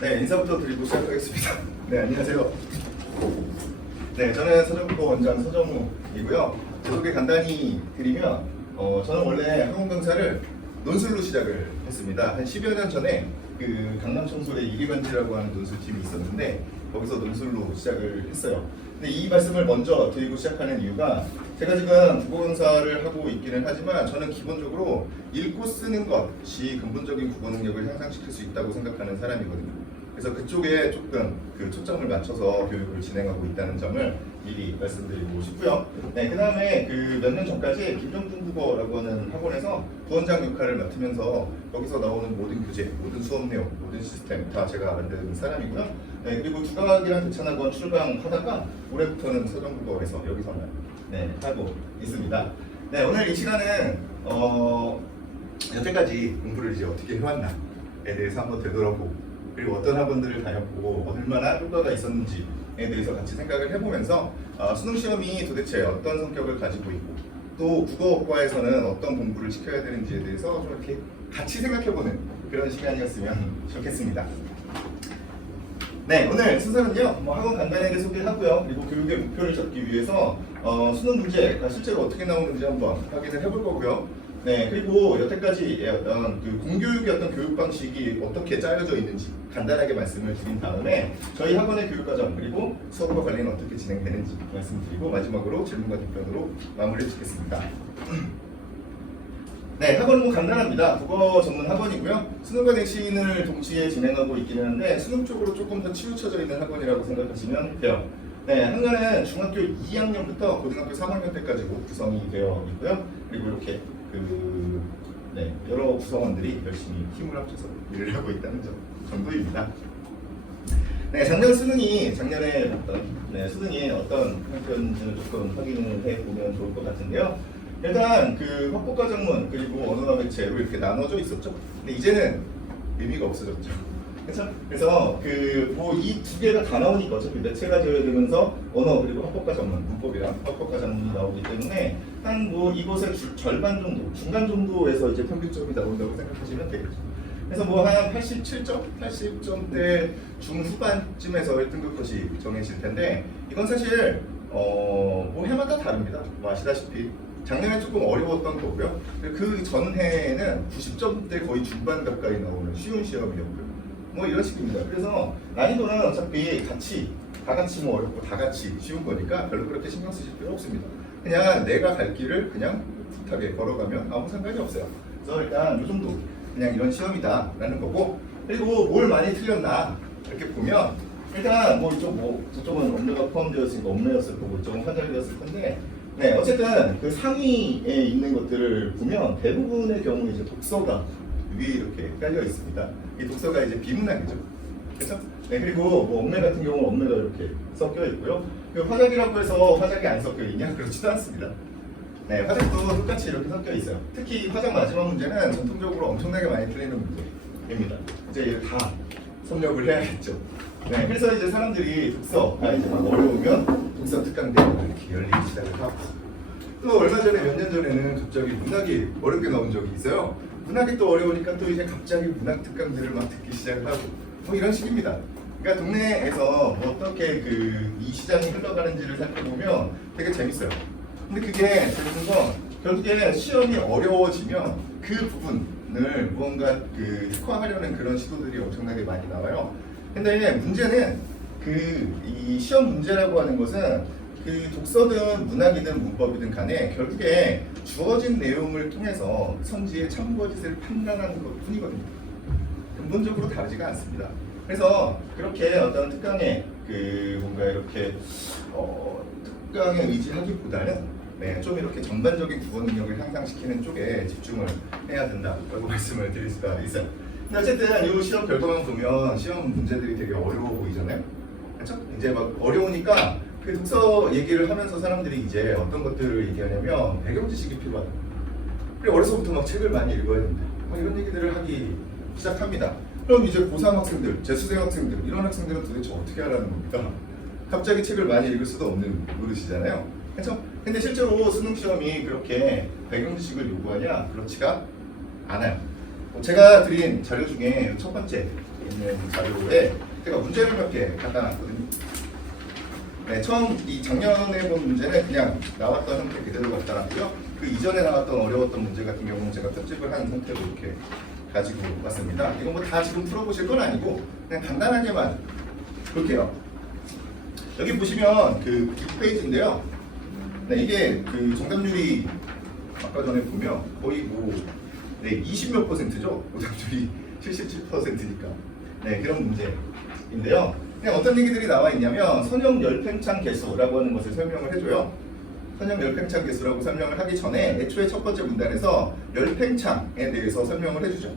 네, 인사부터 드리고 시작하겠습니다. 네, 안녕하세요. 네, 저는 서정국어 원장 서정우이고요. 제 소개 간단히 드리면, 저는 원래 학원 강사를 논술로 시작을 했습니다. 한 10여 년 전에 그 강남 청솔에 이기반지라고 하는 논술팀이 있었는데 거기서 논술로 시작을 했어요. 근데 이 말씀을 먼저 드리고 시작하는 이유가 제가 지금 국어 강사를 하고 있기는 하지만 저는 기본적으로 읽고 쓰는 것이 근본적인 국어 능력을 향상시킬 수 있다고 생각하는 사람이거든요. 그래서 그쪽에 조금 그 초점을 맞춰서 교육을 진행하고 있다는 점을 미리 말씀드리고 싶고요. 네, 그 다음에 그 몇 년 전까지 김정중 국어라고 하는 학원에서 부원장 역할을 맡으면서 거기서 나오는 모든 교재, 모든 수업 내용, 모든 시스템 다 제가 만든 사람이고요. 네, 그리고 국악이랑 대천학원 출강하다가 올해부터는 서정국어에서 여기서만 하고 있습니다. 네, 오늘 이 시간은 여태까지 공부를 이제 어떻게 해왔나에 대해서 한번 되돌아보고 그리고 어떤 학원들을 다녔고 얼마나 효과가 있었는지에 대해서 같이 생각을 해보면서 수능 시험이 도대체 어떤 성격을 가지고 있고 또 국어과에서는 어떤 공부를 시켜야 되는지에 대해서 좀 이렇게 같이 생각해보는 그런 시간이었으면 좋겠습니다. 네, 오늘 순서는요, 학원 간단하게 소개하고요. 그리고 교육의 목표를 잡기 위해서 수능 문제가 실제로 어떻게 나오는지 한번 확인을 해볼 거고요. 네, 그리고 여태까지 어떤 그 공교육의 어떤 교육 방식이 어떻게 짜여져 있는지 간단하게 말씀을 드린 다음에 저희 학원의 교육 과정 그리고 수업과 관련은 어떻게 진행되는지 말씀드리고 마지막으로 질문과 답변으로 마무리 짓겠습니다. 네, 학원은 뭐 간단합니다. 국어 전문 학원이고요. 수능과 넥신을 동시에 진행하고 있기는 한데 수능 쪽으로 조금 더 치우쳐져 있는 학원이라고 생각하시면 돼요. 네, 학년은 중학교 2학년부터 고등학교 3학년 때까지 구성이 되어 있고요. 그리고 이렇게 여러 구성원들이 열심히 힘을 합쳐서 일을 하고 있다는 점 정도입니다. 네, 작년에 수능이 어떤 형태인지는 조금 확인을 해보면 좋을 것 같은데요. 일단 그 확보과정문 그리고 언어와 매체로 이렇게 나눠져 있었죠. 근데 이제는 의미가 없어졌죠. 그래서 이 두 개가 다 나오니까 어차피 매체가 제외되면서 언어 그리고 합법과정문 문법이랑 합법과정문이 나오기 때문에 한 이것의 절반 정도 중간 정도에서 이제 평균점이 나온다고 생각하시면 되겠죠. 그래서 한 87점, 80점대 중후반쯤에서 1등급 컷이 정해질 텐데 이건 사실 해마다 다릅니다. 아시다시피 작년에 조금 어려웠던 거고요. 그 전해에는 90점대 거의 중반 가까이 나오는 쉬운 시험이었고요. 이런 식입니다. 그래서 난이도는 어차피 다 같이 어렵고 다 같이 쉬운 거니까 별로 그렇게 신경 쓰실 필요 없습니다. 그냥 내가 갈 길을 그냥 풋하게 걸어가면 아무 상관이 없어요. 그래서 일단 이 정도 그냥 이런 시험이다 라는 거고 그리고 뭘 많이 틀렸나 이렇게 보면 일단 저쪽은 업무가 포함되었으니까 업무였을 거고 이쪽은 환자였을 텐데 네, 어쨌든 그 상위에 있는 것들을 보면 대부분의 경우 이제 독서가 위에 이렇게 깔려 있습니다. 이 독서가 이제 비문학이죠. 그렇죠? 네, 그리고 업무 같은 경우는 업무가 이렇게 섞여 있고요. 화작이라고 해서 화작이 안 섞여 있냐? 그렇지도 않습니다. 네, 화작도 똑같이 이렇게 섞여 있어요. 특히 화작 마지막 문제는 전통적으로 엄청나게 많이 틀리는 문제입니다. 이제 이걸 다 섭렵을 해야겠죠. 네, 그래서 이제 사람들이 독서가 이제 막 어려우면 독서 특강대회가 이렇게 열리기 시작을 하고 또 얼마 전에 몇 년 전에는 갑자기 문학이 어렵게 나온 적이 있어요. 문학이 또 어려우니까 또 이제 갑자기 문학 특강들을 막 듣기 시작을 하고 이런 식입니다. 그러니까 동네에서 어떻게 이 시장이 흘러가는지를 살펴보면 되게 재밌어요. 근데 그게 재밌는 건 결국에 시험이 어려워지면 그 부분을 무언가 특화하려는 그런 시도들이 엄청나게 많이 나와요. 근데 문제는 이 시험 문제라고 하는 것은 독서든 문학이든 문법이든 간에 결국에 주어진 내용을 통해서 선지의 참거짓을 판단하는 것 뿐이거든요. 근본적으로 다르지가 않습니다. 그래서 그렇게 어떤 특강에 뭔가 이렇게 특강에 의지하기보다는 좀 이렇게 전반적인 국어 능력을 향상시키는 쪽에 집중을 해야 된다라고 말씀을 드릴 수가 있어요. 근데 어쨌든 이 시험 결과만 보면 시험 문제들이 되게 어려워 보이잖아요. 그렇죠? 이제 막 어려우니까 독서 얘기를 하면서 사람들이 이제 어떤 것들을 얘기하냐면 배경 지식이 필요하다. 그리고 어려서부터 막 책을 많이 읽어야 된다. 이런 얘기들을 하기 시작합니다. 그럼 이제 고3 학생들, 재수생 학생들 이런 학생들은 도대체 어떻게 하라는 겁니까? 갑자기 책을 많이 읽을 수도 없는 노릇이잖아요. 그렇죠? 근데 실제로 수능 시험이 그렇게 배경 지식을 요구하냐? 그렇지가 않아요. 제가 드린 자료 중에 첫 번째 있는 자료에 제가 문제를 몇 개 갖다 놨거든요. 네, 처음 이 작년에 본 문제는 그냥 나왔던 형태 그대로 갖다 놨고요. 그 이전에 나왔던 어려웠던 문제 같은 경우는 제가 편집을 한 상태로 이렇게 가지고 왔습니다. 이거 뭐 다 지금 풀어보실 건 아니고 그냥 간단하게만 볼게요. 여기 보시면 그 뒷페이지인데요. 네, 이게 그 정답률이 아까 전에 보면 거의 뭐 20몇 %죠. 오답률이 77%니까. 네, 그런 문제인데요. 그냥 어떤 얘기들이 나와 있냐면 선형 열팽창 개수라고 하는 것을 설명을 해줘요. 선형 열팽창 개수라고 설명을 하기 전에 애초에 첫 번째 문단에서 열팽창에 대해서 설명을 해주죠.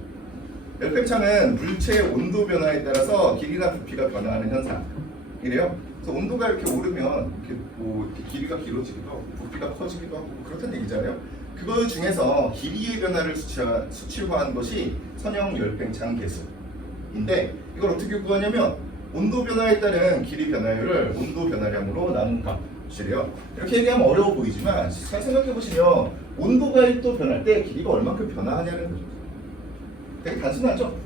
열팽창은 물체의 온도 변화에 따라서 길이나 부피가 변화하는 현상이래요. 그래서 온도가 이렇게 오르면 이렇게 뭐 이렇게 길이가 길어지기도 하고 부피가 커지기도 하고 그렇다는 얘기잖아요. 그거 중에서 길이의 변화를 수치화한 것이 선형 열팽창 개수인데 이걸 어떻게 구하냐면 온도 변화에 따른 길이 변화율을 온도 변화량으로 나눈 값이래요. 이렇게 얘기하면 어려워 보이지만 잘 생각해 보시면 온도가 1도 변할 때 길이가 얼만큼 변화하냐는 거죠. 되게 단순하죠?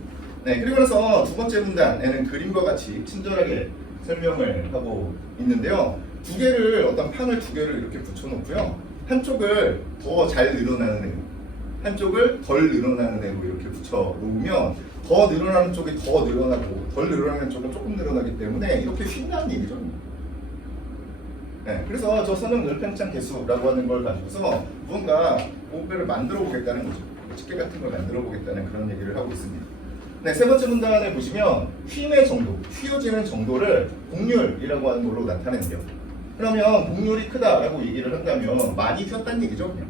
네, 그리고 나서 두 번째 문단에는 그림과 같이 친절하게 설명을 하고 있는데요. 어떤 판을 두 개를 이렇게 붙여놓고요. 한쪽을 더 잘 늘어나는 애로, 한쪽을 덜 늘어나는 애로 이렇게 붙여놓으면 더 늘어나는 쪽이 더 늘어나고 덜 늘어나는 쪽은 조금 늘어나기 때문에 이렇게 쉰다는 얘기죠. 네, 그래서 저 선형 열팽창 개수라고 하는 걸 가지고서 무언가 목표를 만들어 보겠다는 거죠. 집게 같은 걸 만들어 보겠다는 그런 얘기를 하고 있습니다. 네, 세 번째 문단에 보시면 휨의 정도, 휘어지는 정도를 곡률이라고 하는 걸로 나타낸대요. 그러면 곡률이 크다라고 얘기를 한다면 많이 휘었다는 얘기죠, 그냥.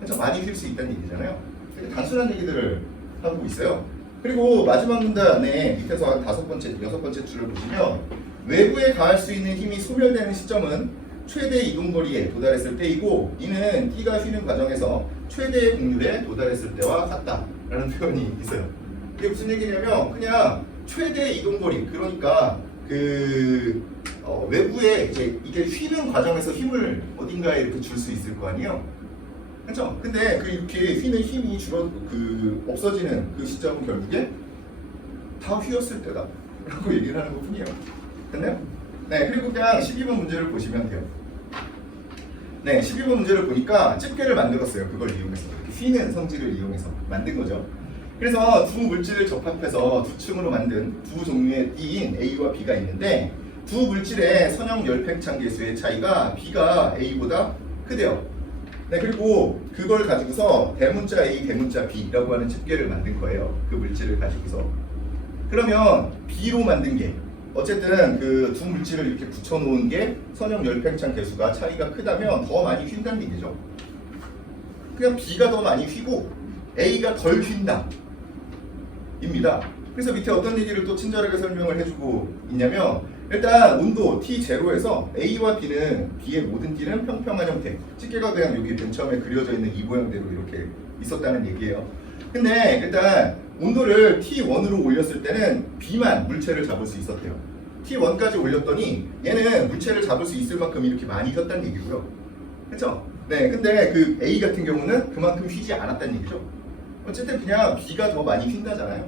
그렇죠? 많이 휠 수 있다는 얘기잖아요. 되게 단순한 얘기들을 하고 있어요. 그리고 마지막 문단에 밑에서 한 여섯 번째 줄을 보시면 외부에 가할 수 있는 힘이 소멸되는 시점은 최대 이동거리에 도달했을 때이고 이는 T가 휘는 과정에서 최대의 곡률에 도달했을 때와 같다라는 표현이 있어요. 이게 무슨 얘기냐면 그냥 최대 이동거리, 그러니까 외부에 이게 휘는 과정에서 힘을 어딘가에 이렇게 줄 수 있을 거 아니에요. 그렇죠? 근데 이렇게 휘는 힘이 없어지는 그 시점은 결국에 다 휘었을 때다라고 얘기를 하는 것뿐이에요. 됐나요? 네, 그리고 그냥 12번 문제를 보시면 돼요. 네, 12번 문제를 보니까 집게를 만들었어요. 그걸 이용해서 이렇게 휘는 성질을 이용해서 만든 거죠. 그래서 두 물질을 접합해서 두 층으로 만든 두 종류의 D인 A와 B가 있는데 두 물질의 선형 열팽창 개수의 차이가 B가 A보다 크대요. 네, 그리고 그걸 가지고서 대문자 A, 대문자 B라고 하는 집게를 만든 거예요. 그 물질을 가지고서. 그러면 B로 만든 게 어쨌든 그 두 물질을 이렇게 붙여놓은 게 선형 열팽창 개수가 차이가 크다면 더 많이 휜다는 얘기죠. 그냥 B가 더 많이 휘고 A가 덜 휜다 입니다. 그래서 밑에 어떤 얘기를 또 친절하게 설명을 해주고 있냐면 일단 온도 T0에서 A와 B의 모든 T는 평평한 형태, 집게가 그냥 여기 맨 처음에 그려져 있는 이 모양대로 이렇게 있었다는 얘기예요. 근데 일단 온도를 T1으로 올렸을 때는 B만 물체를 잡을 수 있었대요. T1까지 올렸더니 얘는 물체를 잡을 수 있을 만큼 이렇게 많이 휘었다는 얘기고요. 그렇죠? 네, 근데 그 A 같은 경우는 그만큼 휘지 않았다는 얘기죠. 어쨌든 그냥 B가 더 많이 휜다잖아요.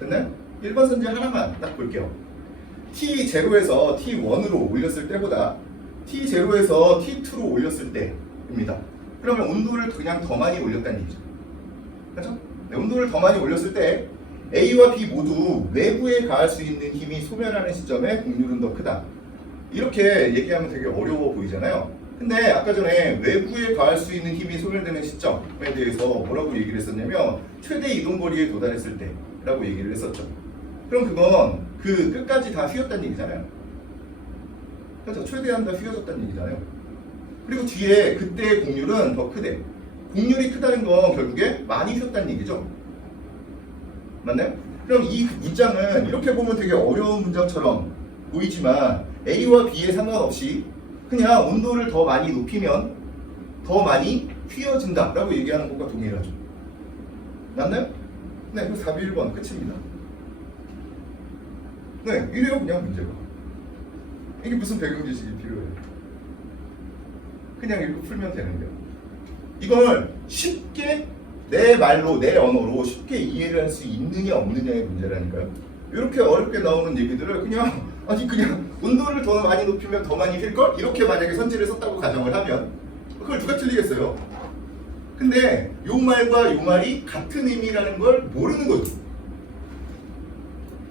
됐나요? 1번 선지 하나만 딱 볼게요. T0에서 T1으로 올렸을 때보다 T0에서 T2로 올렸을 때입니다. 그러면 온도를 그냥 더 많이 올렸다는 얘기죠. 그렇죠? 네, 온도를 더 많이 올렸을 때 A와 B 모두 외부에 가할 수 있는 힘이 소멸하는 시점에 곡률은 더 크다. 이렇게 얘기하면 되게 어려워 보이잖아요. 근데 아까 전에 외부에 가할 수 있는 힘이 소멸되는 시점에 대해서 뭐라고 얘기를 했었냐면 최대 이동거리에 도달했을 때라고 얘기를 했었죠. 그럼 그건 그 끝까지 다 휘었다는 얘기잖아요. 그렇죠? 최대한 다 휘어졌다는 얘기잖아요. 그리고 뒤에 그때의 곡률은 더 크대. 곡률이 크다는 건 결국에 많이 휘었다는 얘기죠. 맞나요? 그럼 이 문장은 이렇게 보면 되게 어려운 문장처럼 보이지만 A와 B에 상관없이 그냥 온도를 더 많이 높이면 더 많이 휘어진다 라고 얘기하는 것과 동일하죠. 맞나요? 네, 그 4비 1번 끝입니다. 네, 이래요 그냥 문제가. 이게 무슨 배경 지식이 필요해요. 그냥 읽고 풀면 되는데요. 이걸 쉽게 내 말로 내 언어로 쉽게 이해를 할 수 있느냐 없느냐의 문제라니까요. 이렇게 어렵게 나오는 얘기들을 그냥 아니 그냥 온도를 더 많이 높이면 더 많이 휠걸? 이렇게 만약에 선지를 썼다고 가정을 하면 그걸 누가 틀리겠어요? 근데 요 말과 요 말이 같은 의미라는 걸 모르는 거죠.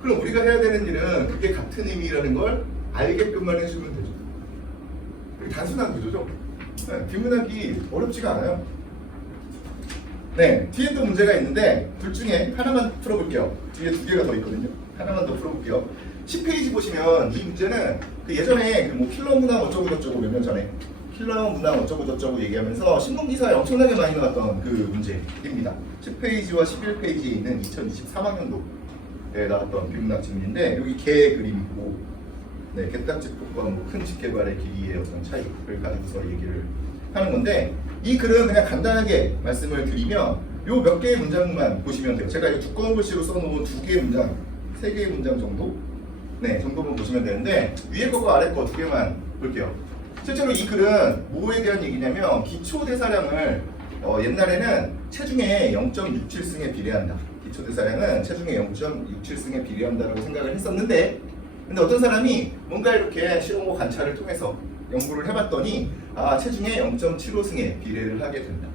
그럼 우리가 해야 되는 일은 그게 같은 의미라는 걸 알게끔만 해주면 되죠. 단순한 구조죠. 네, 비문학이 어렵지가 않아요. 네, 뒤에 또 문제가 있는데 둘 중에 하나만 풀어볼게요. 뒤에 두 개가 더 있거든요. 하나만 더 풀어볼게요. 10페이지 보시면 이 문제는 그 예전에 그 뭐 킬러 문항 어쩌고 저쩌고 몇 년 전에 킬러 문항 어쩌고 저쩌고 얘기하면서 신문기사에 엄청나게 많이 나왔던 그 문제입니다. 10페이지와 11페이지에 있는 2023학년도에 나왔던 비문학 질문인데 여기 개 그림 있고 네, 개딱지폭과 뭐 큰 집게발의 길이의 어떤 차이를 가지고서 얘기를 하는 건데 이 글은 그냥 간단하게 말씀을 드리면 요 몇 개의 문장만 보시면 돼요. 제가 이 두꺼운 글씨로 써놓은 두 개의 문장, 세 개의 문장 정도? 네, 정도만 보시면 되는데 위에 거과 아래 거 두 개만 볼게요. 실제로 이 글은 뭐에 대한 얘기냐면 기초대사량을 옛날에는 체중의 0.67승에 비례한다. 기초대사량은 체중의 0.67승에 비례한다라고 생각을 했었는데 근데 어떤 사람이 뭔가 이렇게 실험과 관찰을 통해서 연구를 해봤더니 아 체중의 0.75승에 비례를 하게 된다.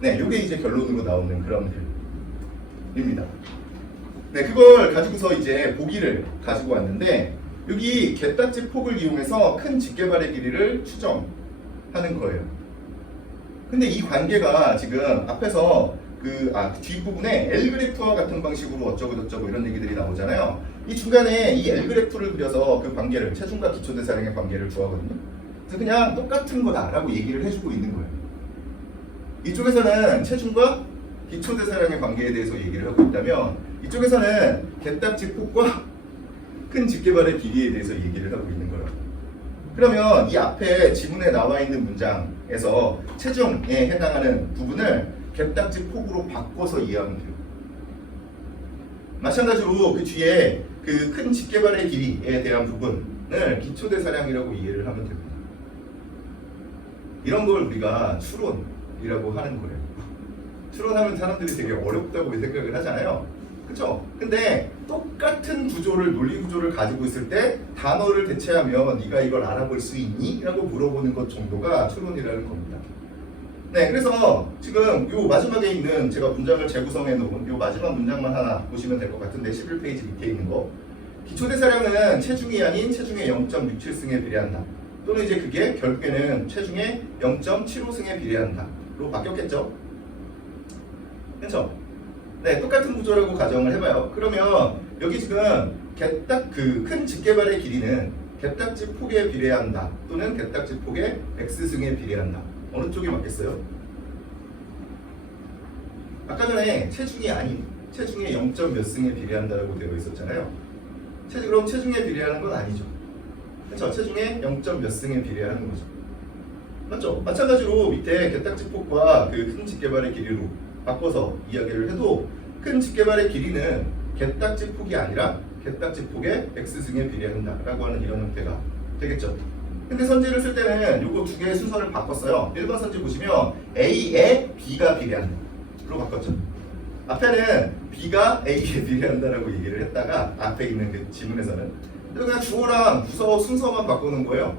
네, 이게 이제 결론으로 나오는 그런 글입니다. 네, 그걸 가지고서 이제 보기를 가지고 왔는데 여기 개딱지 폭을 이용해서 큰 집게발의 길이를 추정하는 거예요. 근데 이 관계가 지금 앞에서 뒷부분에 L그래프와 같은 방식으로 어쩌고 저쩌고 이런 얘기들이 나오잖아요. 이 중간에 이 L그래프를 그려서 그 관계를 체중과 기초대사량의 관계를 구하거든요. 그래서 그냥 똑같은 거다라고 얘기를 해주고 있는 거예요. 이쪽에서는 체중과 기초대사량의 관계에 대해서 얘기를 하고 있다면 이쪽에서는 개딱지 폭과 큰 집게발의 길이에 대해서 얘기를 하고 있는 거예요. 그러면 이 앞에 지문에 나와 있는 문장에서 체중에 해당하는 부분을 개딱지 폭으로 바꿔서 이해하면 돼요. 마찬가지로 그 뒤에 그 큰 집게발의 길이에 대한 부분을 기초대사량이라고 이해를 하면 됩니다. 이런 걸 우리가 추론이라고 하는 거예요. 추론하면 사람들이 되게 어렵다고 생각을 하잖아요. 그쵸? 근데 똑같은 구조를, 논리 구조를 가지고 있을 때 단어를 대체하면 네가 이걸 알아볼 수 있니? 라고 물어보는 것 정도가 추론이라는 겁니다. 네, 그래서 지금 요 마지막에 있는 제가 문장을 재구성해 놓은 요 마지막 문장만 하나 보시면 될 것 같은데 11페이지 밑에 있는 거 기초대사량은 체중이 아닌 체중의 0.67승에 비례한다. 또는 이제 그게 결국에는 체중의 0.75승에 비례한다. 로 바뀌었겠죠? 그렇죠? 네, 똑같은 구조라고 가정을 해봐요. 그러면 여기 지금 큰 집게발의 길이는 개딱지 폭에 비례한다. 또는 개딱지 폭의 X승에 비례한다. 어느 쪽이 맞겠어요? 아까 전에 체중이 아닌 체중의 0. 몇 승에 비례한다라고 되어 있었잖아요. 그럼 체중에 비례하는 건 아니죠. 그렇죠? 체중의 0. 몇 승에 비례하는 거죠. 맞죠? 마찬가지로 밑에 개딱지 폭과 그 큰 집게발의 길이로 바꿔서 이야기를 해도 큰 집게발의 길이는 개딱지 폭이 아니라 개딱지 폭의 X승에 비례한다라고 하는 이런 형태가 되겠죠. 근데 선지를 쓸 때는 요거 두 개의 순서를 바꿨어요. 1번 선지 보시면 A에 B가 비례한다 로 바꿨죠. 앞에는 B가 A에 비례한다라고 얘기를 했다가 앞에 있는 그 지문에서는 그냥 주어랑 부서 순서만 바꾸는 거예요.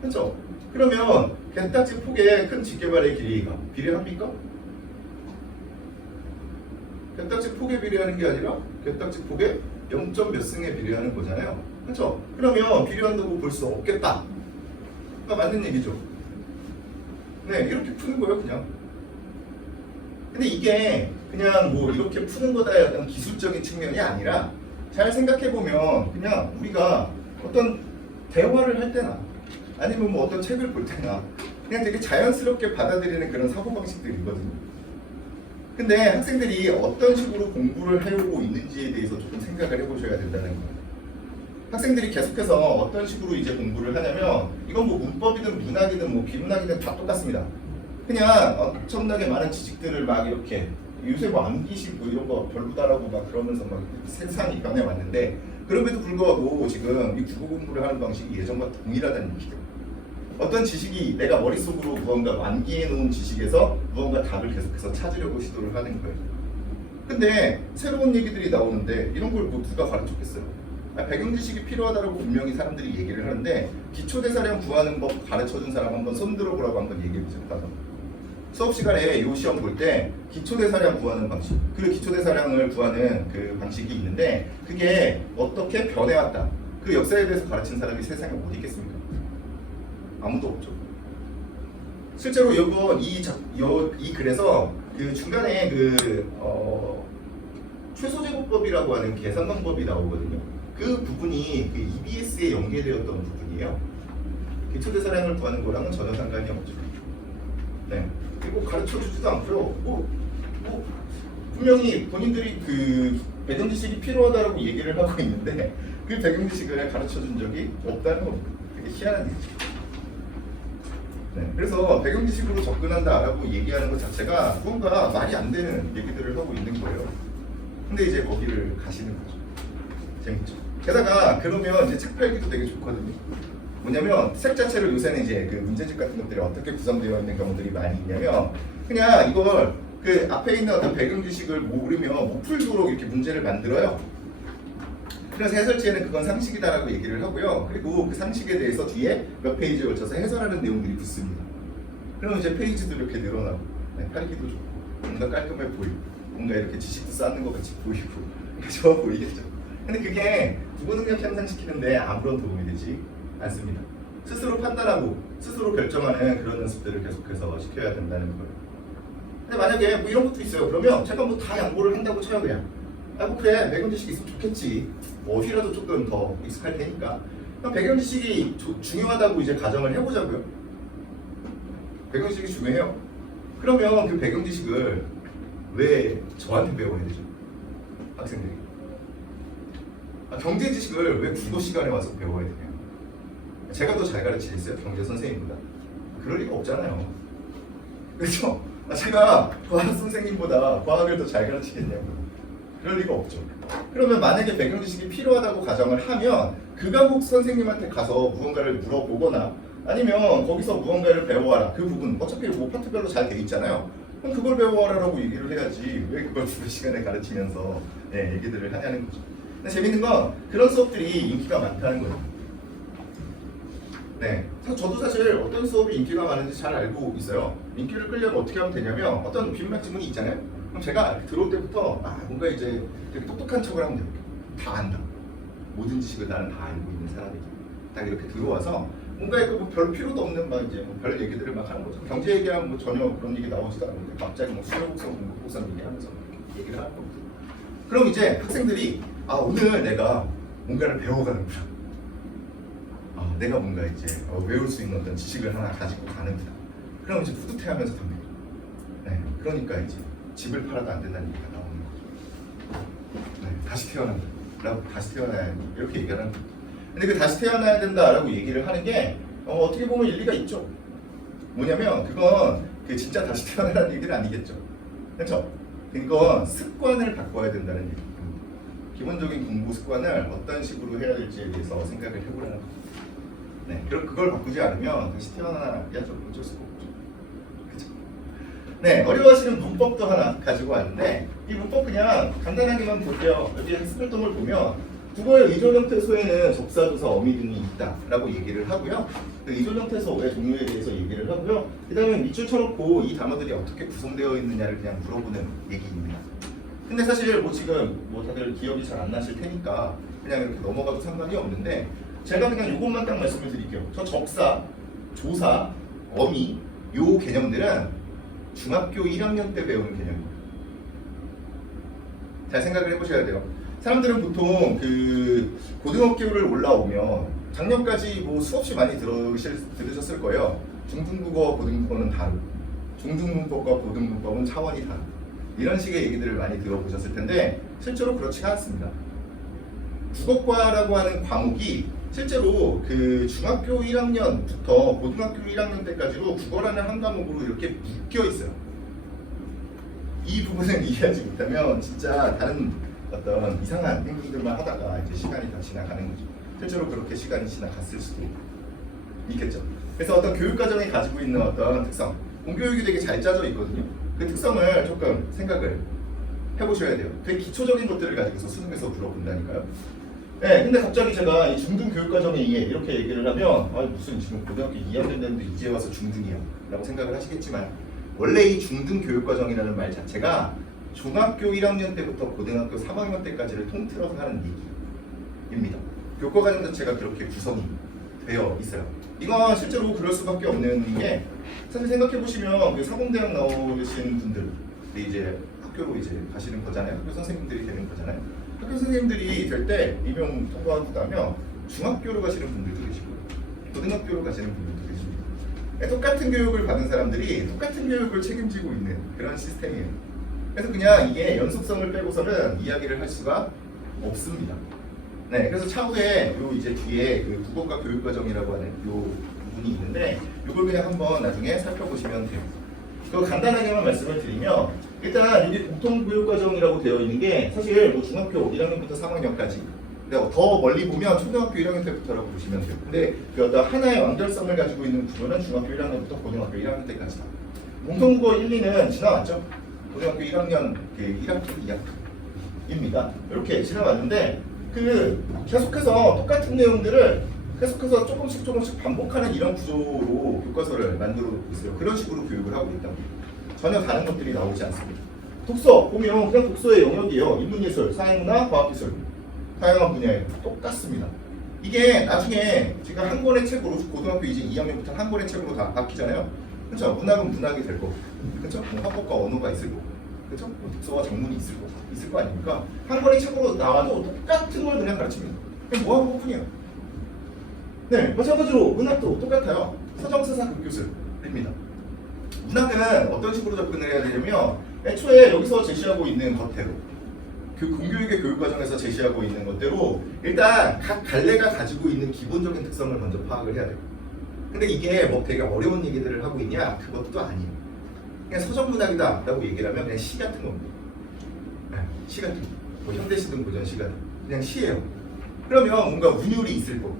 그렇죠? 그러면 개딱지 폭의 큰 집게발의 길이가 비례합니까? 개딱지 폭에 비례하는 게 아니라 개딱지 폭의 0. 몇 승에 비례하는 거잖아요. 그렇죠? 그러면 비례한다고 볼 수 없겠다. 맞는 얘기죠. 네, 이렇게 푸는 거예요, 그냥. 근데 이게 그냥 뭐 이렇게 푸는 거다 약간 기술적인 측면이 아니라 잘 생각해 보면 그냥 우리가 어떤 대화를 할 때나 아니면 뭐 어떤 책을 볼 때나 그냥 되게 자연스럽게 받아들이는 그런 사고방식들이거든요. 근데 학생들이 어떤 식으로 공부를 해오고 있는지에 대해서 조금 생각을 해보셔야 된다는 거예요. 학생들이 계속해서 어떤 식으로 이제 공부를 하냐면 이건 뭐 문법이든 문학이든 뭐 비문학이든 다 똑같습니다. 그냥 엄청나게 많은 지식들을 막 이렇게 요새 뭐 암기식 뭐 이런 거 별로다라고 막 그러면서 막 세상이 변해왔는데 그럼에도 불구하고 지금 이 국어 공부를 하는 방식이 예전과 동일하다는 얘기죠. 어떤 지식이 내가 머릿속으로 무언가 완기해 놓은 지식에서 무언가 답을 계속해서 찾으려고 시도를 하는 거예요. 근데 새로운 얘기들이 나오는데 이런 걸 뭐 누가 가르쳤겠어요? 배경 지식이 필요하다고 분명히 사람들이 얘기를 하는데 기초대사량 구하는 법 가르쳐준 사람 한번 손 들어보라고 한번 얘기해보세요. 수업 시간에 이 시험 볼 때 기초대사량 구하는 방식, 그 기초대사량을 구하는 그 방식이 있는데 그게 어떻게 변해왔다, 그 역사에 대해서 가르친 사람이 세상에 어디 있겠습니까? 아무도 없죠. 실제로 이번 이 글에서 그 중간에 최소제곱법이라고 하는 계산 방법이 나오거든요. 그 부분이 그 EBS에 연계되었던 부분이에요. 기초대사량을 구하는 거랑은 전혀 상관이 없죠. 네. 그리고 가르쳐주지도 않고요. 분명히 본인들이 그 배경지식이 필요하다고 얘기를 하고 있는데 그 배경지식을 가르쳐준 적이 없다는 겁니다. 되게 희한한 일이죠. 네. 그래서 배경지식으로 접근한다라고 얘기하는 것 자체가 뭔가 말이 안 되는 얘기들을 하고 있는 거예요. 근데 이제 거기를 가시는 거죠. 재밌죠. 게다가 그러면 이제 책 팔기도 되게 좋거든요. 뭐냐면 책 자체를 요새는 이제 그 문제집 같은 것들이 어떻게 구성되어 있는 경우들이 많이 있냐면 그냥 이걸 그 앞에 있는 어떤 배경 지식을 모르면 못 풀도록 이렇게 문제를 만들어요. 그래서 해설지에는 그건 상식이다라고 얘기를 하고요. 그리고 그 상식에 대해서 뒤에 몇 페이지에 걸쳐서 해설하는 내용들이 붙습니다. 그러면 이제 페이지도 이렇게 늘어나고 팔기도 좋고 뭔가 깔끔해 보이고 뭔가 이렇게 지식도 쌓는 것 같이 보이고 좋아 보이겠죠. 근데 그게 국어 능력 향상시키는데 아무런 도움이 되지 않습니다. 스스로 판단하고 스스로 결정하는 그런 연습들을 계속해서 시켜야 된다는 거예요. 근데 만약에 뭐 이런 것도 있어요. 그러면 제가 뭐 다 양보를 한다고 쳐요 그냥. 뭐 그래 배경 지식이 있으면 좋겠지. 뭐 어휘라도 조금 더 익숙할 테니까. 그럼 배경 지식이 중요하다고 이제 가정을 해보자고요. 배경 지식이 중요해요. 그러면 그 배경 지식을 왜 저한테 배워야 되죠? 학생들이. 경제 지식을 왜 국어 시간에 와서 배워야 되냐? 제가 더 잘 가르치겠어요? 경제 선생님보다? 그럴 리가 없잖아요. 그렇죠? 제가 과학 선생님보다 과학을 더 잘 가르치겠냐고? 그럴 리가 없죠. 그러면 만약에 배경 지식이 필요하다고 가정을 하면 그 과목 선생님한테 가서 무언가를 물어보거나 아니면 거기서 무언가를 배워와라. 그 부분 어차피 뭐 파트별로 잘 돼 있잖아요. 그럼 그걸 배워와라라고 얘기를 해야지 왜 그걸 국어 시간에 가르치면서 얘기들을 하냐는 거죠. 근데 재밌는 건 그런 수업들이 인기가 많다는 거예요. 네, 저도 사실 어떤 수업이 인기가 많은지 잘 알고 있어요. 인기를 끌려면 어떻게 하면 되냐면 어떤 비문학 지문이 있잖아요. 그럼 제가 들어올 때부터 뭔가 이제 되게 똑똑한 척을 하면 돼요. 다 안다. 모든 지식을 나는 다 알고 있는 사람이다. 딱 이렇게 들어와서 뭔가 이거 별 필요도 없는 막 이제 별 얘기들을 막 하는 거죠. 경제 얘기하면 뭐 전혀 그런 얘기 나오지도 않는데 갑자기 뭐 수요복선, 공급복선 얘기하면서 얘기를 하는 겁니다. 그럼 이제 학생들이 오늘 내가 뭔가를 배워가는구나. 내가 뭔가 이제 외울 수 있는 어떤 지식을 하나 가지고 가는구나. 그럼 이제 뿌듯해하면서 갑니다. 네, 그러니까 이제 집을 팔아도 안 된다는 얘기가 나오는 거죠. 네, 다시 태어난다. 라고 다시 태어나야 된다. 이렇게 얘기를 하는 거죠. 근데 그 다시 태어나야 된다라고 얘기를 하는 게 어떻게 보면 일리가 있죠. 뭐냐면 그건 그 진짜 다시 태어나라는 얘기는 아니겠죠. 그렇죠? 그건 습관을 바꿔야 된다는 얘기입니다. 기본적인 공부 습관을 어떤 식으로 해야 될지에 대해서 생각을 해보라는 거죠. 네, 그걸 바꾸지 않으면 다시 태어나야죠. 어쩔 수가 없죠. 그렇죠? 네, 어려워하시는 문법도 하나 가지고 왔는데 이 문법 그냥 간단하게만 볼게요. 여기 학습활동을 보면 국어의 의존 형태 소에는 접사조사, 어미 등이 있다라고 얘기를 하고요. 그 의존 형태 소의 종류에 대해서 얘기를 하고요. 그 다음에 밑줄 쳐놓고 이 단어들이 어떻게 구성되어 있느냐를 그냥 물어보는 얘기입니다. 근데 사실 뭐 지금 뭐 다들 기억이 잘 안 나실 테니까 그냥 이렇게 넘어가도 상관이 없는데 제가 그냥 이것만 딱 말씀을 드릴게요. 저 접사, 조사, 어미 요 개념들은 중학교 1학년 때 배우는 개념입니다. 잘 생각을 해보셔야 돼요. 사람들은 보통 그 고등학교를 올라오면 작년까지 뭐 수없이 많이 들으셨을 거예요. 중등국어, 고등국어는 다르고 중등문법과 고등문법은 차원이 다르고 이런 식의 얘기들을 많이 들어보셨을 텐데 실제로 그렇지가 않습니다. 국어과라고 하는 과목이 실제로 그 중학교 1학년부터 고등학교 1학년 때까지로 국어라는 한 과목으로 이렇게 묶여 있어요. 이 부분을 이해하지 못하면 진짜 다른 어떤 이상한 행동들만 하다가 이제 시간이 다 지나가는 거죠. 실제로 그렇게 시간이 지나갔을 수도 있고. 있겠죠. 그래서 어떤 교육과정이 가지고 있는 어떤 특성, 공교육이 되게 잘 짜져 있거든요. 그 특성을 조금 생각을 해보셔야 돼요. 되게 기초적인 것들을 가지고서 수능에서 물어본다니까요. 네, 근데 갑자기 제가 이 중등 교육과정에 의해 이렇게 얘기를 하면 무슨 지금 고등학교 2학년 됐는데 이제 와서 중등이야 라고 생각을 하시겠지만, 원래 이 중등 교육과정이라는 말 자체가 중학교 1학년 때부터 고등학교 3학년 때까지를 통틀어서 하는 얘기입니다. 교과과정 자체가 그렇게 구성이 되어 있어요. 이건 실제로 그럴 수밖에 없는 게, 사실 생각해보시면 그 사범대학 나오신 분들이 이제 학교로 이제 가시는 거잖아요. 학교 선생님들이 되는 거잖아요. 학교 선생님들이 될 때 임용 통과하고 나면 중학교로 가시는 분들도 계시고 고등학교로 가시는 분들도 계십니다. 똑같은 교육을 받은 사람들이 똑같은 교육을 책임지고 있는 그런 시스템이에요. 그래서 그냥 이게 연속성을 빼고서는 이야기를 할 수가 없습니다. 네, 그래서 차후에 요 이제 뒤에 그 국어과 교육과정이라고 하는 요 부분이 있는데, 요걸 그냥 한번 나중에 살펴보시면 돼요. 그거 간단하게만 말씀을 드리면, 일단 여기 공통교육과정이라고 되어 있는 게 사실 뭐 중학교 1학년부터 3학년까지, 더 멀리 보면 초등학교 1학년 때부터라고 보시면 돼요. 근데 그 어떤 하나의 완결성을 가지고 있는 구조는 중학교 1학년부터 고등학교 1학년 때까지다. 공통국어 1, 2는 지나왔죠. 고등학교 1학년, 1학기, 2학기입니다. 이렇게 지나왔는데, 그 계속해서 똑같은 내용들을 계속해서 조금씩 반복하는 이런 구조로 교과서를 만들어 있어요. 그런 식으로 교육을 하고 있다고. 전혀 다른 것들이 나오지 않습니다. 독서 보면 그냥 독서의 영역이에요. 인문예술, 사회문화, 과학기술, 다양한 분야에 똑같습니다. 이게 나중에 제가 한 권의 책으로, 고등학교 이제 2학년부터 한 권의 책으로 다 바뀌잖아요. 그렇죠? 문학은 문학이 될 거고, 그렇죠? 화법과 언어가 있을 거고, 그렇죠? 독서와 작문이 있을 거 아닙니까? 한 권의 책으로 나와도 똑같은 걸 그냥 가르칩니다. 그냥 뭐하고 뿐이에요. 네, 마찬가지로 문학도 똑같아요. 서정서사 극교술입니다. 문학은 어떤 식으로 접근을 해야 되냐면, 애초에 여기서 제시하고 있는 것대로, 그 공교육의 교육과정에서 제시하고 있는 것대로 일단 각 갈래가 가지고 있는 기본적인 특성을 먼저 파악을 해야 돼요. 근데 이게 뭐 되게 어려운 얘기들을 하고 있냐? 그것도 아니에요. 그냥 서정문학이다 라고 얘기를 하면 그냥 시 같은 겁니다. 네, 시 같은 거. 뭐 현대시든 고전시든 그냥 시예요. 그러면 뭔가 운율이 있을 거고,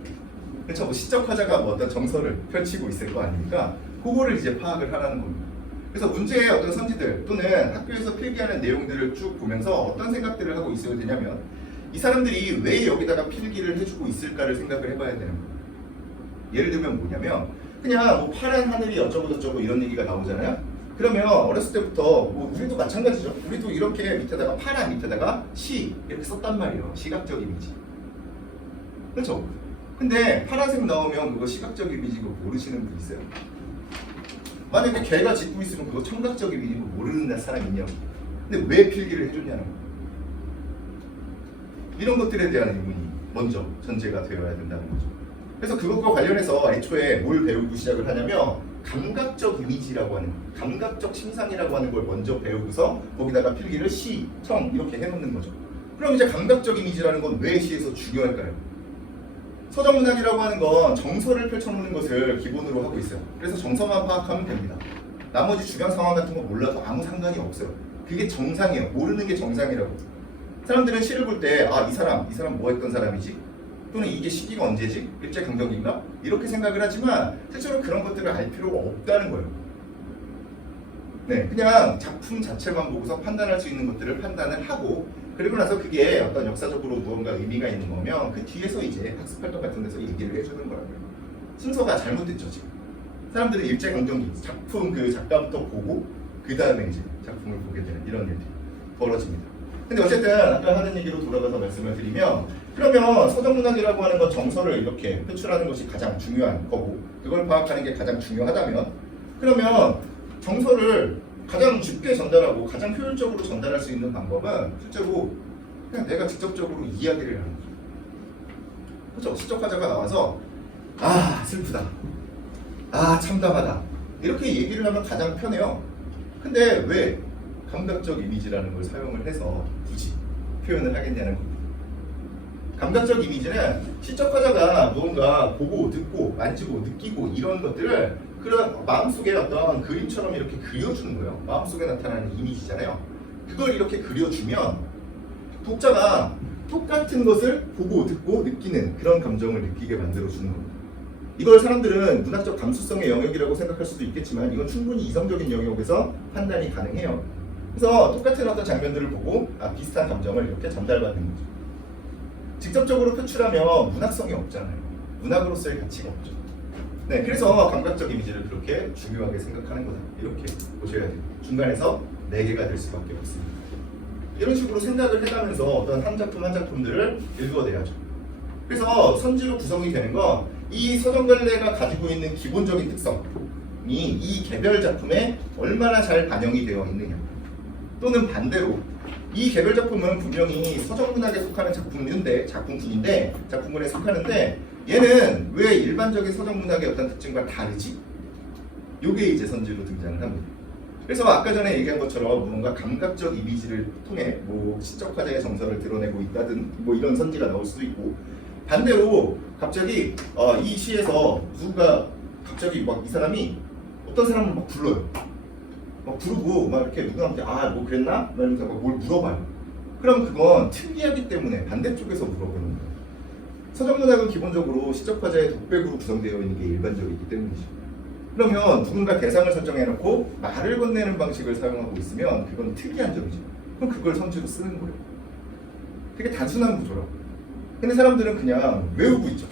그렇죠? 뭐 시적 화자가 뭐 어떤 정서를 펼치고 있을 거 아닙니까? 그거를 이제 파악을 하라는 겁니다. 그래서 문제의 어떤 선지들 또는 학교에서 필기하는 내용들을 쭉 보면서 어떤 생각들을 하고 있어야 되냐면, 이 사람들이 왜 여기다가 필기를 해주고 있을까를 생각을 해봐야 되는 거예요. 예를 들면 뭐냐면, 그냥 뭐 파란 하늘이 어쩌고 이런 얘기가 나오잖아요. 그러면 어렸을 때부터 뭐 우리도 마찬가지죠. 우리도 이렇게 밑에다가 파란 밑에다가 시 이렇게 썼단 말이에요. 시각적 이미지. 그렇죠? 근데 파란색 나오면 그거 시각적 이미지고 모르시는 분 있어요? 만약에 개가 짖고 있으면 그거 청각적 이미지고 모르는 사람 있냐고. 근데 왜 필기를 해줬냐는 거예요. 이런 것들에 대한 의문이 먼저 전제가 되어야 된다는 거죠. 그래서 그것과 관련해서 애초에 뭘 배우고 시작을 하냐면, 감각적 이미지라고 하는, 감각적 심상이라고 하는 걸 먼저 배우고서 거기다가 필기를 시, 청 이렇게 해놓는 거죠. 그럼 이제 감각적 이미지라는 건 왜 시에서 중요할까요? 서정문학이라고 하는 건 정서를 펼쳐놓는 것을 기본으로 하고 있어요. 그래서 정서만 파악하면 됩니다. 나머지 주변 상황 같은 거 몰라도 아무 상관이 없어요. 그게 정상이에요. 모르는 게 정상이라고. 사람들은 시를 볼 때 이 사람 뭐 했던 사람이지? 또는 이게 시기가 언제지? 일제강점기인가? 이렇게 생각을 하지만 실제로 그런 것들을 알 필요가 없다는 거예요. 네, 그냥 작품 자체만 보고서 판단할 수 있는 것들을 판단을 하고, 그리고 나서 그게 어떤 역사적으로 무언가 의미가 있는 거면 그 뒤에서 이제 학습활동 같은 데서 얘기를 해주는 거라고요. 순서가 잘못됐죠 지금. 사람들은 일제강점기 작품 그 작가부터 보고 그 다음에 이제 작품을 보게 되는 이런 일들이 벌어집니다. 근데 어쨌든 아까 하는 얘기로 돌아가서 말씀을 드리면, 그러면 서정문학이라고 하는 건 정서를 이렇게 표출하는 것이 가장 중요한 거고, 그걸 파악하는 게 가장 중요하다면, 그러면 정서를 가장 쉽게 전달하고 가장 효율적으로 전달할 수 있는 방법은 실제로 그냥 내가 직접적으로 이야기를 하는 거죠. 그렇죠? 시적 화자가 나와서 슬프다, 참담하다 이렇게 얘기를 하면 가장 편해요. 근데 왜 감각적 이미지라는 걸 사용을 해서 굳이 표현을 하겠냐는 겁니다. 감각적 이미지는 시적 화자가 무언가 보고 듣고 만지고 느끼고 이런 것들을 그런 마음속에 어떤 그림처럼 이렇게 그려주는 거예요. 마음속에 나타나는 이미지잖아요. 그걸 이렇게 그려주면 독자가 똑같은 것을 보고 듣고 느끼는 그런 감정을 느끼게 만들어주는 겁니다. 이걸 사람들은 문학적 감수성의 영역이라고 생각할 수도 있겠지만 이건 충분히 이성적인 영역에서 판단이 가능해요. 그래서 똑같은 어떤 장면들을 보고 비슷한 감정을 이렇게 전달받는 거죠. 직접적으로 표출하면 문학성이 없잖아요. 문학으로서의 가치가 없죠. 네, 그래서 감각적 이미지를 그렇게 중요하게 생각하는 거다. 이렇게 보셔야 돼요. 중간에서 4개가 될 수밖에 없습니다. 이런 식으로 생각을 해가면서 어떤 한 작품 한 작품들을 읽어내야죠. 그래서 선지로 구성이 되는 건 이 서정갈래가 가지고 있는 기본적인 특성이 이 개별 작품에 얼마나 잘 반영이 되어 있느냐, 또는 반대로 이 개별 작품은 분명히 서정문학에 속하는 작품군에 속하는데 얘는 왜 일반적인 서정문학의 어떤 특징과 다르지? 요게 이제 선지로 등장을 합니다. 그래서 아까 전에 얘기한 것처럼 뭔가 감각적 이미지를 통해 시적 화자의 정서를 드러내고 있다든 이런 선지가 나올 수도 있고, 반대로 갑자기 이 시에서 누가 갑자기 이 사람이 어떤 사람을 불러요. 부르고 이렇게 누구한테 뭐 그랬나? 막 이러면서 뭘 물어봐요. 그럼 그건 특이하기 때문에 반대쪽에서 물어보는 거예요. 서정문학은 기본적으로 시적 화자의 독백으로 구성되어 있는 게 일반적이기 때문이죠. 그러면 누군가 대상을 설정해놓고 말을 건네는 방식을 사용하고 있으면 그건 특이한 점이죠. 그럼 그걸 선지로 쓰는 거예요. 되게 단순한 구조라고. 근데 사람들은 그냥 외우고 있죠.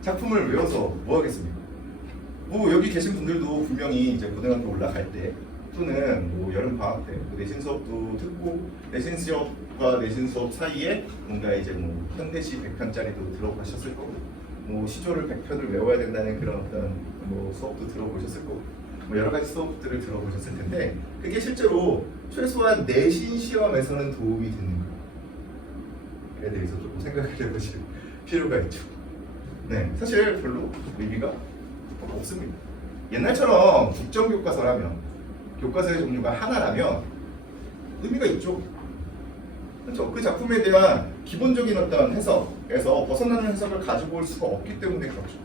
작품을 외워서 뭐 하겠습니까? 여기 계신 분들도 분명히 이제 고등학교 올라갈 때 또는 여름 방학 때 내신 수업도 듣고 내신 수업과 내신 수업 사이에 뭔가 이제 현대시 100편짜리도 들어가셨을 거고 시조를 100편을 외워야 된다는 그런 어떤 수업도 들어보셨을 거고 여러 가지 수업들을 들어보셨을 텐데 그게 실제로 최소한 내신 시험에서는 도움이 되는 거예요. 에 대해서 조금 생각을 해보실 필요가 있죠. 네, 사실 별로 의미가 없습니다. 옛날처럼 국정교과서라면 교과서의 종류가 하나라면 의미가 있죠. 그렇죠? 그 작품에 대한 기본적인 어떤 해석에서 벗어나는 해석을 가지고 올 수가 없기 때문에 그렇죠.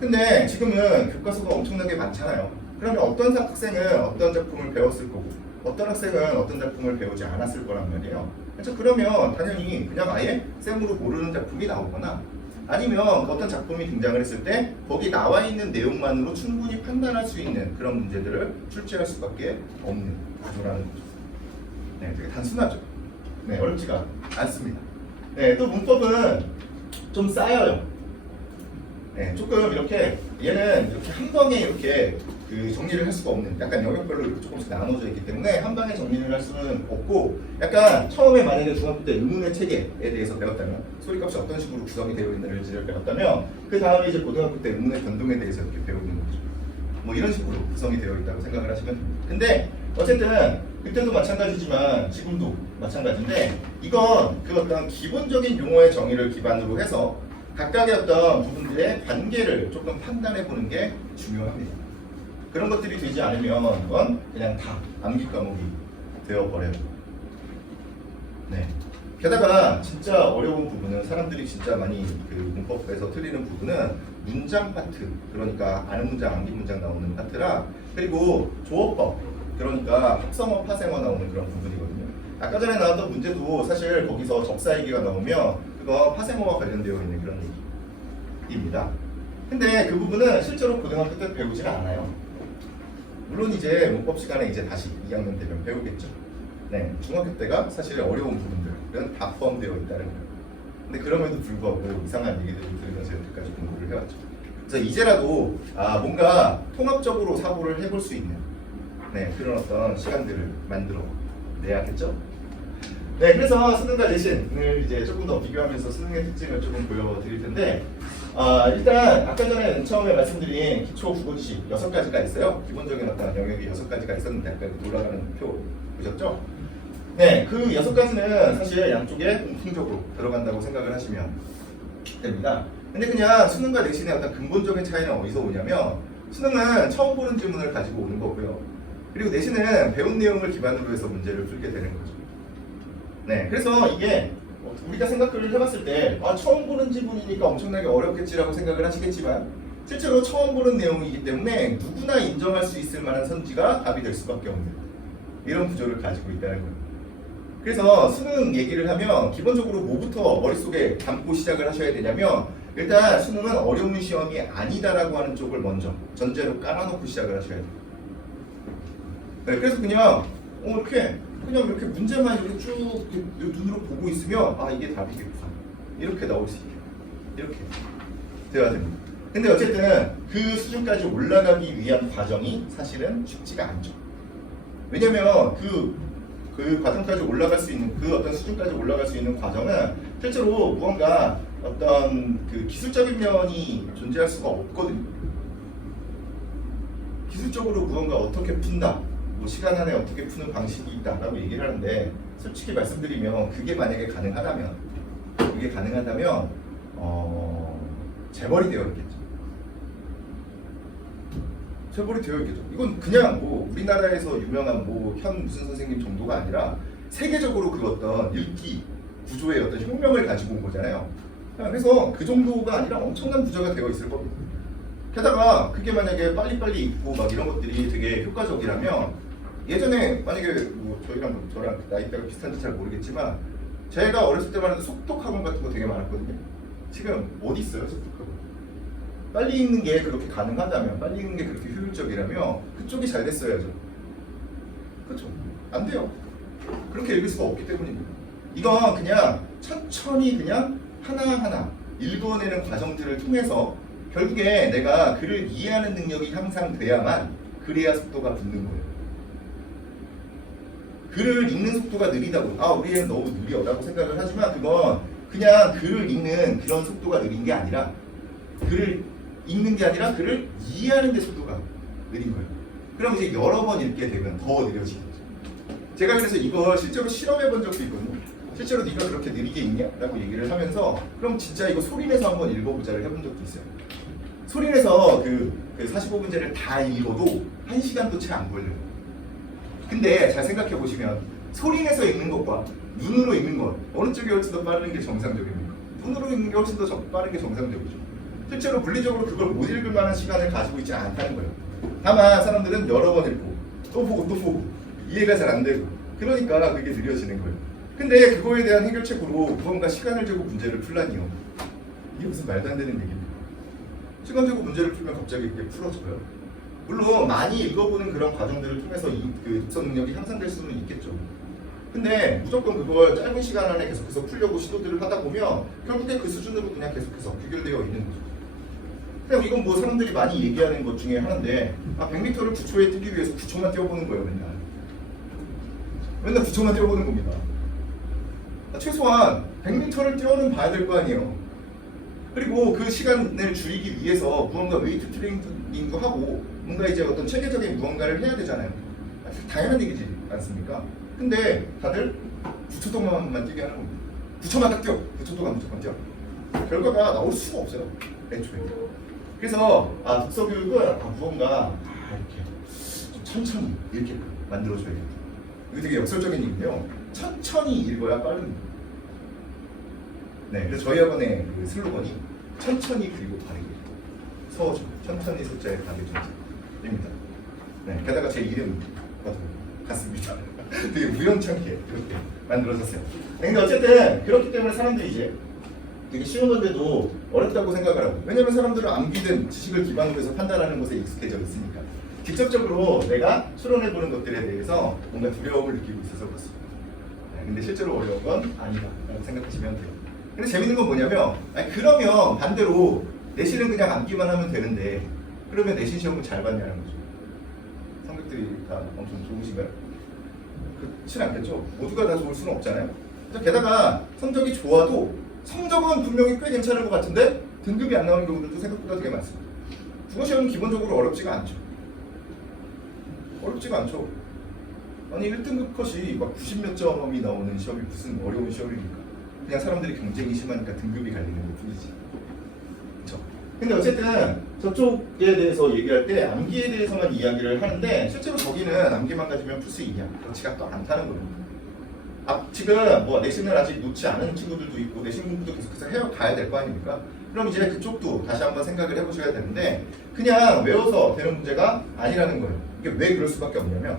근데 지금은 교과서가 엄청나게 많잖아요. 그러면 어떤 학생은 어떤 작품을 배웠을 거고 어떤 학생은 어떤 작품을 배우지 않았을 거란 말이에요. 그렇죠? 그러면 당연히 그냥 아예 쌤으로 모르는 작품이 나오거나 아니면 어떤 작품이 등장을 했을 때 거기 나와 있는 내용만으로 충분히 판단할 수 있는 그런 문제들을 출제할 수밖에 없는 구조라는 거죠. 네, 되게 단순하죠. 네, 어렵지가 않습니다. 네, 또 문법은 좀 쌓여요. 네, 조금 이렇게 얘는 이렇게 한 방에 이렇게 정리를 할 수가 없는 약간 영역별로 이렇게 조금씩 나눠져 있기 때문에 한 방에 정리를 할 수는 없고 약간 처음에 만약에 중학교 때 의문의 체계에 대해서 배웠다면 소리값이 어떤 식으로 구성이 되어 있는지를 배웠다면 그 다음에 이제 고등학교 때 의문의 변동에 대해서 이렇게 배우는 거죠. 이런 식으로 구성이 되어 있다고 생각을 하시면 됩니다. 근데 어쨌든 그때도 마찬가지지만 지금도 마찬가지인데 이건 그 어떤 기본적인 용어의 정의를 기반으로 해서 각각의 어떤 부분들의 관계를 조금 판단해 보는 게 중요합니다. 그런 것들이 되지 않으면 그건 그냥 다 암기 과목이 되어버려요. 네. 게다가 진짜 어려운 부분은 사람들이 진짜 많이 문법에서 틀리는 부분은 문장 파트, 그러니까 아는 문장, 암기 문장 나오는 파트라 그리고 조어법, 그러니까 합성어, 파생어 나오는 그런 부분이거든요. 아까 전에 나왔던 문제도 사실 거기서 접사얘기가 나오면 그거 파생어와 관련되어 있는 그런 얘기입니다. 근데 그 부분은 실제로 고등학교 때 배우지는 않아요. 물론 이제 문법 시간에 이제 다시 2학년 되면 배우겠죠. 네, 중학교 때가 사실 어려운 부분들은 다 포함되어 있다는 거예요. 근데 그럼에도 불구하고 이상한 얘기들을 들으면서 여태까지 공부를 해왔죠. 그래서 이제라도 뭔가 통합적으로 사고를 해볼 수 있는 그런 어떤 시간들을 만들어 내야겠죠. 네, 그래서 수능과 내신을 이제 조금 더 비교하면서 수능의 특징을 조금 보여드릴 텐데 일단 아까 전에 처음에 말씀드린 기초 국어 지식 6가지가 있어요. 기본적인 어떤 영역이 6가지가 있었는데 아까 돌아가는 표 보셨죠? 네, 그 6가지는 사실 양쪽에 공통적으로 들어간다고 생각을 하시면 됩니다. 근데 그냥 수능과 내신의 어떤 근본적인 차이는 어디서 오냐면 수능은 처음 보는 질문을 가지고 오는 거고요. 그리고 내신은 배운 내용을 기반으로 해서 문제를 풀게 되는 거죠. 네, 그래서 이게 우리가 생각을 해봤을 때 처음 보는 지문이니까 엄청나게 어렵겠지라고 생각을 하시겠지만 실제로 처음 보는 내용이기 때문에 누구나 인정할 수 있을 만한 선지가 답이 될 수밖에 없는 이런 구조를 가지고 있다는 거예요. 그래서 수능 얘기를 하면 기본적으로 뭐부터 머릿속에 담고 시작을 하셔야 되냐면 일단 수능은 어려운 시험이 아니다라고 하는 쪽을 먼저 전제로 깔아놓고 시작을 하셔야 돼요. 네, 그래서 그냥 이렇게 그냥 이렇게 문제만 이렇게 쭉 눈으로 보고 있으면 아 이게 답이겠구나 이렇게 나올 수 있게 이렇게 돼야 됩니다. 근데 어쨌든 그 수준까지 올라가기 위한 과정이 사실은 쉽지가 않죠. 왜냐면 그 과정까지 올라갈 수 있는 그 어떤 수준까지 올라갈 수 있는 과정은 실제로 무언가 어떤 그 기술적인 면이 존재할 수가 없거든요. 기술적으로 무언가 어떻게 푼다, 뭐 시간 안에 어떻게 푸는 방식이 있다라고 얘기를 하는데 솔직히 말씀드리면 그게 만약에 가능하다면 재벌이 되어 있겠죠. 재벌이 되어 있겠죠. 이건 그냥 뭐 우리나라에서 유명한 뭐 현 무슨 선생님 정도가 아니라 세계적으로 그 어떤 읽기 구조의 어떤 혁명을 가지고 온 거잖아요. 그래서 그 정도가 아니라 엄청난 부자가 되어 있을 겁니다. 게다가 그게 만약에 빨리빨리 읽고 막 이런 것들이 되게 효과적이라면 예전에 만약에 뭐 저랑 나이대가 비슷한지 잘 모르겠지만 제가 어렸을 때만 해도 속독 학원 같은 거 되게 많았거든요. 지금 어디 있어요 속독 학원? 빨리 읽는 게 그렇게 가능하다면, 빨리 읽는 게 그렇게 효율적이라면 그쪽이 잘 됐어야죠. 그렇죠? 안 돼요. 그렇게 읽을 수가 없기 때문입니다. 이건 그냥 천천히 그냥 하나하나 읽어내는 과정들을 통해서 결국에 내가 글을 이해하는 능력이 향상돼야만 그래야 속도가 붙는 거예요. 글을 읽는 속도가 느리다고 우리 애는 너무 느려 라고 생각을 하지만 그건 그냥 글을 읽는 그런 속도가 느린 게 아니라 글을 읽는 게 아니라 글을 이해하는 데 속도가 느린 거예요. 그럼 이제 여러 번 읽게 되면 더 느려지겠죠. 제가 그래서 이걸 실제로 실험해 본 적도 있거든요. 실제로 네가 그렇게 느리게 읽냐? 라고 얘기를 하면서 그럼 진짜 이거 소리내서 한번 읽어보자를 해본 적도 있어요. 소리내서 그 45문제를 다 읽어도 1시간도 채 안 걸려요. 근데 잘 생각해 보시면 소리내서 읽는 것과 눈으로 읽는 것 어느 쪽이 훨씬 더 빠른 게 정상적입니까? 눈으로 읽는 게 훨씬 더 빠른 게 정상적이죠. 실제로 물리적으로 그걸 못 읽을 만한 시간을 가지고 있지 않다는 거예요. 다만 사람들은 여러 번 읽고 또 보고 이해가 잘 안 되고 그러니까 그게 느려지는 거예요. 근데 그거에 대한 해결책으로 무언가 시간을 재고 문제를 풀라니요. 이게 무슨 말도 안 되는 얘기입니까? 시간 재고 문제를 풀면 갑자기 그게 풀어져요. 물론 많이 읽어보는 그런 과정들을 통해서 그 독서 능력이 향상될 수는 있겠죠. 근데 무조건 그걸 짧은 시간 안에 계속해서 풀려고 시도들을 하다 보면 결국에 그 수준으로 그냥 계속해서 귀결되어 있는 거죠. 그냥 이건 뭐 사람들이 많이 얘기하는 것 중에 하나인데 100m를 9초에 뛰기 위해서 9초만 뛰어보는 거예요. 맨날 9초만 뛰어보는 겁니다. 최소한 100m를 뛰어는 봐야 될 거 아니에요. 그리고 그 시간을 줄이기 위해서 무언가 웨이트 트레이닝도 하고 뭔가 이제 어떤 체계적인 무언가를 해야 되잖아요. 당연한 얘기지 않습니까? 근데 다들 9초 동안만 뛰게 하는 겁니다. 9초만 딱 뛰어. 9초 동안 무조건 뛰어. 결과가 나올 수가 없어요. 애초에. 그래서 독서 교육은 무언가 이렇게 좀 천천히 이렇게 만들어줘야겠다. 이거 되게 역설적인 얘기인데요. 천천히 읽어야 빠릅니다. 네, 그래서 저희 학원의 그 슬로건이 천천히 그리고 바르게 서어죠. 천천히 숫자에 바르게 존재입니다. 네, 게다가 제 이름과도 같습니다. 되게 우연찮게 그렇게 만들어졌어요. 네, 근데 어쨌든 그렇기 때문에 사람들이 이제 되게 쉬운 건데도 어렵다고 생각을 하고 왜냐면 사람들은 암기된 지식을 기반으로 해서 판단하는 것에 익숙해져 있으니까 직접적으로 내가 추론해보는 것들에 대해서 뭔가 두려움을 느끼고 있어서 그렇습니다. 네, 근데 실제로 어려운 건 아니다 라고 생각하시면 돼요. 근데 재밌는 건 뭐냐면 그러면 반대로 내신은 그냥 암기만 하면 되는데 그러면 내신 시험은 잘 봤냐는 거죠. 성적들이 다 엄청 좋으신가요? 그렇진 않겠죠. 모두가 다 좋을 수는 없잖아요. 게다가 성적이 좋아도 성적은 분명히 꽤 괜찮은 것 같은데 등급이 안 나오는 경우들도 생각보다 되게 많습니다. 국어시험은 기본적으로 어렵지가 않죠. 아니 1등급 컷이 막 90몇 점이 나오는 시험이 무슨 어려운 시험입니까? 그냥 사람들이 경쟁이 심하니까 등급이 갈리는 것 뿐이지. 그렇죠? 근데 어쨌든 저쪽에 대해서 얘기할 때 암기에 대해서만 이야기를 하는데 실제로 거기는 암기만 가지면 풀 수 있냐? 그렇지가 또 않다는 거예요. 지금 뭐 내신을 아직 놓지 않은 친구들도 있고 내신 공부도 계속해서 해가야 될 거 아닙니까? 그럼 이제 그쪽도 다시 한번 생각을 해보셔야 되는데 그냥 외워서 되는 문제가 아니라는 거예요. 이게 왜 그럴 수밖에 없냐면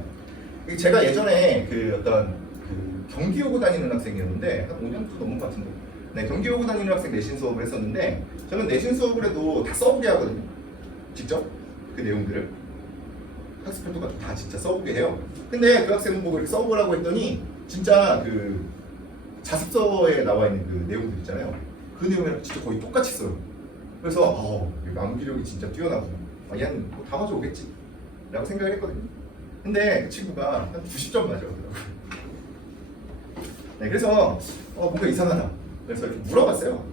제가 예전에 그 어떤 그 경기 오고 다니는 학생이었는데 한 5년도 넘은 것 같은데 네, 경기 오고 다니는 학생 내신 수업을 했었는데 저는 내신 수업을 해도 다 써보게 하거든요. 직접 그 내용들을 학습표도 다 진짜 써보게 해요. 근데 그 학생은 뭐 이렇게 써보라고 했더니 진짜 그 자습서에 나와 있는 그 내용들 있잖아요. 그 내용이랑 진짜 거의 똑같이 써요. 그래서 암기력이 진짜 뛰어나구나. 얘는 뭐다 가져오겠지 라고 생각을 했거든요. 근데 그 친구가 한 90점 맞아오더라고요. 네, 그래서 뭔가 이상하다. 그래서 이렇게 물어봤어요.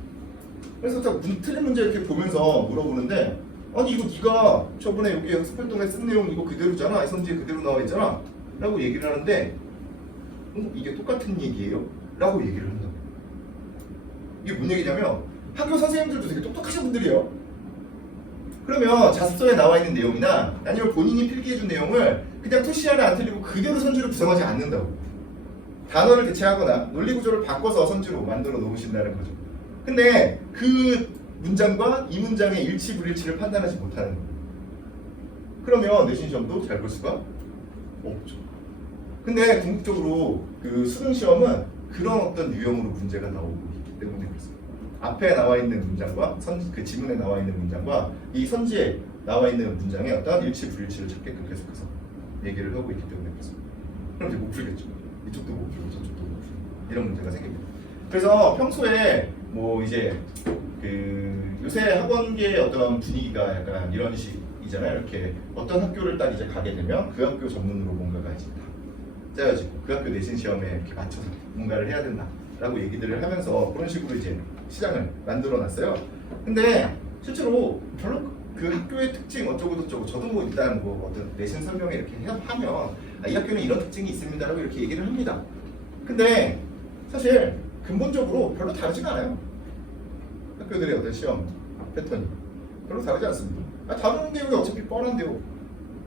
그래서 딱 틀린 문제 이렇게 보면서 물어보는데 아니 이거 네가 저번에 여기 학습활동에 쓴 내용 이거 그대로잖아. 선지에 그대로 나와 있잖아. 라고 얘기를 하는데 이게 똑같은 얘기예요? 라고 얘기를 한다고. 이게 뭔 얘기냐면 학교 선생님들도 되게 똑똑하신 분들이에요. 그러면 자습서에 나와 있는 내용이나 아니면 본인이 필기해준 내용을 그냥 토시 하나 안 틀리고 그대로 선지로 구성하지 않는다고. 단어를 대체하거나 논리구조를 바꿔서 선지로 만들어 놓으신다는 거죠. 근데 그 문장과 이 문장의 일치 불일치를 판단하지 못하는 거예요. 그러면 내신 시험도 잘 볼 수가 없죠. 근데 궁극적으로 그 수능 시험은 그런 어떤 유형으로 문제가 나오고 있기 때문에 그렇습니다. 앞에 나와 있는 문장과 그 지문에 나와 있는 문장과 이 선지에 나와 있는 문장의 어떤 일치 불일치를 찾게끔 계속해서 얘기를 하고 있기 때문에 그렇습니다. 그럼 이제 못 풀겠죠. 이쪽도 못 풀고 저쪽도 못 풀고 이런 문제가 생깁니다. 그래서 평소에 뭐 이제 그 요새 학원계의 어떤 분위기가 약간 이런 식이잖아요. 이렇게 어떤 학교를 딱 이제 가게 되면 그 학교 전문으로 뭔가가 이제 다 짜여지고 그 학교 내신 시험에 이렇게 맞춰서 뭔가를 해야 된다라고 얘기들을 하면서 그런 식으로 이제 시장을 만들어놨어요. 근데 실제로 별로 그 학교의 특징 어쩌고 저쩌고 저도 뭐 일단 뭐 어떤 내신 설명에 이렇게 하면 이 학교는 이런 특징이 있습니다라고 이렇게 얘기를 합니다. 근데 사실 근본적으로 별로 다르지가 않아요. 학교들의 어떤 시험 패턴이 별로 다르지 않습니다. 다루는 내용이 어차피 뻔한데요.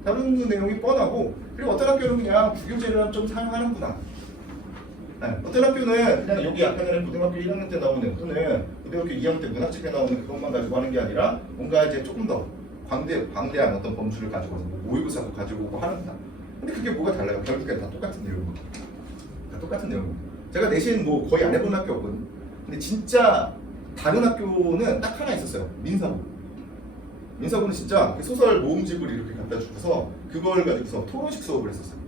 다루는 내용이 뻔하고 그리고 어떤 학교는 그냥 부교재를 좀 사용하는구나. 어떤 학교는 그냥 여기 아까 전에 고등학교 1학년 때 나오는 또는 고등학교 2학년 때 문학책에 나오는 그것만 가지고 하는 게 아니라 뭔가 이제 조금 더 광대한 어떤 범주를 가지고 와서 모의고사도 가지고 오고 하는구나. 근데 그게 뭐가 달라요? 결국엔 다 똑같은 내용입니다. 다 똑같은 내용입니다. 제가 내신 뭐 거의 안 해본 학교 없거든요. 근데 진짜 다른 학교는 딱 하나 있었어요. 민사고. 민사고는 진짜 소설 모음집을 이렇게 갖다 주고서 그걸 가지고서 토론식 수업을 했었어요.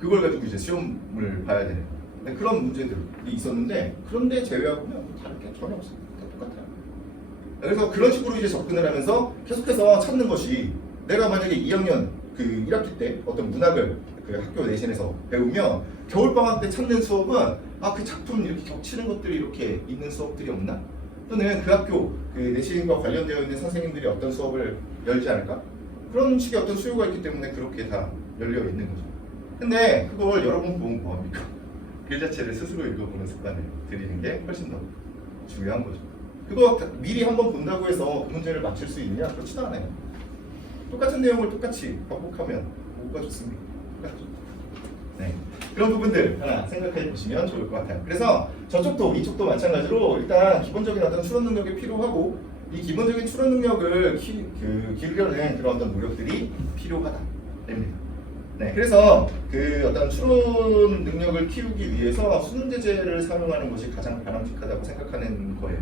그걸 가지고 이제 시험을 봐야 되는 그런 문제들이 있었는데 그런데 제외하고는 다를 게 전혀 없어요. 다 똑같아요. 그래서 그런 식으로 이제 접근을 하면서 계속해서 찾는 것이 내가 만약에 2학년 그 1학기 때 어떤 문학을 그 학교 내신에서 배우면 겨울방학 때 찾는 수업은 그 작품 이렇게 겹치는 것들이 이렇게 있는 수업들이 없나? 또는 그 학교 그 내신과 관련되어 있는 선생님들이 어떤 수업을 열지 않을까? 그런 식의 어떤 수요가 있기 때문에 그렇게 다 열려 있는 거죠. 근데 그걸 여러 번 보면 뭐합니까? 글 자체를 스스로 읽어보는 습관을 들이는 게 훨씬 더 중요한 거죠. 그거 미리 한번 본다고 해서 그 문제를 맞출 수 있느냐? 그렇지도 않아요. 똑같은 내용을 똑같이 반복하면 뭐가 좋습니까? 똑같죠. 네. 그런 부분들 하나 생각해 보시면 좋을 것 같아요. 그래서 저쪽도 이쪽도 마찬가지로 일단 기본적인 어떤 추론 능력이 필요하고 이 기본적인 추론 능력을 기르려는 그런 어떤 노력들이 필요하다. 됩니다. 네, 그래서 그 어떤 추론 능력을 키우기 위해서 수능제재를 사용하는 것이 가장 바람직하다고 생각하는 거예요.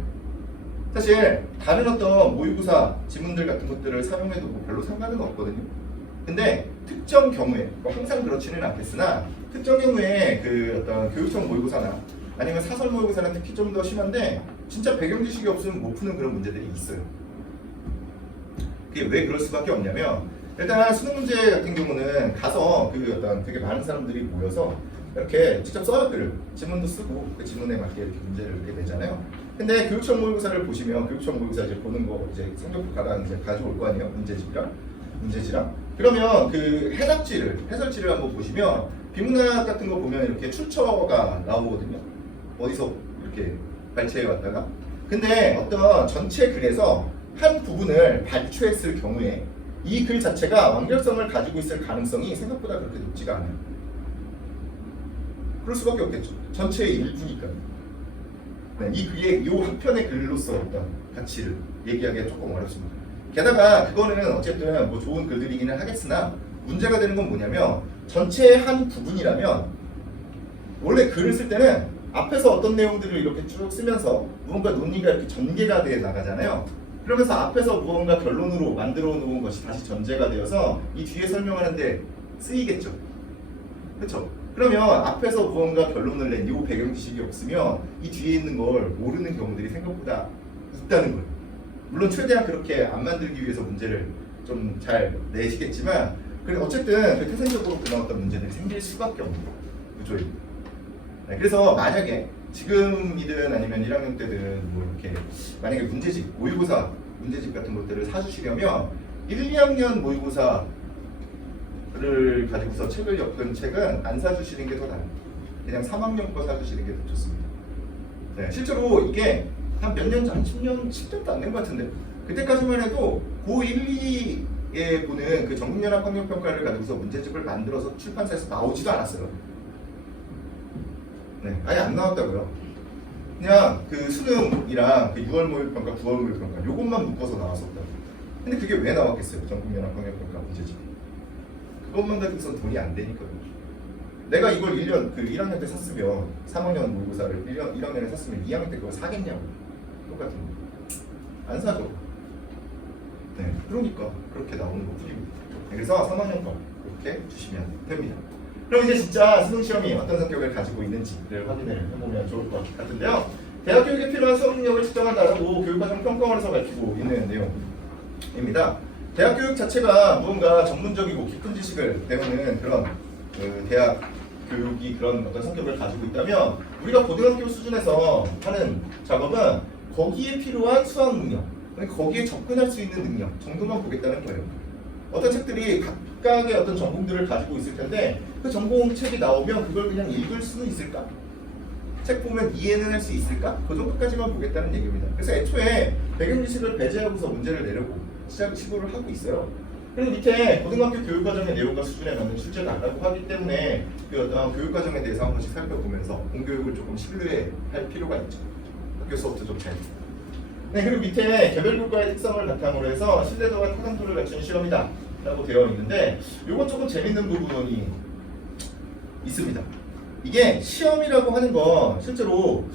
사실 다른 어떤 모의고사 지문들 같은 것들을 사용해도 뭐 별로 상관은 없거든요. 근데 특정 경우에 뭐 항상 그렇지는 않겠으나 특정 경우에 그 어떤 교육청 모의고사나 아니면 사설 모의고사는 특히 좀 더 심한데 진짜 배경 지식이 없으면 못 푸는 그런 문제들이 있어요. 그게 왜 그럴 수밖에 없냐면 일단 수능 문제 같은 경우는 가서 그 어떤 되게 많은 사람들이 모여서 이렇게 직접 써요. 글을 지문도 쓰고 그 지문에 맞게 이렇게 문제를 이렇게 내잖아요. 근데 교육청 모의고사를 보시면 교육청 모의고사 이제 보는 거 이제 성적표 가방 이제 가져올 거 아니에요. 문제지랑 그러면 그 해설지를 한번 보시면 비문학 같은 거 보면 이렇게 출처가 나오거든요. 어디서 이렇게 발췌해 왔다가 근데 어떤 전체 글에서 한 부분을 발췌했을 경우에 이 글 자체가 완결성을 가지고 있을 가능성이 생각보다 그렇게 높지가 않아요. 그럴 수밖에 없겠죠. 전체의 일부니까요. 네, 이 한 편의 글로서 어떤 가치를 얘기하기가 조금 어렵습니다. 게다가 그거는 어쨌든 뭐 좋은 글들이기는 하겠으나 문제가 되는 건 뭐냐면 전체의 한 부분이라면 원래 글을 쓸 때는 앞에서 어떤 내용들을 이렇게 쭉 쓰면서 무언가 논의가 이렇게 전개가 돼 나가잖아요. 그러면서 앞에서 무언가 결론으로 만들어 놓은 것이 다시 전제가 되어서 이 뒤에 설명하는데 쓰이겠죠. 그렇죠? 그러면 앞에서 무언가 결론을 낸 이 배경 지식이 없으면 이 뒤에 있는 걸 모르는 경우들이 생각보다 있다는 거예요. 물론 최대한 그렇게 안 만들기 위해서 문제를 좀 잘 내시겠지만 어쨌든 태생적으로 그런 어떤 문제들이 생길 수밖에 없는 구조입니다. 네, 그래서 만약에 지금이든 아니면 1학년 때든 뭐 이렇게 만약에 문제집, 모의고사 문제집 같은 것들을 사주시려면 1, 2학년 모의고사를 가지고서 책을 엮은 책은 안 사주시는 게 더 나아요. 그냥 3학년 거 사주시는 게 더 좋습니다. 네, 실제로 이게 한 몇 년 전, 10년, 10년도 안 된 것 같은데 그때까지만 해도 고1, 2에 보는 그 전국연합 학력평가를 가지고서 문제집을 만들어서 출판사에서 나오지도 않았어요. 네, 아예 안 나왔다고요. 그냥 그 수능이랑 그 6월 모의평가, 9월 모의평가 요것만 묶어서 나왔었다. 근데 그게 왜 나왔겠어요? 전국연합 학력평가 문제집. 그것만 가지고선 돈이 안 되니까요. 내가 이걸 1학년 때 샀으면 3학년 모의고사를 1학년에 샀으면 2학년 때 그걸 사겠냐고. 똑같은 거. 안 사죠. 네, 그러니까 그렇게 나오는 거 뿐입니다. 그래서 3학년 거 이렇게 주시면 됩니다. 그럼 이제 진짜 수능 시험이 어떤 성격을 가지고 있는지를 확인을 해보면 좋을 것 같은데요. 대학 교육에 필요한 수업 능력을 측정한다라고 교육과정 평가원에서 밝히고 있는 내용입니다. 대학 교육 자체가 무언가 전문적이고 깊은 지식을 배우는 그런 대학 교육이 그런 어떤 성격을 가지고 있다면 우리가 고등학교 수준에서 하는 작업은 거기에 필요한 수학 능력, 거기에 접근할 수 있는 능력 정도만 보겠다는 거예요. 어떤 책들이 각각의 어떤 전공들을 가지고 있을 텐데 그 전공 책이 나오면 그걸 그냥 읽을 수는 있을까? 책 보면 이해는 할 수 있을까? 그 정도까지만 보겠다는 얘기입니다. 그래서 애초에 배경 지식을 배제하고서 문제를 내려고 시도를 하고 있어요. 그리고 밑에 고등학교 교육과정의 내용과 수준에 맞는 출제가 안다고 하기 때문에 그 어떤 교육과정에 대해서 한 번씩 살펴보면서 공교육을 조금 신뢰할 필요가 있죠. 학교 수업도 좀 잘. 네, 그리고 밑에 개별 교과의 특성을 바탕으로 해서 신뢰도와 타당도를 갖춘 시험이다 라고 되어 있는데 이건 조금 재밌는 부분이 있습니다. 이게 시험이라고 하는 건 실제로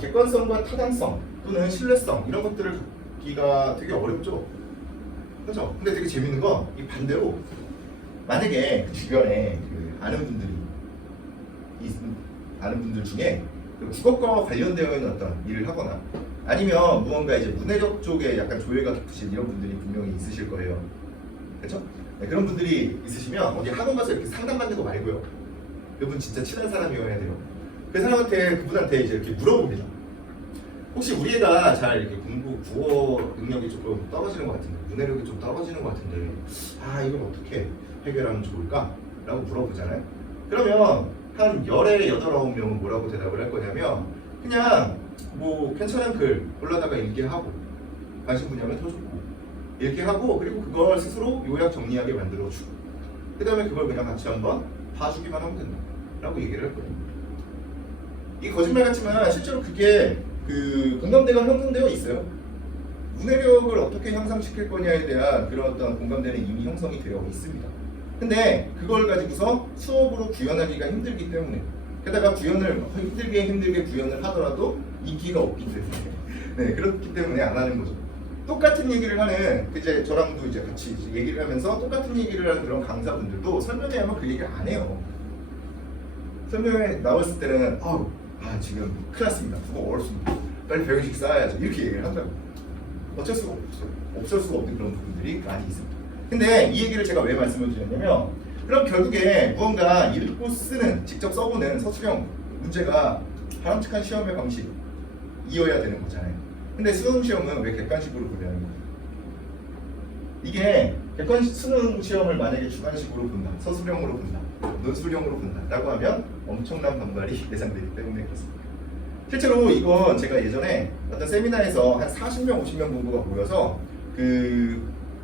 객관성과 타당성 또는 신뢰성 이런 것들을 갖기가 되게 어렵죠. 그렇죠? 근데 되게 재밌는 건 이 반대로 만약에 그 주변에 아는 분들 중에 국어과와 관련되어 있는 어떤 일을 하거나 아니면 무언가 이제 문해력 쪽에 약간 조예가 깊으신 이런 분들이 분명히 있으실 거예요. 그렇죠? 네, 그런 분들이 있으시면 어디 학원 가서 이렇게 상담받는 거 말고요. 그분 진짜 친한 사람이어야 돼요. 그분한테 이제 이렇게 물어봅니다. 혹시 우리 애가 잘 이렇게 국어 능력이 조금 떨어지는 것 같은데, 문해력이 좀 떨어지는 것 같은데, 이걸 어떻게 해결하면 좋을까? 라고 물어보잖아요. 그러면 한 10에 8, 9명은 뭐라고 대답을 할 거냐면 그냥 뭐 괜찮은 글 올라다가 읽기하고 관심 분야면 펴주고 읽기하고 그리고 그걸 스스로 요약 정리하게 만들어주고 그 다음에 그걸 그냥 같이 한번 봐주기만 하면 된다 라고 얘기를 할 거예요. 이게 거짓말 같지만 실제로 그게 공감대가 형성되어 있어요. 문해력을 어떻게 향상시킬 거냐에 대한 그런 어떤 공감대는 이미 형성이 되어 있습니다. 근데 그걸 가지고서 수업으로 구현하기가 힘들기 때문에 게다가 힘들게 구현을 하더라도 인기가 없기 때문에 네, 그렇기 때문에 안 하는 거죠. 똑같은 얘기를 하는 이제 저랑도 이제 같이 얘기를 하면서 똑같은 얘기를 하는 그런 강사분들도 설명회 하면 그 얘기를 안 해요. 설명회 나왔을 때는 지금 큰일 났습니다. 국어 어렵습니다. 빨리 배경식 쌓아야죠. 이렇게 얘기를 한다고. 어쩔 수가 없어요. 없을 수가 없는 그런 부분들이 많이 있습니다. 근데 이 얘기를 제가 왜 말씀을 드렸냐면 그럼 결국에 무언가 읽고 쓰는, 직접 써보는 서술형 문제가 바람직한 시험의 방식이어야 되는 거잖아요. 근데 수능 시험은 왜 객관식으로 분류하는 거예요? 이게 수능 시험을 만약에 주관식으로 본다, 서술형으로 본다, 논술형으로 본다 라고 하면 엄청난 반발이 예상되기 때문에 그렇습니다. 실제로 이건 제가 예전에 어떤 세미나에서 한 40명, 50명 정도가 모여서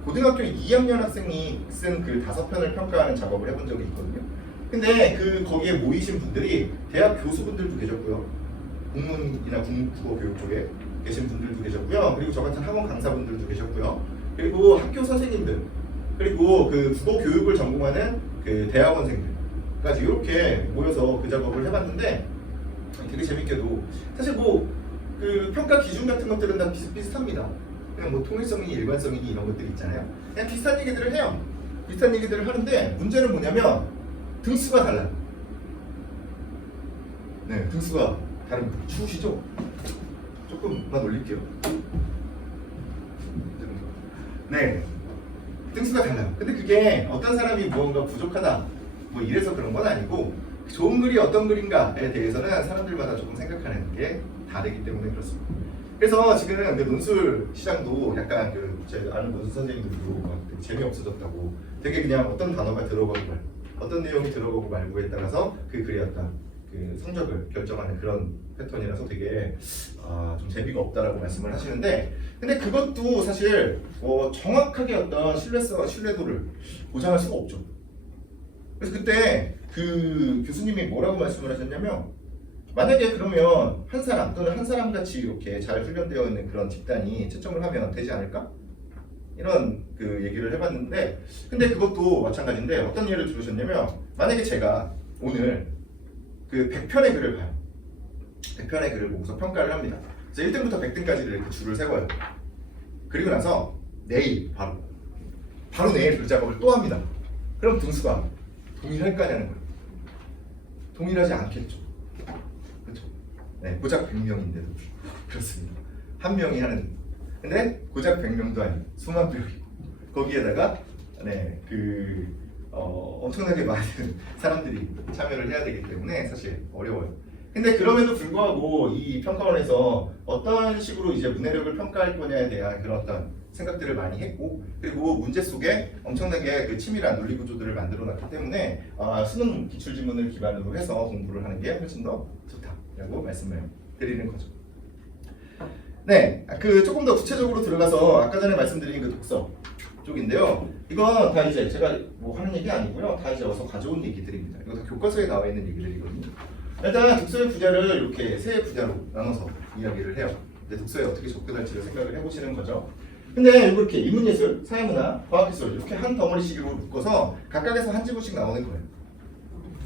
고등학교 2학년 학생이 쓴 글 5편을 평가하는 작업을 해본 적이 있거든요. 근데 거기에 모이신 분들이 대학 교수분들도 계셨고요. 국문이나 국어 교육 쪽에 계신 분들도 계셨고요. 그리고 저 같은 학원 강사분들도 계셨고요. 그리고 학교 선생님들, 그리고 국어 교육을 전공하는 대학원생들까지 이렇게 모여서 그 작업을 해봤는데 되게 재밌게도 사실 뭐 그 평가 기준 같은 것들은 다 비슷비슷합니다. 그냥 뭐 통일성이니 일관성이니 이런 것들 있잖아요. 그냥 비슷한 얘기들을 해요. 비슷한 얘기들을 하는데 문제는 뭐냐면 등수가 달라요. 네, 등수가 다릅니다. 추우시죠? 조금만 올릴게요. 네, 등수가 달라요. 근데 그게 어떤 사람이 무언가 부족하다 뭐 이래서 그런 건 아니고 좋은 글이 어떤 글인가에 대해서는 사람들마다 조금 생각하는 게 다르기 때문에 그렇습니다. 그래서 지금 그 논술 시장도 약간 제 아는 논술 선생님들도 막 되게 재미없어졌다고 되게 그냥 어떤 단어가 들어가고 말고 어떤 내용이 들어가고 말고에 따라서 그 글의 어떤 그 성적을 결정하는 그런 패턴이라서 되게 좀 재미가 없다라고 말씀을 하시는데 근데 그것도 사실 정확하게 어떤 신뢰성과 신뢰도를 보장할 수가 없죠. 그래서 그때 그 교수님이 뭐라고 말씀을 하셨냐면 만약에 그러면 한 사람 또는 한 사람 같이 이렇게 잘 훈련되어 있는 그런 집단이 채점을 하면 되지 않을까? 이런 그 얘기를 해봤는데 근데 그것도 마찬가지인데 어떤 예를 들으셨냐면 만약에 제가 오늘 그 100편의 글을 봐요. 100편의 글을 보고서 평가를 합니다. 그래서 1등부터 100등까지를 이렇게 줄을 세워요. 그리고 나서 내일 바로 내일 그 작업을 또 합니다. 그럼 등수가 동일할까냐는 거예요. 동일하지 않겠죠. 그렇죠. 네, 고작 100명인데도 그렇습니다. 한 명이 하는 근데 고작 100명도 아니고 수만 명이고 거기에다가 엄청나게 많은 사람들이 참여를 해야 되기 때문에 사실 어려워요. 근데 그럼에도 불구하고 이 평가원에서 어떤 식으로 이제 문해력을 평가할 거냐에 대한 그런 어떤 생각들을 많이 했고 그리고 문제 속에 엄청나게 그 치밀한 논리 구조들을 만들어 놨기 때문에 수능 기출지문을 기반으로 해서 공부를 하는 게 훨씬 더 좋다라고 말씀을 드리는 거죠. 네, 조금 더 구체적으로 들어가서 아까 전에 말씀드린 그 독서 쪽인데요. 이건 다 이제 제가 뭐 하는 얘기 아니고요. 다 이제 어서 가져온 얘기들입니다. 이거 다 교과서에 나와 있는 얘기들이거든요. 일단 독서의 분야를 이렇게 세 분야로 나눠서 이야기를 해요. 이제 독서에 어떻게 접근할지를 생각을 해보시는 거죠. 근데 이렇게 인문예술, 사회문화, 과학기술 이렇게 한 덩어리씩으로 묶어서 각각에서 한 지문씩 나오는 거예요.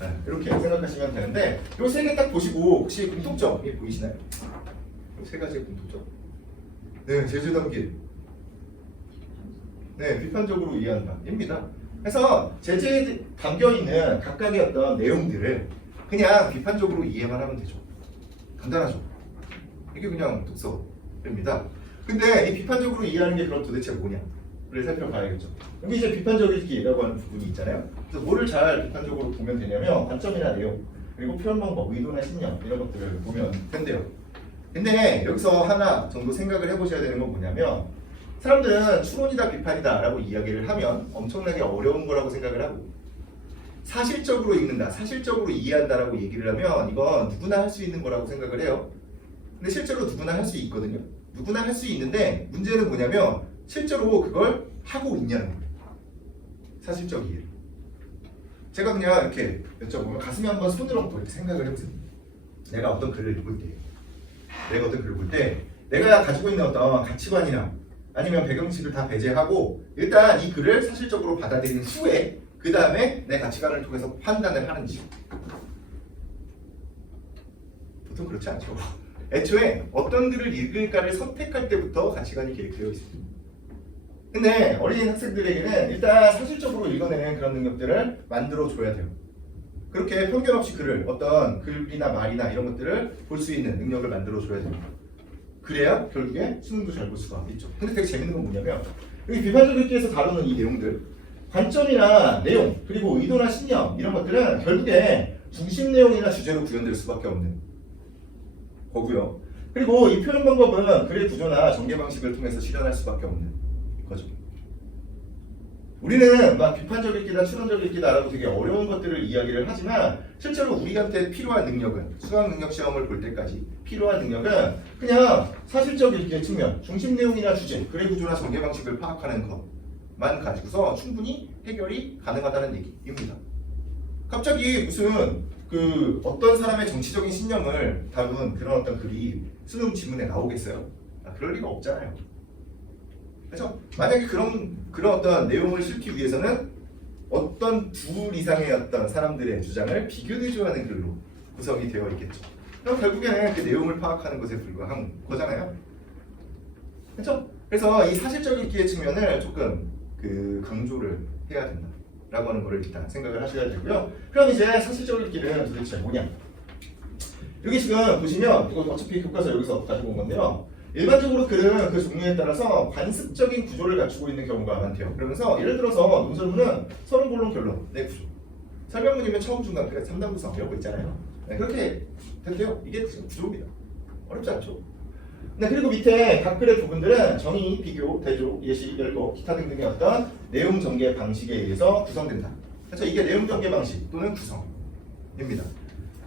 네, 이렇게 생각하시면 되는데 이 세 개 딱 보시고 혹시 공통점이 보이시나요? 이 세 가지의 공통점. 네, 제주 담기. 네, 비판적으로 이해한다입니다. 그래서 제재에 담겨 있는 각각의 어떤 내용들을 그냥 비판적으로 이해만 하면 되죠. 간단하죠. 이게 그냥 독서입니다. 근데 이 비판적으로 이해하는 게 그럼 도대체 뭐냐를 살펴봐야겠죠. 여기 이제 비판적 읽기라고 하는 부분이 있잖아요. 그래서 뭐를 잘 비판적으로 보면 되냐면 관점이나 내용, 그리고 표현 방법, 의도나 신념 이런 것들을 보면 된대요. 근데 여기서 하나 정도 생각을 해보셔야 되는 건 뭐냐면 사람들은 추론이다 비판이다 라고 이야기를 하면 엄청나게 어려운 거라고 생각을 하고 사실적으로 읽는다, 사실적으로 이해한다라고 얘기를 하면 이건 누구나 할 수 있는 거라고 생각을 해요. 근데 실제로 누구나 할 수 있거든요. 누구나 할 수 있는데 문제는 뭐냐면 실제로 그걸 하고 있냐는 거예요. 사실적 이해를. 제가 그냥 이렇게 여쭤보면 가슴에 한번 손을 얹고 이렇게 생각을 해보세요. 내가 어떤 글을 읽을 때 내가 가지고 있는 어떤 가치관이나 아니면 배경지식을 다 배제하고 일단 이 글을 사실적으로 받아들인 후에 그 다음에 내 가치관을 통해서 판단을 하는지. 보통 그렇지 않죠. 애초에 어떤 글을 읽을까를 선택할 때부터 가치관이 계획되어 있습니다. 근데 어린 학생들에게는 일단 사실적으로 읽어내는 그런 능력들을 만들어줘야 돼요. 그렇게 편견 없이 글을 어떤 글이나 말이나 이런 것들을 볼 수 있는 능력을 만들어줘야 됩니다. 그래야 결국에 수능도 잘 볼 수가 있죠. 근데 되게 재밌는 건 뭐냐면 여기 비판적 읽기에서 다루는 이 내용들 관점이나 내용 그리고 의도나 신념 이런 것들은 결국에 중심 내용이나 주제로 구현될 수밖에 없는 거고요. 그리고 이 표현 방법은 글의 구조나 전개 방식을 통해서 실현할 수밖에 없는 거죠. 우리는 막 비판적 읽기다, 추론적 읽기다라고 되게 어려운 것들을 이야기를 하지만 실제로 우리한테 필요한 능력은 수학 능력 시험을 볼 때까지 필요한 능력은 그냥 사실적 읽기의 측면, 중심 내용이나 주제, 글의 구조나 전개 방식을 파악하는 것만 가지고서 충분히 해결이 가능하다는 얘기입니다. 갑자기 무슨 어떤 사람의 정치적인 신념을 다룬 그런 어떤 글이 수능 지문에 나오겠어요? 그럴 리가 없잖아요. 그래서 만약에 그런 어떤 내용을 실기 위해서는 어떤 둘 이상의 어떤 사람들의 주장을 비교대조하는 글로 구성이 되어 있겠죠. 그럼 결국에는 그 내용을 파악하는 것에 불과한 거잖아요. 그렇죠? 그래서 이 사실적 읽기의 측면을 조금 강조를 해야 된다라고 하는 거를 일단 생각을 하셔야 되고요. 그럼 이제 사실적 읽기는 도대체 뭐냐? 여기 지금 보시면 이거 어차피 교과서 여기서 가지고 온 건데요. 일반적으로 글은 그 종류에 따라서 관습적인 구조를 갖추고 있는 경우가 많대요. 그러면서 예를 들어서 논설문은 서론, 본론, 결론, 네 구조. 설명문이면 처음, 중간, 끝, 3단 구성 이런 거 있잖아요. 네, 그렇게 된대요. 이게 지금 구조입니다. 어렵지 않죠? 네, 그리고 밑에 각 글의 부분들은 정의, 비교, 대조, 예시, 열거, 기타 등등의 어떤 내용 전개 방식에 의해서 구성된다. 그래서 이게 내용 전개 방식 또는 구성입니다.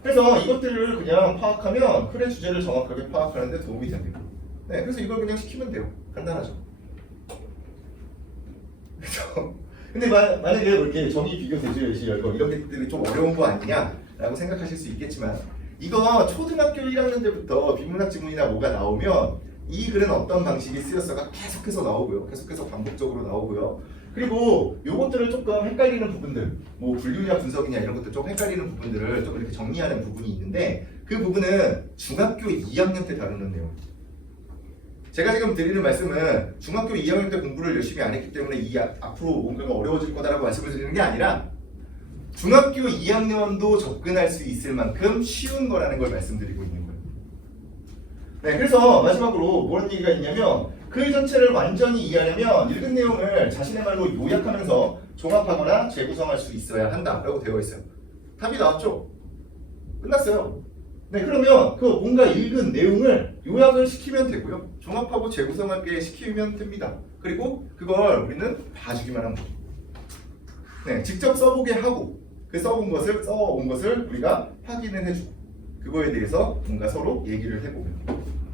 그래서 이것들을 그냥 파악하면 글의 주제를 정확하게 파악하는 데 도움이 됩니다. 네, 그래서 이걸 그냥 시키면 돼요. 간단하죠. 그래서 근데 만약에 이렇게 정의, 비교, 대조, 예시, 열거 이런 것들이 좀 어려운 거 아니냐라고 생각하실 수 있겠지만 이거 초등학교 1학년 때부터 비문학 지문이나 뭐가 나오면 이 글은 어떤 방식이 쓰였어가 계속해서 나오고요. 계속해서 반복적으로 나오고요. 그리고 요것들을 조금 헷갈리는 부분들, 뭐 분류냐 분석이냐 이런 것들 좀 헷갈리는 부분들을 좀 이렇게 정리하는 부분이 있는데 그 부분은 중학교 2학년 때 다루는 내용. 제가 지금 드리는 말씀은 중학교 2학년 때 공부를 열심히 안 했기 때문에 앞으로 뭔가가 어려워질 거다라고 말씀을 드리는 게 아니라 중학교 2학년도 접근할 수 있을 만큼 쉬운 거라는 걸 말씀드리고 있는 거예요. 네, 그래서 마지막으로 뭐라는 얘기가 있냐면 글 전체를 완전히 이해하려면 읽은 내용을 자신의 말로 요약하면서 종합하거나 재구성할 수 있어야 한다라고 되어 있어요. 답이 나왔죠? 끝났어요. 네, 그러면 그 뭔가 읽은 내용을 요약을 시키면 되고요. 종합하고 재구성하게 시키면 됩니다. 그리고 그걸 우리는 봐주기만 하는 거죠. 네, 직접 써보게 하고 그 써온 것을 우리가 확인을 해주고 그거에 대해서 뭔가 서로 얘기를 해보면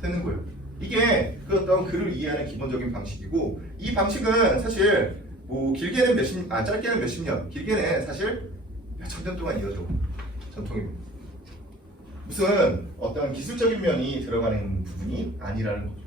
되는 거예요. 이게 그 어떤 글을 이해하는 기본적인 방식이고 이 방식은 사실 뭐 길게는 짧게는 몇십 년, 길게는 사실 몇천 년 동안 이어져 전통입니다. 무슨 어떤 기술적인 면이 들어가는 부분이 아니라는 거죠.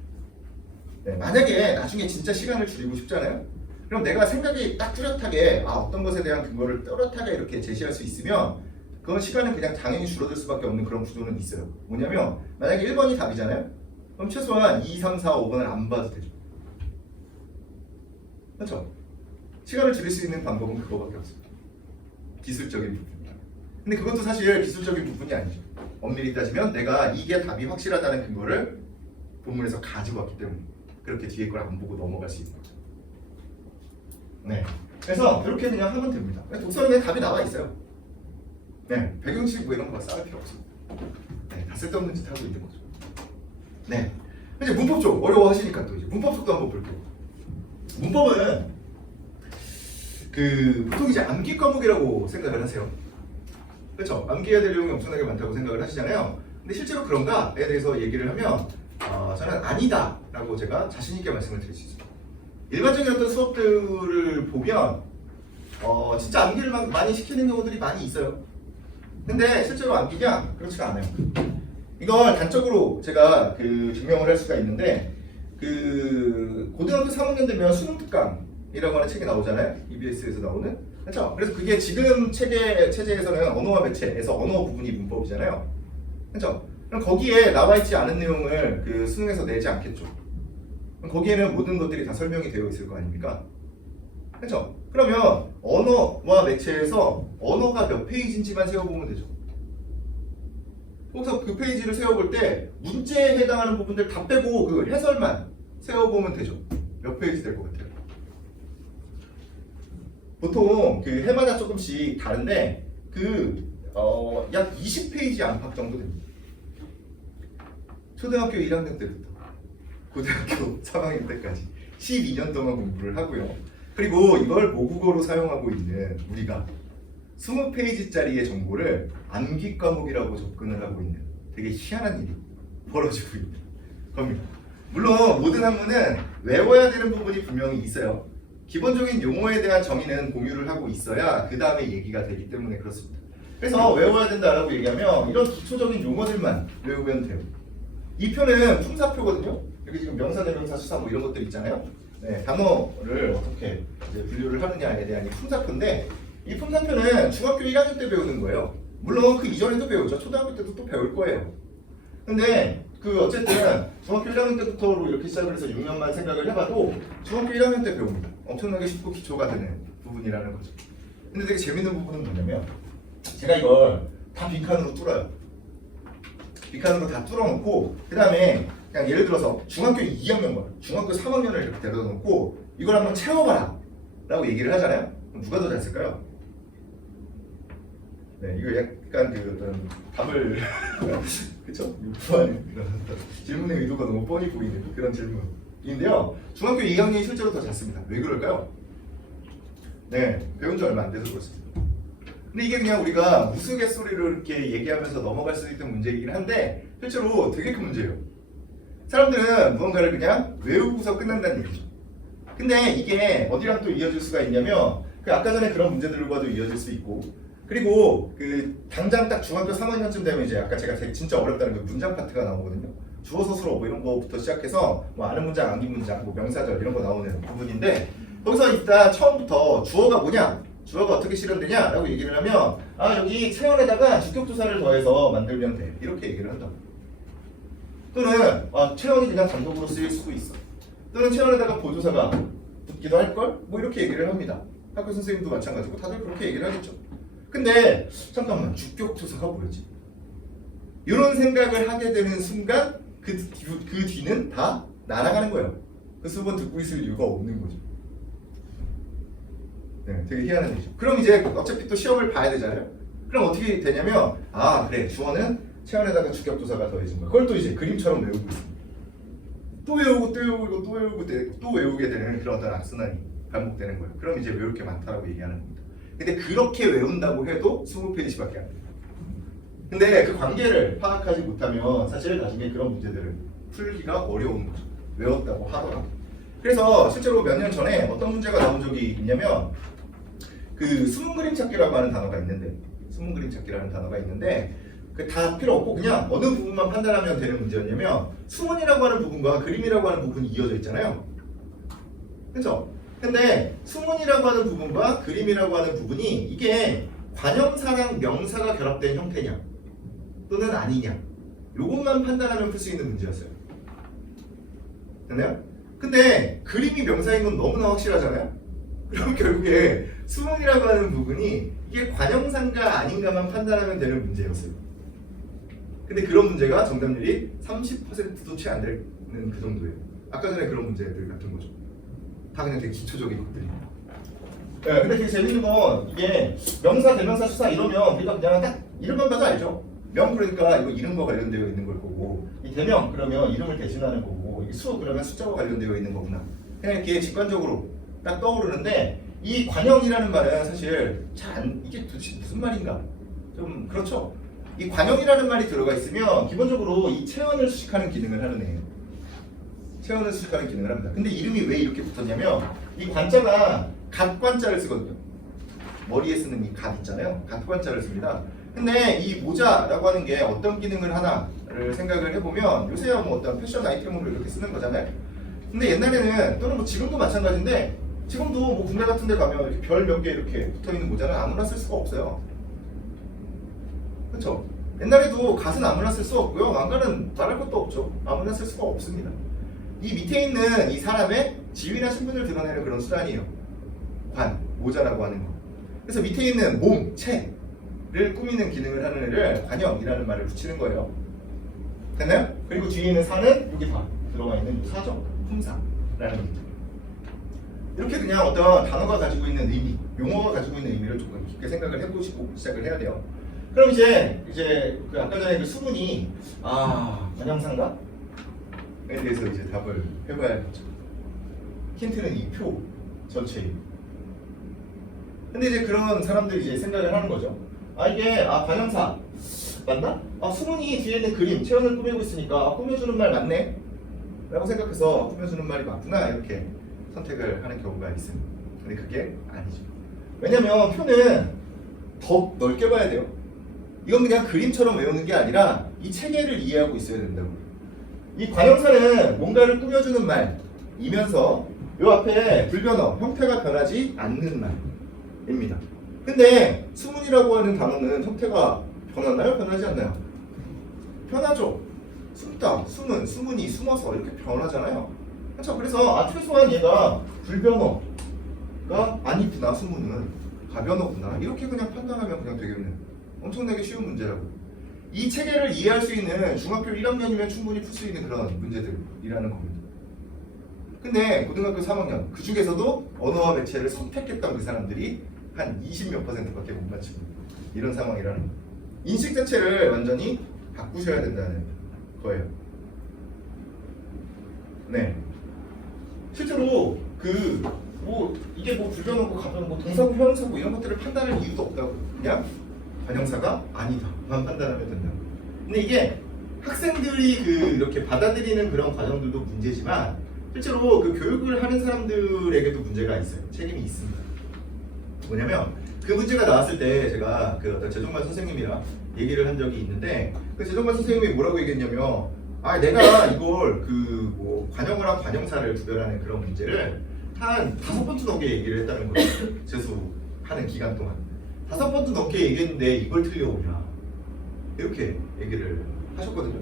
네, 만약에 나중에 진짜 시간을 줄이고 싶잖아요. 그럼 내가 생각이 딱 뚜렷하게 어떤 것에 대한 근거를 뚜렷하게 이렇게 제시할 수 있으면 그건 시간은 그냥 당연히 줄어들 수밖에 없는 그런 구조는 있어요. 뭐냐면 만약에 1번이 답이잖아요. 그럼 최소한 2, 3, 4, 5번을 안 봐도 되죠. 그렇죠? 시간을 줄일 수 있는 방법은 그거밖에 없습니다. 기술적인 부분. 근데 그것도 사실 기술적인 부분이 아니죠. 엄밀히 따지면 내가 이게 답이 확실하다는 근거를 본문에서 가지고 왔기 때문에 그렇게 뒤에 걸 안 보고 넘어갈 수 있는 거죠. 네, 그래서 이렇게 그냥 하면 됩니다. 독서에 답이 나와 있어요. 네, 배경식 뭐 이런 거 쌓을 필요 없습니다. 네, 다 쓸데없는 짓 하고 있는 거죠. 네, 이제 문법 쪽 어려워하시니까 또 이제 문법 쪽도 한번 볼게요. 문법은 보통 이제 암기 과목이라고 생각을 하세요. 그렇죠? 암기해야 될 내용이 엄청나게 많다고 생각을 하시잖아요. 근데 실제로 그런가에 대해서 얘기를 하면 저는 아니다라고 제가 자신 있게 말씀을 드릴 수 있습니다. 일반적인 어떤 수업들을 보면 진짜 암기를 많이 시키는 경우들이 많이 있어요. 근데 실제로 암기냐? 그렇지가 않아요. 이걸 단적으로 제가 증명을 할 수가 있는데 고등학교 3학년 되면 수능 특강이라고 하는 책이 나오잖아요. EBS에서 나오는. 그렇죠? 그래서 그게 지금 체제에서는 언어와 매체에서 언어 부분이 문법이잖아요. 그렇죠? 그럼 거기에 나와 있지 않은 내용을 수능에서 내지 않겠죠. 그럼 거기에는 모든 것들이 다 설명이 되어 있을 거 아닙니까? 그렇죠? 그러면 언어와 매체에서 언어가 몇 페이지인지만 세워보면 되죠. 거기서 그 페이지를 세워볼 때 문제에 해당하는 부분들 다 빼고 그 해설만 세워보면 되죠. 몇 페이지 될 것 같아요? 보통 해마다 조금씩 다른데 약 20페이지 안팎 정도 됩니다. 초등학교 1학년 때부터 고등학교 3학년 때까지 12년 동안 공부를 하고요. 그리고 이걸 모국어로 사용하고 있는 우리가 20페이지짜리의 정보를 암기 과목이라고 접근을 하고 있는 되게 희한한 일이 벌어지고 있는 겁니다. 물론 모든 학문은 외워야 되는 부분이 분명히 있어요. 기본적인 용어에 대한 정의는 공유를 하고 있어야 그 다음에 얘기가 되기 때문에 그렇습니다. 그래서 외워야 된다라고 얘기하면 이런 기초적인 용어들만 외우면 돼요. 이 표는 품사표거든요. 여기 지금 명사, 대명사, 수사 뭐 이런 것들 있잖아요. 네, 단어를 어떻게 이제 분류를 하느냐에 대한 이 품사표인데 이 품사표는 중학교 1학년 때 배우는 거예요. 물론 그 이전에도 배우죠. 초등학교 때도 또 배울 거예요. 근데 그 어쨌든 중학교 1학년 때부터 이렇게 시작을 해서 6년만 생각을 해봐도 중학교 1학년 때 배웁니다. 엄청나게 쉽고 기초가 되는 부분이라는 거죠. 근데 되게 재밌는 부분은 뭐냐면 제가 이걸 다 빈칸으로 뚫어요. 빈칸으로 다 뚫어놓고 그 다음에 그냥 예를 들어서 중학교 2학년과 중학교 3학년을 이렇게 데려다 놓고 이걸 한번 채워봐라 라고 얘기를 하잖아요. 그럼 누가 더 잘 쓸까요? 네, 이거 약간 그 어떤 답을 그쵸? 질문의 의도가 너무 뻔히 보이는 그런 질문인데요. 중학교 2학년이 실제로 더 잘 씁니다. 왜 그럴까요? 네, 배운 지 얼마 안 돼서 그렇습니다. 근데 이게 그냥 우리가 우스갯소리로 이렇게 얘기하면서 넘어갈 수 있는 문제이긴 한데 실제로 되게 큰 문제예요. 사람들은 무언가를 그냥 외우고서 끝난다는 얘기죠. 근데 이게 어디랑 또 이어질 수가 있냐면 그 아까 전에 그런 문제들과도 이어질 수 있고 그리고 그 당장 딱 중학교 3학년쯤 되면 이제 아까 제가 되게 진짜 어렵다는 그 문장 파트가 나오거든요. 주어 서술어 뭐 이런 거부터 시작해서 뭐 아는 문장, 암기 문장, 뭐 명사절 이런 거 나오는 부분인데 거기서 일단 처음부터 주어가 뭐냐? 주어가 어떻게 실현되냐? 라고 얘기를 하면 아 여기 체언에다가 주격조사를 더해서 만들면 돼. 이렇게 얘기를 한다고. 또는 체언이 그냥 단독으로 쓰일 수도 있어. 또는 체언에다가 보조사가 붙기도 할걸? 뭐 이렇게 얘기를 합니다. 학교 선생님도 마찬가지고 다들 그렇게 얘기를 하겠죠. 근데 잠깐만 주격조사가 뭐였지? 이런 생각을 하게 되는 순간 그 뒤는 다 날아가는 거예요. 그 수업은 듣고 있을 이유가 없는 거죠. 네, 되게 희한한 얘기죠. 그럼 이제 어차피 또 시험을 봐야 되잖아요. 그럼 어떻게 되냐면 아 그래 주어는 체언에다가 주격조사가 더해진 거야. 그걸 또 이제 그림처럼 외우고 있습니다. 또 외우고 또 외우고 또 외우고 또 외우게 되는 그런 어떤 악순환이 반복되는 거예요. 그럼 이제 외울 게 많다라고 얘기하는 겁니다. 근데 그렇게 외운다고 해도 20페이지밖에 안 돼요. 근데 그 관계를 파악하지 못하면 사실 나중에 그런 문제들을 풀기가 어려운 거죠. 외웠다고 하더라도. 그래서 실제로 몇 년 전에 어떤 문제가 나온 적이 있냐면 그 숨은 그림 찾기라고 하는 단어가 있는데 숨은 그림 찾기라는 단어가 있는데 그 다 필요 없고 그냥 어느 부분만 판단하면 되는 문제였냐면 수문이라고 하는 부분과 그림이라고 하는 부분이 이어져 있잖아요. 그렇죠? 근데 수문이라고 하는 부분과 그림이라고 하는 부분이 이게 관형사랑 명사가 결합된 형태냐 또는 아니냐 요것만 판단하면 풀 수 있는 문제였어요. 됐나요? 근데 그림이 명사인 건 너무나 확실하잖아요? 그럼 결국에 수문이라고 하는 부분이 이게 관형사인가 아닌가만 판단하면 되는 문제였어요. 근데 그런 문제가 정답률이 30%도 채 안 되는 그 정도예요. 아까 전에 그런 문제들 같은 거죠. 다 그냥 되게 기초적인 것들입니다. 네, 근데 되게 재밌는 건 이게 명사, 대명사, 수사 이러면 우리가 그냥 딱 이름만 봐도 알죠. 명 그러니까 이거 이름과 관련되어 있는 걸 거고 이 대명 그러면 이름을 대신하는 거고 이 수 그러면 숫자와 관련되어 있는 거구나. 그냥 이렇게 직관적으로 딱 떠오르는데 이 관형이라는 말은 사실 이게 도대체 무슨 말인가? 좀 그렇죠. 이 관형이라는 말이 들어가 있으면 기본적으로 이 체언을 수식하는 기능을 하는 애예요. 체언을 수식하는 기능을 합니다. 근데 이름이 왜 이렇게 붙었냐면 이 관자가 갓관자를 쓰거든요. 머리에 쓰는 이 갓 있잖아요. 갓관자를 씁니다. 근데 이 모자라고 하는 게 어떤 기능을 하나를 생각을 해보면 요새야 뭐 어떤 패션 아이템으로 이렇게 쓰는 거잖아요. 근데 옛날에는 또는 뭐 지금도 마찬가지인데 지금도 뭐 군대 같은 데 가면 이렇게 별 몇 개 이렇게 붙어있는 모자는 아무나 쓸 수가 없어요. 그렇죠? 옛날에도 갓은 아무나 쓸 수 없고요. 왕관은 말할 것도 없죠. 아무나 쓸 수가 없습니다. 이 밑에 있는 이 사람의 지위나 신분을 드러내는 그런 수단이에요. 관, 모자라고 하는 거. 그래서 밑에 있는 몸, 체를 꾸미는 기능을 하는 애를 관형이라는 말을 붙이는 거예요. 됐나요? 그리고 뒤에 있는 사는 여기 다 들어가 있는 사죠. 품사라는 겁니다. 이렇게 그냥 어떤 단어가 가지고 있는 의미, 용어가 가지고 있는 의미를 조금 깊게 생각을 해보시고 시작을 해야 돼요. 그럼 이제 그 아까 전에 그 수문이 관형사인가? 에 대해서 이제 답을 해봐야겠죠. 힌트는 이 표 전체입니다. 근데 이제 그런 사람들이 이제 생각을 하는 거죠. 이게 관형사 맞나? 수문이 뒤에 있는 그림, 체언을 꾸미고 있으니까 꾸며주는 말 맞네? 라고 생각해서 꾸며주는 말이 맞구나 이렇게 선택을 하는 경우가 있습니다. 근데 그게 아니죠. 왜냐면 표는 더 넓게 봐야 돼요. 이건 그냥 그림처럼 외우는 게 아니라 이 체계를 이해하고 있어야 된다고. 이 관형사는 뭔가를 꾸며주는 말이면서 요 앞에 불변어, 형태가 변하지 않는 말입니다. 근데 수문이라고 하는 단어는 형태가 변하나요? 변하지 않나요? 변하죠. 숨다, 숨은, 수문이, 숨어서 이렇게 변하잖아요. 그렇죠? 그래서 최소한 얘가 불변어가 아니구나, 수문은 가변어구나, 이렇게 그냥 판단하면 그냥 되겠네요. 엄청나게 쉬운 문제라고. 이 체계를 이해할 수 있는 중학교 1학년이면 충분히 풀 수 있는 그런 문제들이라는 겁니다. 근데 고등학교 3학년 그 중에서도 언어와 매체를 선택했던 그 사람들이 한 20몇 %밖에 못 맞추고 이런 상황이라는 거예요. 인식 자체를 완전히 바꾸셔야 된다는 거예요. 네. 실제로 이게 불변하고 가변 동사고 형용사고 이런 것들을 판단할 이유도 없다고. 그냥 관형사가 아니다만 판단하면 된다. 근데 이게 학생들이 이렇게 받아들이는 그런 과정들도 문제지만 실제로 그 교육을 하는 사람들에게도 문제가 있어요. 책임이 있습니다. 뭐냐면 그 문제가 나왔을 때 제가 그 어떤 재정관 선생님이랑 얘기를 한 적이 있는데 그 재정관 선생님이 뭐라고 얘기했냐면 내가 이걸 관형어랑 관형사를 구별하는 그런 문제를 한 5번도 넘게 얘기를 했다는 거예요. 재수하는 기간 동안 5번도 넘게 얘기했는데 이걸 틀려오냐 이렇게 얘기를 하셨거든요.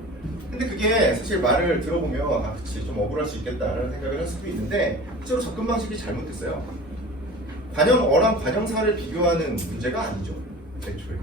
근데 그게 사실 말을 들어보면 그치 좀 억울할 수 있겠다라는 생각을 할 수도 있는데 실제로 접근 방식이 잘못됐어요. 관형어랑 관형사를 비교하는 문제가 아니죠. 애초에.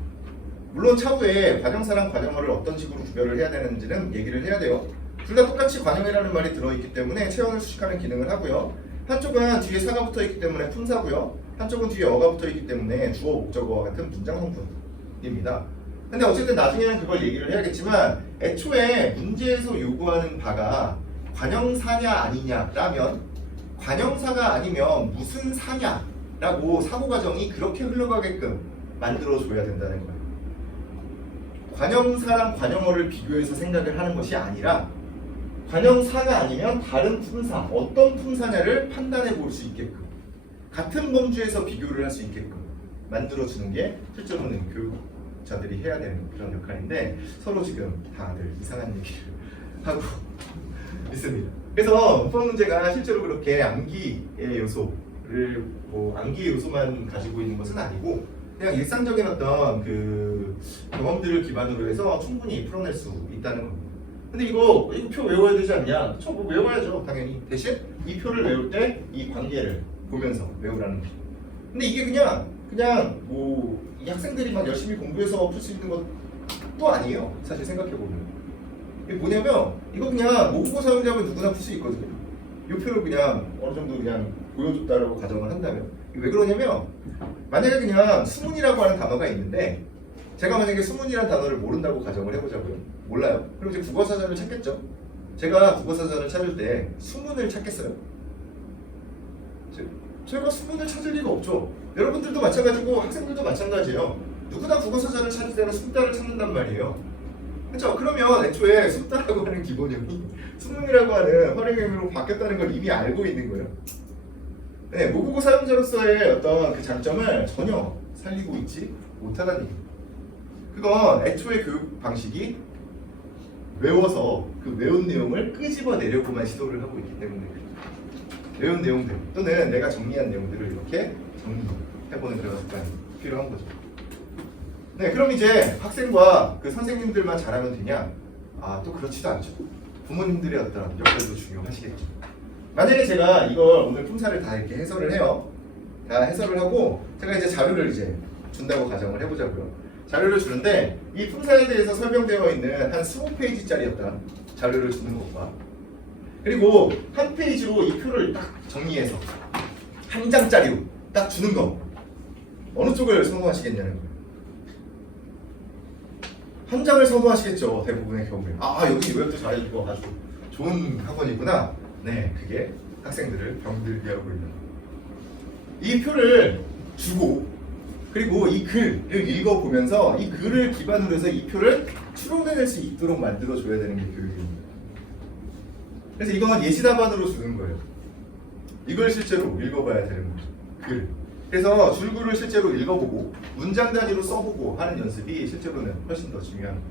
물론 차후에 관형사랑 관형어를 어떤 식으로 구별을 해야 되는지는 얘기를 해야 돼요. 둘 다 똑같이 관형이라는 말이 들어있기 때문에 체언을 수식하는 기능을 하고요. 한쪽은 뒤에 사가 붙어있기 때문에 품사고요. 한쪽은 뒤에 어가 붙어있기 때문에 주어, 목적어와 같은 문장 성분입니다. 근데 어쨌든 나중에는 그걸 얘기를 해야겠지만 애초에 문제에서 요구하는 바가 관형사냐 아니냐라면 관형사가 아니면 무슨 사냐라고 사고과정이 그렇게 흘러가게끔 만들어줘야 된다는 거예요. 관형사랑 관형어를 비교해서 생각을 하는 것이 아니라 관형사가 아니면 다른 품사, 어떤 품사냐를 판단해 볼 수 있게끔 같은 범주에서 비교를 할 수 있게끔 만들어주는 게 실제로는 교육자들이 해야 되는 그런 역할인데 서로 지금 다들 이상한 얘기를 하고 있습니다. 그래서 문법 문제가 실제로 그렇게 암기의 요소를 암기의 요소만 가지고 있는 것은 아니고 그냥 일상적인 어떤 경험들을 기반으로 해서 충분히 풀어낼 수 있다는 겁니다. 근데 이거 표 외워야 되지 않냐? 저 외워야죠, 당연히. 대신 이 표를 외울 때 이 관계를 보면서 외우라는 거죠. 근데 이게 그냥 이 학생들이 막 열심히 공부해서 풀 수 있는 것도 아니에요. 사실 생각해 보면. 이게 뭐냐면 이거 그냥 모국어 사용자면 누구나 풀 수 있거든요. 이 표를 그냥 어느 정도 그냥 보여줬다라고 가정을 한다면 왜 그러냐면 만약에 그냥 수문이라고 하는 단어가 있는데 제가 만약에 수문이라는 단어를 모른다고 가정을 해보자고요. 몰라요. 그럼 이제 국어사전을 찾겠죠. 제가 국어사전을 찾을 때 수문을 찾겠어요? 제가 수문을 찾을 리가 없죠. 여러분들도 마찬가지고 학생들도 마찬가지예요. 누구나 국어사전을 찾을 때는 숫자를 찾는단 말이에요. 그렇죠? 그러면 애초에 숫자라고 하는 기본형이 수문이라고 하는 활용 의미로 바뀌었다는 걸 이미 알고 있는 거예요. 네, 모국어 사용자로서의 어떤 그 장점을 전혀 살리고 있지 못하다는 얘기입니다. 그건 애초에 교육 방식이 외워서 그 외운 내용을 끄집어내려고만 시도를 하고 있기 때문에 외운 내용들 또는 내가 정리한 내용들을 이렇게 정리해보는 그런 습관이 필요한 거죠. 네, 그럼 이제 학생과 그 선생님들만 잘하면 되냐? 또 그렇지도 않죠. 부모님들의 어떤 역할도 중요하시겠죠. 만약에 제가 이걸 오늘 품사를 다 이렇게 해설을 해요. 다 해설을 하고 제가 이제 자료를 이제 준다고 가정을 해보자고요. 자료를 주는데 이 품사에 대해서 설명되어 있는 한 25페이지짜리 어떤 자료를 주는 것과 그리고 한 페이지로 이 표를 딱 정리해서 한 장짜리로 딱 주는 거 어느 쪽을 선호하시겠냐는 거예요. 한 장을 선호하시겠죠. 대부분의 경우에 여기 요약도 잘해주고 아주 좋은 학원이구나. 네, 그게 학생들을 병들게 하고 있는 이 표를 주고 그리고 이 글을 읽어보면서 이 글을 기반으로 해서 이 표를 추론해낼 수 있도록 만들어줘야 되는 게 교육입니다. 그래서 이건 예시답안으로 주는 거예요. 이걸 실제로 읽어봐야 되는 거죠. 글. 그래서 줄글을 실제로 읽어보고 문장 단위로 써보고 하는 연습이 실제로는 훨씬 더 중요합니다.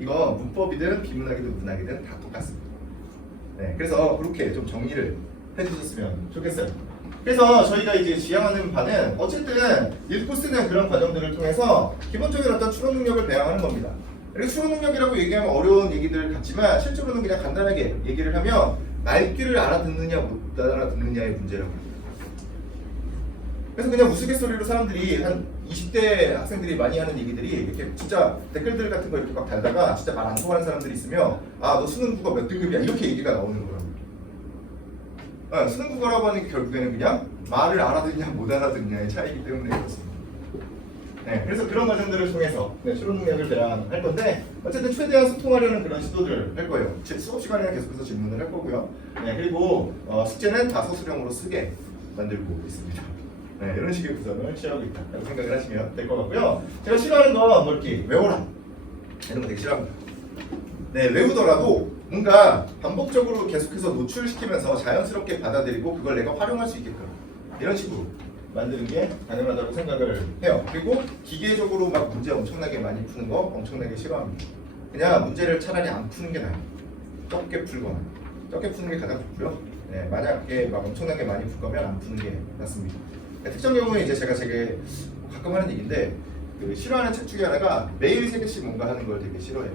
이거 문법이든 비문학이든 문학이든 다 똑같습니다. 네, 그래서 그렇게 좀 정리를 해주셨으면 좋겠어요. 그래서 저희가 이제 지향하는 바는 어쨌든 읽고 쓰는 그런 과정들을 통해서 기본적인 어떤 추론 능력을 배양하는 겁니다. 이렇게 수능 능력이라고 얘기하면 어려운 얘기들 같지만 실제로는 그냥 간단하게 얘기를 하면 말귀를 알아듣느냐 못 알아듣느냐의 문제라고. 그래서 그냥 우스갯소리로 사람들이 한 20대 학생들이 많이 하는 얘기들이 이렇게 진짜 댓글들 같은 거 이렇게 막 달다가 진짜 말 안 통하는 사람들이 있으면 아 너 수능 국어 몇 등급이야 이렇게 얘기가 나오는 거라고. 수능 국어라고 하는 게 결국에는 그냥 말을 알아듣냐 못 알아듣냐의 차이기 때문에 그렇습니다. 네, 그래서 그런 과정들을 통해서 추론 능력을 배양할 건데 어쨌든 최대한 소통하려는 그런 시도들을 할 거예요. 수업 시간에는 계속해서 질문을 할 거고요. 네, 그리고 숙제는 다 서술형으로 쓰게 만들고 있습니다. 네, 이런 식의 구성을 취하고 있다라고 생각을 하시면 될 것 같고요. 제가 싫어하는 건 뭐 이렇게 외워라 이런 거 되게 싫어합니다. 네, 외우더라도 뭔가 반복적으로 계속해서 노출시키면서 자연스럽게 받아들이고 그걸 내가 활용할 수 있게끔 이런 식으로 만드는 게 당연하다고 생각을 해요. 그리고 기계적으로 막 문제 엄청나게 많이 푸는 거 엄청나게 싫어합니다. 그냥 문제를 차라리 안 푸는 게 나아요. 적게 풀거나 적게 푸는 게 가장 좋고요. 네, 만약에 막 엄청나게 많이 풀 거면 안 푸는 게 낫습니다. 특정 경우에 이제 제가 가끔 하는 얘기인데 그 싫어하는 책 중에 하나가 매일 3개씩 뭔가 하는 걸 되게 싫어해요.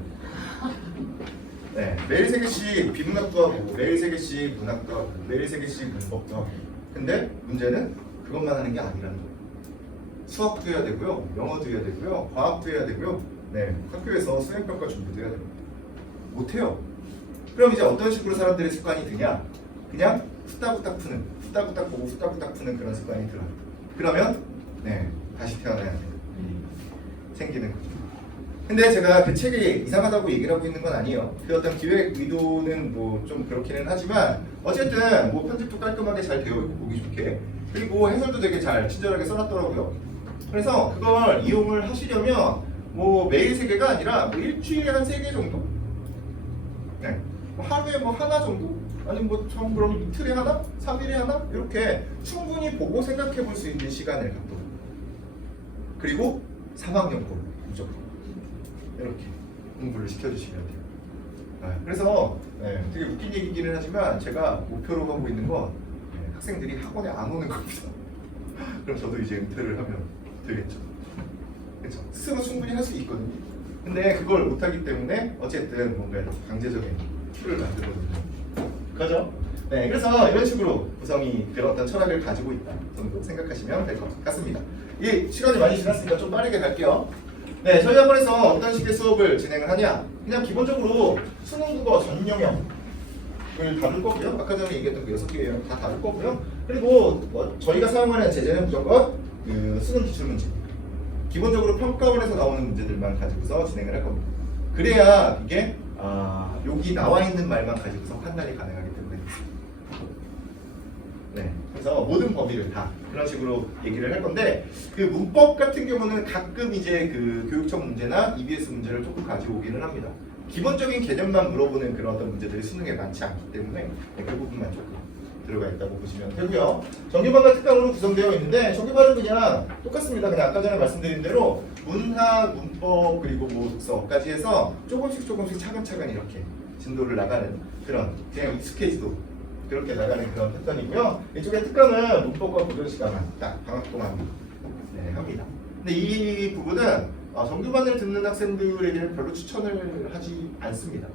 네, 매일 3개씩 비문학도 하고 매일 3개씩 문학도 하고 매일 3개씩 문법도 하고 근데 문제는 그것만 하는 게 아니라는 거예요. 수학도 해야 되고요, 영어도 해야 되고요, 과학도 해야 되고요. 네, 학교에서 수행평가 준비도 해야 되고 못해요. 그럼 이제 어떤 식으로 사람들의 습관이 드냐? 그냥 후딱후딱 푸는, 후딱후딱 보고 후딱후딱 푸는 그런 습관이 들어요. 그러면 네, 다시 태어나야 돼요. 생기는 거죠. 근데 제가 그 책이 이상하다고 얘기를 하고 있는 건 아니에요. 그 어떤 기획 의도는 뭐 좀 그렇기는 하지만 어쨌든 뭐 편집도 깔끔하게 잘 되어 있고 보기 좋게 그리고 해설도 되게 잘 친절하게 써놨더라고요. 그래서 그걸 이용을 하시려면 뭐 매일 3개가 아니라 뭐 일주일에 한 3개 정도? 네. 뭐 하루에 뭐 하나 정도? 아니면 뭐 전 그럼 이틀에 하나? 3일에 하나? 이렇게 충분히 보고 생각해 볼 수 있는 시간을 갖도록 그리고 3학년 거 무조건 이렇게 공부를 시켜주시면 돼요. 그래서 되게 웃긴 얘기기는 하지만 제가 목표로 하고 있는 건 학생들이 학원에 안 오는 겁니다. 그럼 저도 이제 은퇴를 하면 되겠죠. 그렇죠. 스스로 충분히 할 수 있거든요. 근데 그걸 못하기 때문에 어쨌든 뭔가 이렇게 강제적인 툴을 만들거든요. 그죠? 네, 그래서 이런 식으로 구성이 그런 어떤 철학을 가지고 있다 정도 생각하시면 될 것 같습니다. 이 시간이 많이 지났으니까 좀 빠르게 갈게요. 네, 저희 학원에서 어떤 식의 수업을 진행을 하냐? 그냥 기본적으로 수능국어 전 영역을 다룰 거고요. 아까 전에 얘기했던 그 6개예요. 다 다룰 거고요. 그리고 저희가 사용하는 제재는 무조건 그 수능 기출 문제. 기본적으로 평가원에서 나오는 문제들만 가지고서 진행을 할 겁니다. 그래야 이게 여기 나와 있는 말만 가지고서 판단이 가능하기 때문에. 네, 그래서 모든 범위를 다 그런 식으로 얘기를 할 건데 그 문법 같은 경우는 가끔 이제 그 교육청 문제나 EBS 문제를 조금 가져오기는 합니다. 기본적인 개념만 물어보는 그런 어떤 문제들이 수능에 많지 않기 때문에 그 부분만 조금 들어가 있다고 보시면 되고요. 정규반과 특강으로 구성되어 있는데 정규반은 그냥 똑같습니다. 그냥 아까 전에 말씀드린 대로 문학, 문법 그리고 뭐 독서까지 해서 조금씩 차근차근 이렇게 진도를 나가는 그런 그냥 익숙해지도 그렇게 나가는 그런 패턴이고요. 이쪽에 특강은 문법과 고전 시간만 딱 방학 동안 합니다. 근데 이 부분은 정규반을 듣는 학생들에게는 별로 추천을 하지 않습니다.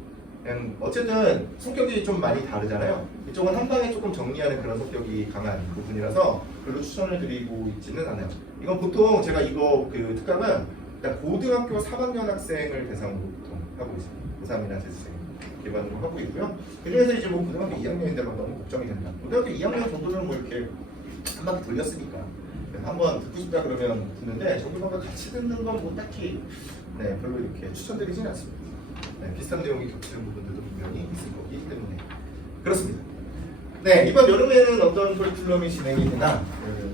그냥 어쨌든 성격이 좀 많이 다르잖아요. 이쪽은 한 방에 조금 정리하는 그런 성격이 강한 부분이라서 별로 추천을 드리고 있지는 않아요. 이건 보통 제가 이거 그 특강은 고등학교 3학년 학생을 대상으로 보통 하고 있습니다. 고3이나 재수생 기반으로 하고 있고요. 그래서 이제 뭐 고등학교 2학년인데 막 너무 걱정이 된다. 고등학교 2학년 정도는 뭐 이렇게 한 바퀴 돌렸으니까 한번 듣고 싶다 그러면 듣는데 정규반과 같이 듣는 건 뭐 딱히 별로 이렇게 추천드리지는 않습니다. 비슷한 내용이 겹치는 부분들도 분명히 있을 거기 때문에 그렇습니다. 네, 이번 여름에는 어떤 커리큘럼이 진행이 되나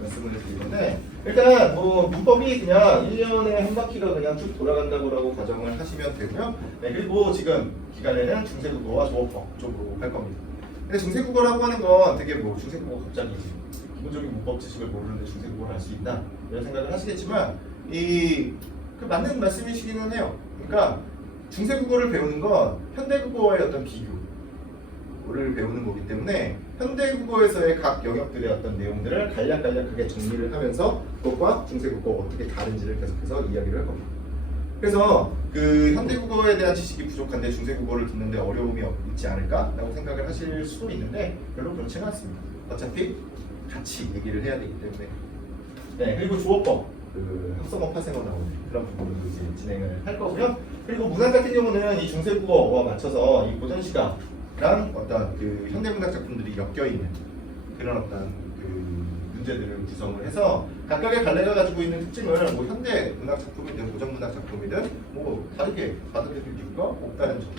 말씀을 드리는데 일단 뭐 문법이 그냥 1년에 한 바퀴가 그냥 쭉 돌아간다고 가정을 하시면 되고요. 네, 그리고 지금 기간에는 중세국어와 조어법 쪽으로 할 겁니다. 근데 중세국어라고 하는 건 되게 뭐 중세국어 갑자기 기본적인 문법 지식을 모르는데 중세국어를 할 수 있나 이런 생각을 하시겠지만 그 맞는 말씀이시기는 해요. 그러니까 중세국어를 배우는 건 현대국어와의 어떤 비교를 배우는 거기 때문에 현대국어에서의 각 영역들의 어떤 내용들을 간략하게 정리를 하면서 그것과 중세국어가 어떻게 다른지를 계속해서 이야기를 할 겁니다. 그래서 그 현대국어에 대한 지식이 부족한데 중세국어를 듣는데 어려움이 있지 않을까라고 생각을 하실 수도 있는데 별로 그렇지는 않습니다. 어차피 같이 얘기를 해야 되기 때문에. 네, 그리고 주어법, 그 합성어, 파생어 나오는 그런 부분도 이제 진행을 할 거고요. 그리고 문학 같은 경우는 이 중세국어와 맞춰서 이 고전 시가랑 어떤 그 현대문학 작품들이 엮여 있는 그런 어떤 그 문제들을 구성을 해서 각각의 갈래가 가지고 있는 특징을 뭐 현대 문학 작품이든 고전 문학 작품이든 뭐 다르게 받아들일 이유가 없다는 점.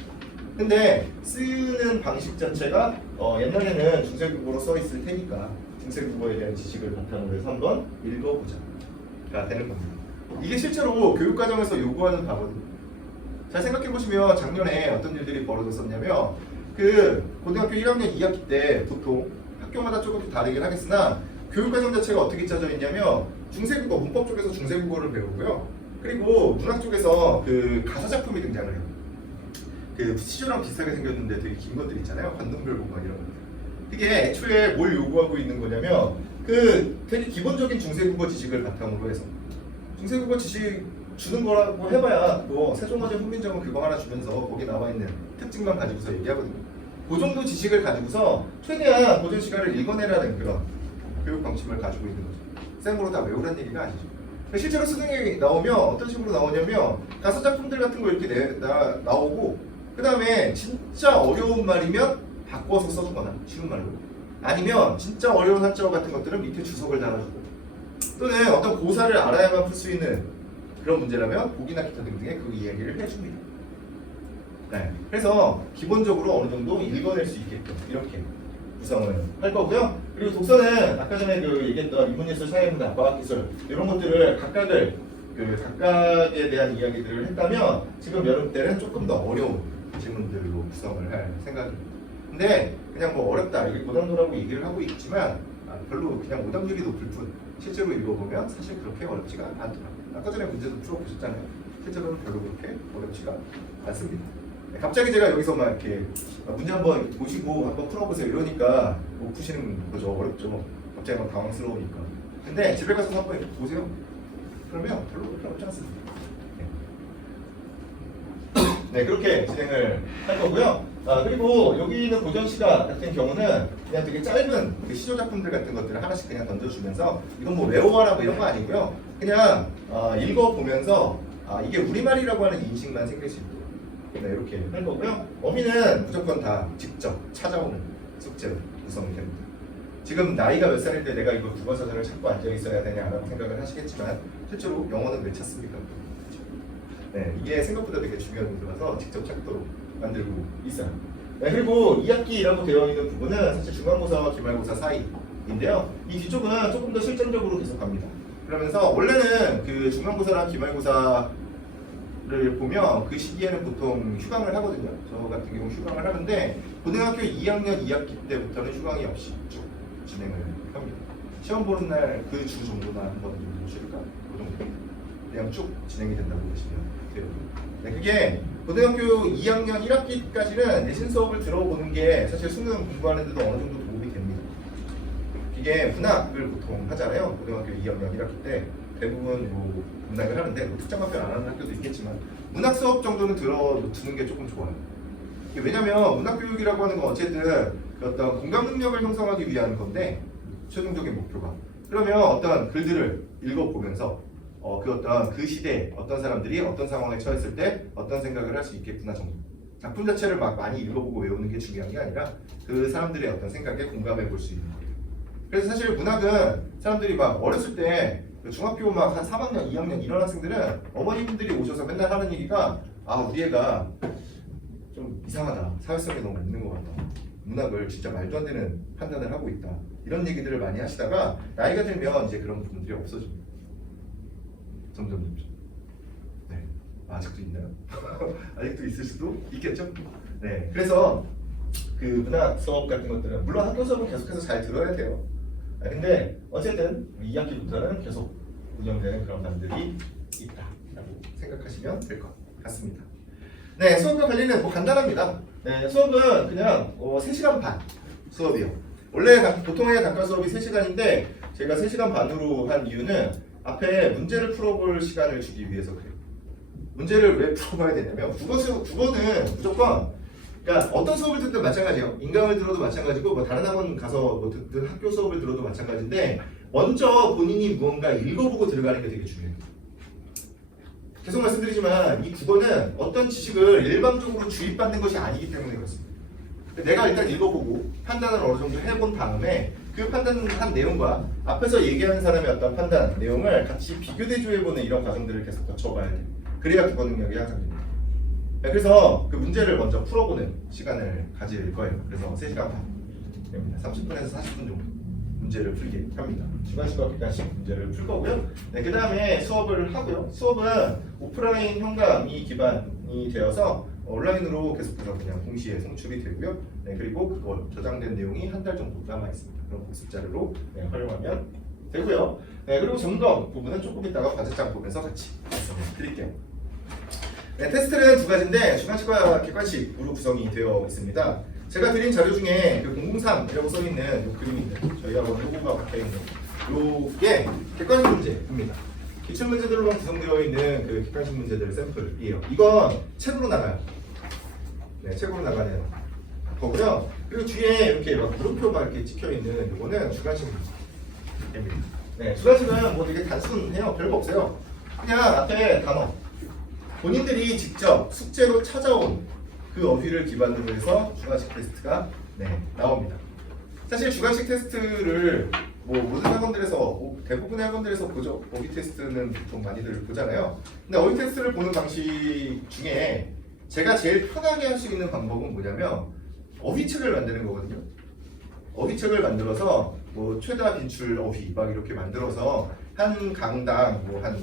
근데 쓰는 방식 자체가 옛날에는 중세국어로 써 있을 테니까 중세국어에 대한 지식을 바탕으로 해서 한번 읽어보자가 되는 겁니다. 이게 실제로 교육과정에서 요구하는 바거든요. 잘 생각해 보시면 작년에 어떤 일들이 벌어졌었냐면 그 고등학교 1학년 2학기 때 보통 학교마다 조금 다르긴 하겠으나 교육과정 자체가 어떻게 짜져 있냐면 중세국어, 문법 쪽에서 중세국어를 배우고요. 그리고 문학 쪽에서 그 가사 작품이 등장을 해요. 그 시조랑 비슷하게 생겼는데 되게 긴 것들 있잖아요. 관동별곡 막 이런 것들. 이게 애초에 뭘 요구하고 있는 거냐면 그 되게 기본적인 중세국어 지식을 바탕으로 해서 중세국어 지식 주는 거라고 해봐야 뭐 세종어제 훈민정음 그거 하나 주면서 거기 나와 있는 특징만 가지고서 얘기하거든요. 그 정도 지식을 가지고서 최대한 고전 시가를 읽어내라는 그런 교육 방침을 가지고 있는 거죠. 생으로 다 외우라는 얘기가 아니죠. 실제로 수능에 나오면 어떤 식으로 나오냐면 가사 작품들 같은 거 이렇게 나오고 그 다음에 진짜 어려운 말이면 바꿔서 써주거나 쉬운 말로 아니면 진짜 어려운 한자어 같은 것들은 밑에 주석을 달아주고 또는 어떤 고사를 알아야만 풀 수 있는 그런 문제라면 보기나 기타 등등의 그 이야기를 해줍니다. 네. 그래서 기본적으로 어느 정도 읽어낼 수 있게끔 이렇게 구성을 할 거고요. 그리고 독서는 아까 전에 그 얘기했던 인문예술, 사회문화, 과학기술 이런 것들을 각각에 대한 이야기들을 했다면 지금 여름 때는 조금 더 어려운 질문들로 구성을 할 생각입니다. 근데 그냥 뭐 어렵다 이게 고난도라고 얘기를 하고 있지만 별로 그냥 오답률이 높을 뿐 실제로 읽어보면 사실 그렇게 어렵지가 않더라고요. 아까 전에 문제도 풀어보셨잖아요. 실제로는 별로 그렇게 어렵지가 않습니다. 갑자기 제가 여기서 막 이렇게 문제 한번 보시고 한번 풀어보세요 이러니까 못 푸시는 거죠. 어렵죠. 갑자기 막 당황스러우니까. 근데 집에 가서 한번 보세요. 그러면 별로 그렇게 어렵지 않습니다. 네, 그렇게 진행을 할 거고요. 그리고 여기 있는 고전 시가 같은 경우는 그냥 되게 짧은 그 시조 작품들 같은 것들을 하나씩 그냥 던져주면서 이건 뭐 외워라 뭐 이런 거 아니고요. 그냥 읽어보면서 이게 우리말이라고 하는 인식만 생길 수 있도록 네, 이렇게 할 거고요. 어미는 무조건 다 직접 찾아오는 숙제로 구성이 됩니다. 지금 나이가 몇 살일 때 내가 이거 국어사전을 찾고 앉아 있어야 되냐라고 생각을 하시겠지만 실제로 영어는 왜 찾습니까? 네, 이게 생각보다 되게 중요한 문제라서 직접 찾도록 만들고 있어요. 네, 그리고 2학기라고 되어 있는 부분은 사실 중간고사와 기말고사 사이인데요. 이 뒤쪽은 조금 더 실전적으로 계속 갑니다. 그러면서 원래는 그 중간고사랑 기말고사를 보면 그 시기에는 보통 휴강을 하거든요. 저 같은 경우 휴강을 하는데 고등학교 2학년 2학기 때부터는 휴강이 없이 쭉 진행을 합니다. 시험 보는 날 그 주 정도나 한번 쉴까? 그 정도 그냥 쭉 진행이 된다고 보시면 돼요. 네, 그게 고등학교 2학년 1학기까지는 내신 수업을 들어보는 게 사실 수능 공부하는 데도 어느 정도 도움이 됩니다. 이게 문학을 보통 하잖아요. 고등학교 2학년 1학기 때 대부분 뭐 문학을 하는데 뭐 특정 학교 안 하는 학교도 있겠지만 문학 수업 정도는 들어두는 게 조금 좋아요. 왜냐면 문학 교육이라고 하는 건 어쨌든 그 어떤 공감 능력을 형성하기 위한 건데 최종적인 목표가 그러면 어떤 글들을 읽어보면서 그 어떤 그 시대에 어떤 사람들이 어떤 상황에 처했을 때 어떤 생각을 할 수 있겠구나 정도. 작품 자체를 막 많이 읽어보고 외우는 게 중요한 게 아니라 그 사람들의 어떤 생각에 공감해 볼 수 있는 거예요. 그래서 사실 문학은 사람들이 막 어렸을 때 중학교 막 한 3학년, 2학년 이런 학생들은 어머님들이 오셔서 맨날 하는 얘기가 우리 애가 좀 이상하다. 사회성이 너무 없는 것 같다. 문학을 진짜 말도 안 되는 판단을 하고 있다. 이런 얘기들을 많이 하시다가 나이가 들면 이제 그런 부분들이 없어집니다. 점점. 네. 아직도 있나요? 아직도 있을 수도 있겠죠? 네. 그래서 그 문학 수업 같은 것들은 물론 학교 수업은 계속해서 잘 들어야 돼요. 근데 어쨌든 2학기부터는 계속 운영되는 그런 반들이 있다라고 생각하시면 될 것 같습니다. 네, 수업과 관리는 뭐 간단합니다. 네, 수업은 그냥 3시간 반 수업이요. 원래 보통의 단과 수업이 3시간인데 제가 3시간 반으로 한 이유는 앞에 문제를 풀어볼 시간을 주기 위해서 그래요. 문제를 왜 풀어봐야 되냐면 국어는 무조건 그러니까 어떤 수업을 듣든 마찬가지예요. 인강을 들어도 마찬가지고 뭐 다른 학원 가서 뭐 듣든 학교 수업을 들어도 마찬가지인데 먼저 본인이 무언가 읽어보고 들어가는 게 되게 중요해요. 계속 말씀드리지만 이 국어는 어떤 지식을 일방적으로 주입받는 것이 아니기 때문에 그렇습니다. 내가 일단 읽어보고 판단을 어느 정도 해본 다음에 그 판단한 내용과 앞에서 얘기하는 사람의 어떤 판단 내용을 같이 비교대조해보는 이런 과정들을 계속 거쳐봐야 돼요. 그래야 국어 능력이 향상됩니다. 그래서 그 문제를 먼저 풀어보는 시간을 가질 거예요. 그래서 3시간 반 됩니다. 30분에서 40분 정도 문제를 풀게 합니다. 주관식과 객관식 문제를 풀 거고요. 네, 그 다음에 수업을 하고요. 수업은 오프라인 현강이 기반이 되어서 온라인으로 계속해서 그냥 동시에 송출이 되고요. 네, 그리고 그거 저장된 내용이 한 달 정도 남아 있습니다. 그럼 복습 자료로 활용하면 되고요. 네, 그리고 점검 부분은 조금 이따가 과제장 보면서 같이 드릴게요. 네, 테스트는 두 가지인데 주관식과 객관식으로 구성이 되어 있습니다. 제가 드린 자료 중에 그 003이라고 써있는 이 그림인데 저희 학원 로고가 박혀있는 이게 객관식 문제입니다. 기출 문제들로만 구성되어 있는 그 객관식 문제들 샘플이에요. 이건 책으로 나가요. 네, 책으로 나가는 거고요. 그리고 뒤에 이렇게 막 물음표가 이렇게 찍혀있는 이거는 주관식 문제입니다. 네, 주관식은 뭐 되게 단순해요. 별거 없어요. 그냥 앞에 단어 본인들이 직접 숙제로 찾아온 그 어휘를 기반으로 해서 주관식 테스트가 나옵니다. 사실 주관식 테스트를 뭐 모든 학원들에서 대부분의 학원들에서 보죠. 어휘 테스트는 보통 많이들 보잖아요. 근데 어휘 테스트를 보는 방식 중에 제가 제일 편하게 할 수 있는 방법은 뭐냐면 어휘책을 만드는 거거든요. 어휘책을 만들어서 뭐 최다 빈출 어휘 막 이렇게 만들어서 한 강당 뭐 한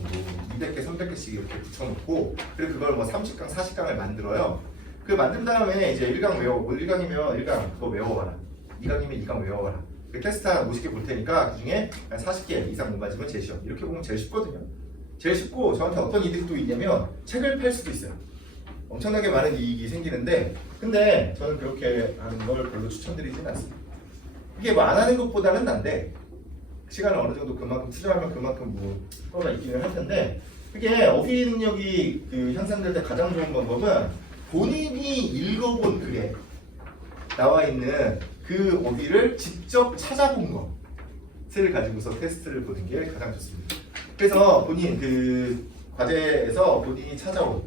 200개, 300개씩 이렇게 붙여놓고 그리고 그걸 뭐 30강, 40강을 만들어요. 그 만든 다음에 이제 1강 외워, 1강이면 1강 그거 외워봐라. 2강이면 2강 외워봐라. 그 테스트 한 50개 볼 테니까 그 중에 한 40개 이상 못 맞으면 재시험. 이렇게 보면 제일 쉽거든요. 제일 쉽고 저한테 어떤 이득도 있냐면 책을 팔 수도 있어요. 엄청나게 많은 이익이 생기는데 근데 저는 그렇게 하는 걸 별로 추천드리진 않습니다. 이게 뭐 안 하는 것보다는 난데 시간을 어느 정도 그만큼 투자하면 그만큼 뭐 효과가 있기는 할 텐데 그게 어휘 능력이 그 향상될 때 가장 좋은 방법은 본인이 읽어본 글에 나와 있는 그 어휘를 직접 찾아본 것을 가지고서 테스트를 보는 게 가장 좋습니다. 그래서 본인 그 과제에서 본인이 찾아온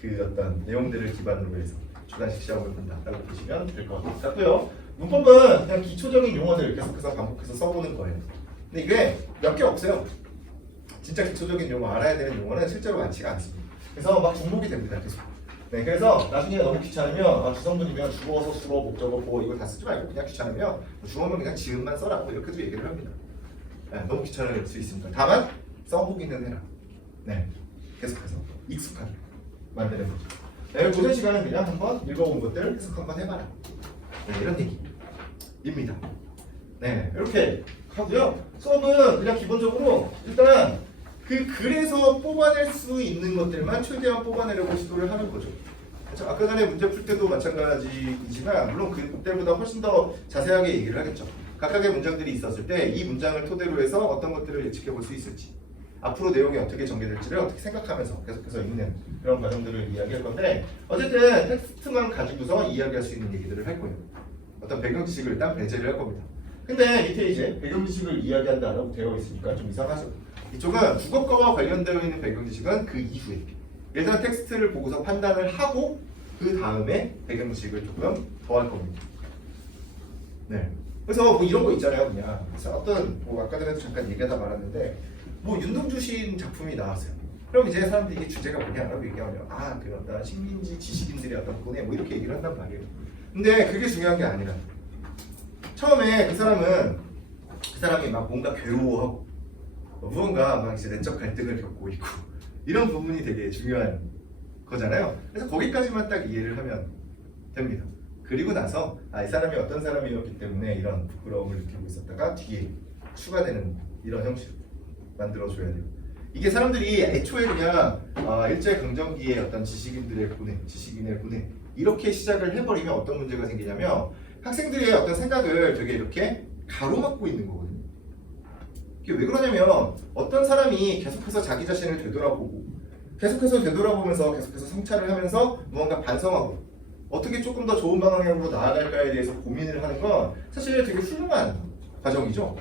그 어떤 내용들을 기반으로 해서 주관식 시험을 본다라고 보시면 될 것 같고요. 문법은 그냥 기초적인 용어들 계속해서 반복해서 써보는 거예요. 근데 이게 몇 개 없어요. 진짜 기초적인 용어 알아야 되는 용어는 실제로 많지가 않습니다. 그래서 막 중복이 됩니다. 계속. 네, 그래서 나중에 너무 귀찮으면 주성분이면 주어서 주어 목적어 보어 이거 다 쓰지 말고 그냥 귀찮으면 주어면 그냥 지음만 써라 뭐 이렇게도 얘기를 합니다. 네, 너무 귀찮을 수 있습니다. 다만 써보기는 해라. 네, 계속해서 익숙하게 만드는 거죠. 네, 고전 시간은 그냥 한번 읽어본 것들 해석 한번 해봐라. 네, 이런 얘기입니다. 네, 이렇게 하고요. 수업은 그냥 기본적으로 일단 그 글에서 뽑아낼 수 있는 것들만 최대한 뽑아내려고 시도를 하는 거죠. 그렇죠? 아까 전에 문제 풀 때도 마찬가지이지만 물론 그때보다 훨씬 더 자세하게 얘기를 하겠죠. 각각의 문장들이 있었을 때 이 문장을 토대로 해서 어떤 것들을 예측해 볼 수 있을지 앞으로 내용이 어떻게 전개될지를 어떻게 생각하면서 계속해서 읽는 그런 과정들을 이야기할 건데 어쨌든 텍스트만 가지고서 이야기할 수 있는 얘기들을 할 거예요. 어떤 배경 지식을 일단 배제를 할 겁니다. 근데 밑에 이제 배경 지식을 이야기한다라고 되어 있으니까 좀 이상하죠. 이쪽은 국어과와 관련되어 있는 배경 지식은 그 이후에 일단 텍스트를 보고서 판단을 하고 그 다음에 배경 지식을 조금 더 할 겁니다. 네. 그래서 뭐 이런 거 있잖아요, 그냥. 그래서 어떤 뭐 아까 전에도 잠깐 얘기하다 말았는데 뭐 윤동주 시인 작품이 나왔어요. 그럼 이제 사람들이 이게 주제가 뭐냐라고 얘기하면 그 어떤 식민지 지식인들이 어떤 거네 뭐 이렇게 얘기를 한단 말이에요. 근데 그게 중요한 게 아니라 처음에 그 사람이 막 뭔가 괴로워하고 무언가 막 이제 내적 갈등을 겪고 있고 이런 부분이 되게 중요한 거잖아요. 그래서 거기까지만 딱 이해를 하면 됩니다. 그리고 나서 이 사람이 어떤 사람이었기 때문에 이런 부끄러움을 느끼고 있었다가 뒤에 추가되는 이런 형식을 만들어줘야 돼요. 이게 사람들이 애초에 그냥 일제강점기의 어떤 지식인의 고뇌 이렇게 시작을 해버리면 어떤 문제가 생기냐면 학생들의 어떤 생각을 되게 이렇게 가로막고 있는 거거든요. 이게 왜 그러냐면 어떤 사람이 계속해서 자기 자신을 되돌아보고 계속해서 되돌아보면서 계속해서 성찰을 하면서 무언가 반성하고 어떻게 조금 더 좋은 방향으로 나아갈까에 대해서 고민을 하는 건 사실 되게 훌륭한 과정이죠.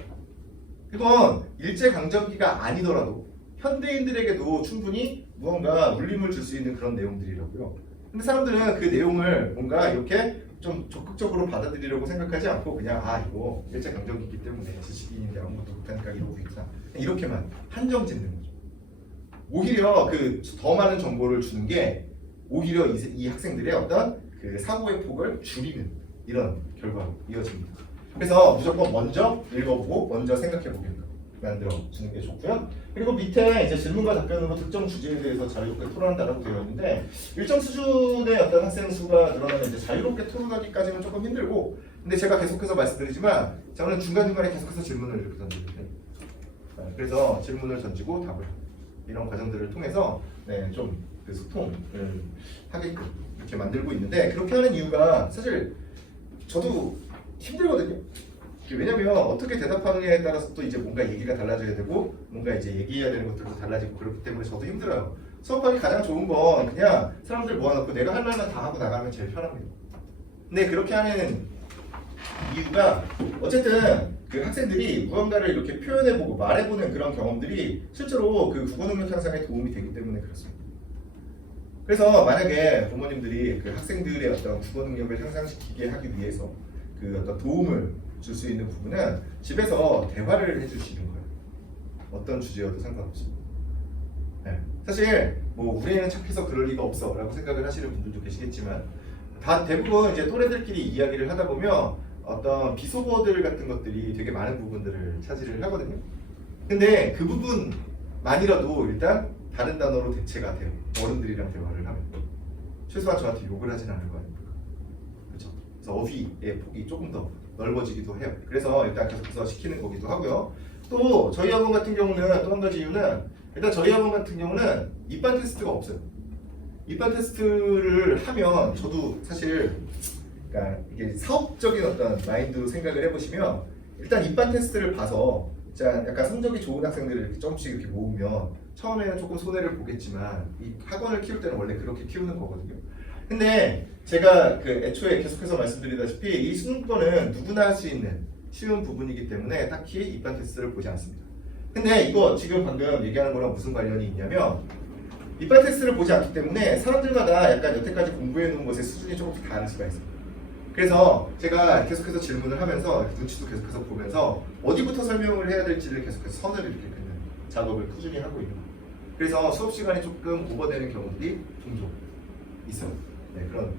이건 일제강점기가 아니더라도 현대인들에게도 충분히 무언가 울림을 줄 수 있는 그런 내용들이라고요. 근데 사람들은 그 내용을 뭔가 이렇게 좀 적극적으로 받아들이려고 생각하지 않고 그냥 이거 일제강점기이기 때문에 지식인인데 아무것도 못하니까 이러고 있구나 이렇게만 한정 짓는 거죠. 오히려 그 더 많은 정보를 주는 게 오히려 이 학생들의 어떤 그 사고의 폭을 줄이는 이런 결과로 이어집니다. 그래서 무조건 먼저 읽어보고 먼저 생각해보게끔 만들어주는 게 좋고요. 그리고 밑에 이제 질문과 답변으로 특정 주제에 대해서 자유롭게 토론한다라고 되어 있는데 일정 수준의 어떤 학생 수가 늘어나면 이제 자유롭게 토론하기까지는 조금 힘들고 근데 제가 계속해서 말씀드리지만 저는 중간중간에 계속해서 질문을 이렇게 던지는데 그래서 질문을 던지고 답을 하고 이런 과정들을 통해서 좀 그 소통을 하게끔 이렇게 만들고 있는데 그렇게 하는 이유가 사실 저도 힘들거든요. 왜냐면 어떻게 대답하느냐에 따라서 또 이제 뭔가 얘기가 달라져야 되고 뭔가 이제 얘기해야 되는 것들도 달라지고 그렇기 때문에 저도 힘들어요. 수업하기 가장 좋은 건 그냥 사람들 모아놓고 내가 할 말만 다 하고 나가면 제일 편합니다. 근데 그렇게 하는 이유가 어쨌든 그 학생들이 무언가를 이렇게 표현해보고 말해보는 그런 경험들이 실제로 그 국어 능력 향상에 도움이 되기 때문에 그렇습니다. 그래서 만약에 부모님들이 그 학생들의 어떤 국어 능력을 향상시키게 하기 위해서 그 어떤 도움을 줄 수 있는 부분은 집에서 대화를 해주시는 거예요. 어떤 주제여도 상관없이. 사실 뭐 우리 애는 착해서 그럴 리가 없어라고 생각을 하시는 분들도 계시겠지만 다 대부분 이제 또래들끼리 이야기를 하다 보면 어떤 비속어들 같은 것들이 되게 많은 부분들을 차지를 하거든요. 근데 그 부분만이라도 일단 다른 단어로 대체가 돼요. 어른들이랑 대화를 하면 최소한 저한테 욕을 하진 않을 거 아닙니까? 그렇죠? 그래서 어휘의 폭이 조금 더 넓어지기도 해요. 그래서 일단 계속해서 시키는 거기도 하고요. 또 저희 학원 같은 경우는 또 한 가지 이유는 일단 저희 학원 같은 경우는 입반 테스트가 없어요. 입반 테스트를 하면 저도 사실 그러니까 이게 사업적인 어떤 마인드로 생각을 해보시면 일단 입반 테스트를 봐서 약간 성적이 좋은 학생들을 이렇게 조금씩 이렇게 모으면 처음에는 조금 손해를 보겠지만 이 학원을 키울 때는 원래 그렇게 키우는 거거든요. 근데 제가 그 애초에 계속해서 말씀드리다시피 이 수능권은 누구나 할 수 있는 쉬운 부분이기 때문에 딱히 입반 테스트를 보지 않습니다. 근데 이거 지금 방금 얘기하는 거랑 무슨 관련이 있냐면 입반 테스트를 보지 않기 때문에 사람들마다 약간 여태까지 공부해 놓은 것의 수준이 조금씩 다를 수가 있습니다. 그래서 제가 계속해서 질문을 하면서 눈치도 계속해서 보면서 어디부터 설명을 해야 될지를 계속해서 선을 이렇게 긋는 작업을 꾸준히 하고 있는 거예요. 그래서 수업 시간이 조금 오버되는 경우들이 종종 있어요. 그런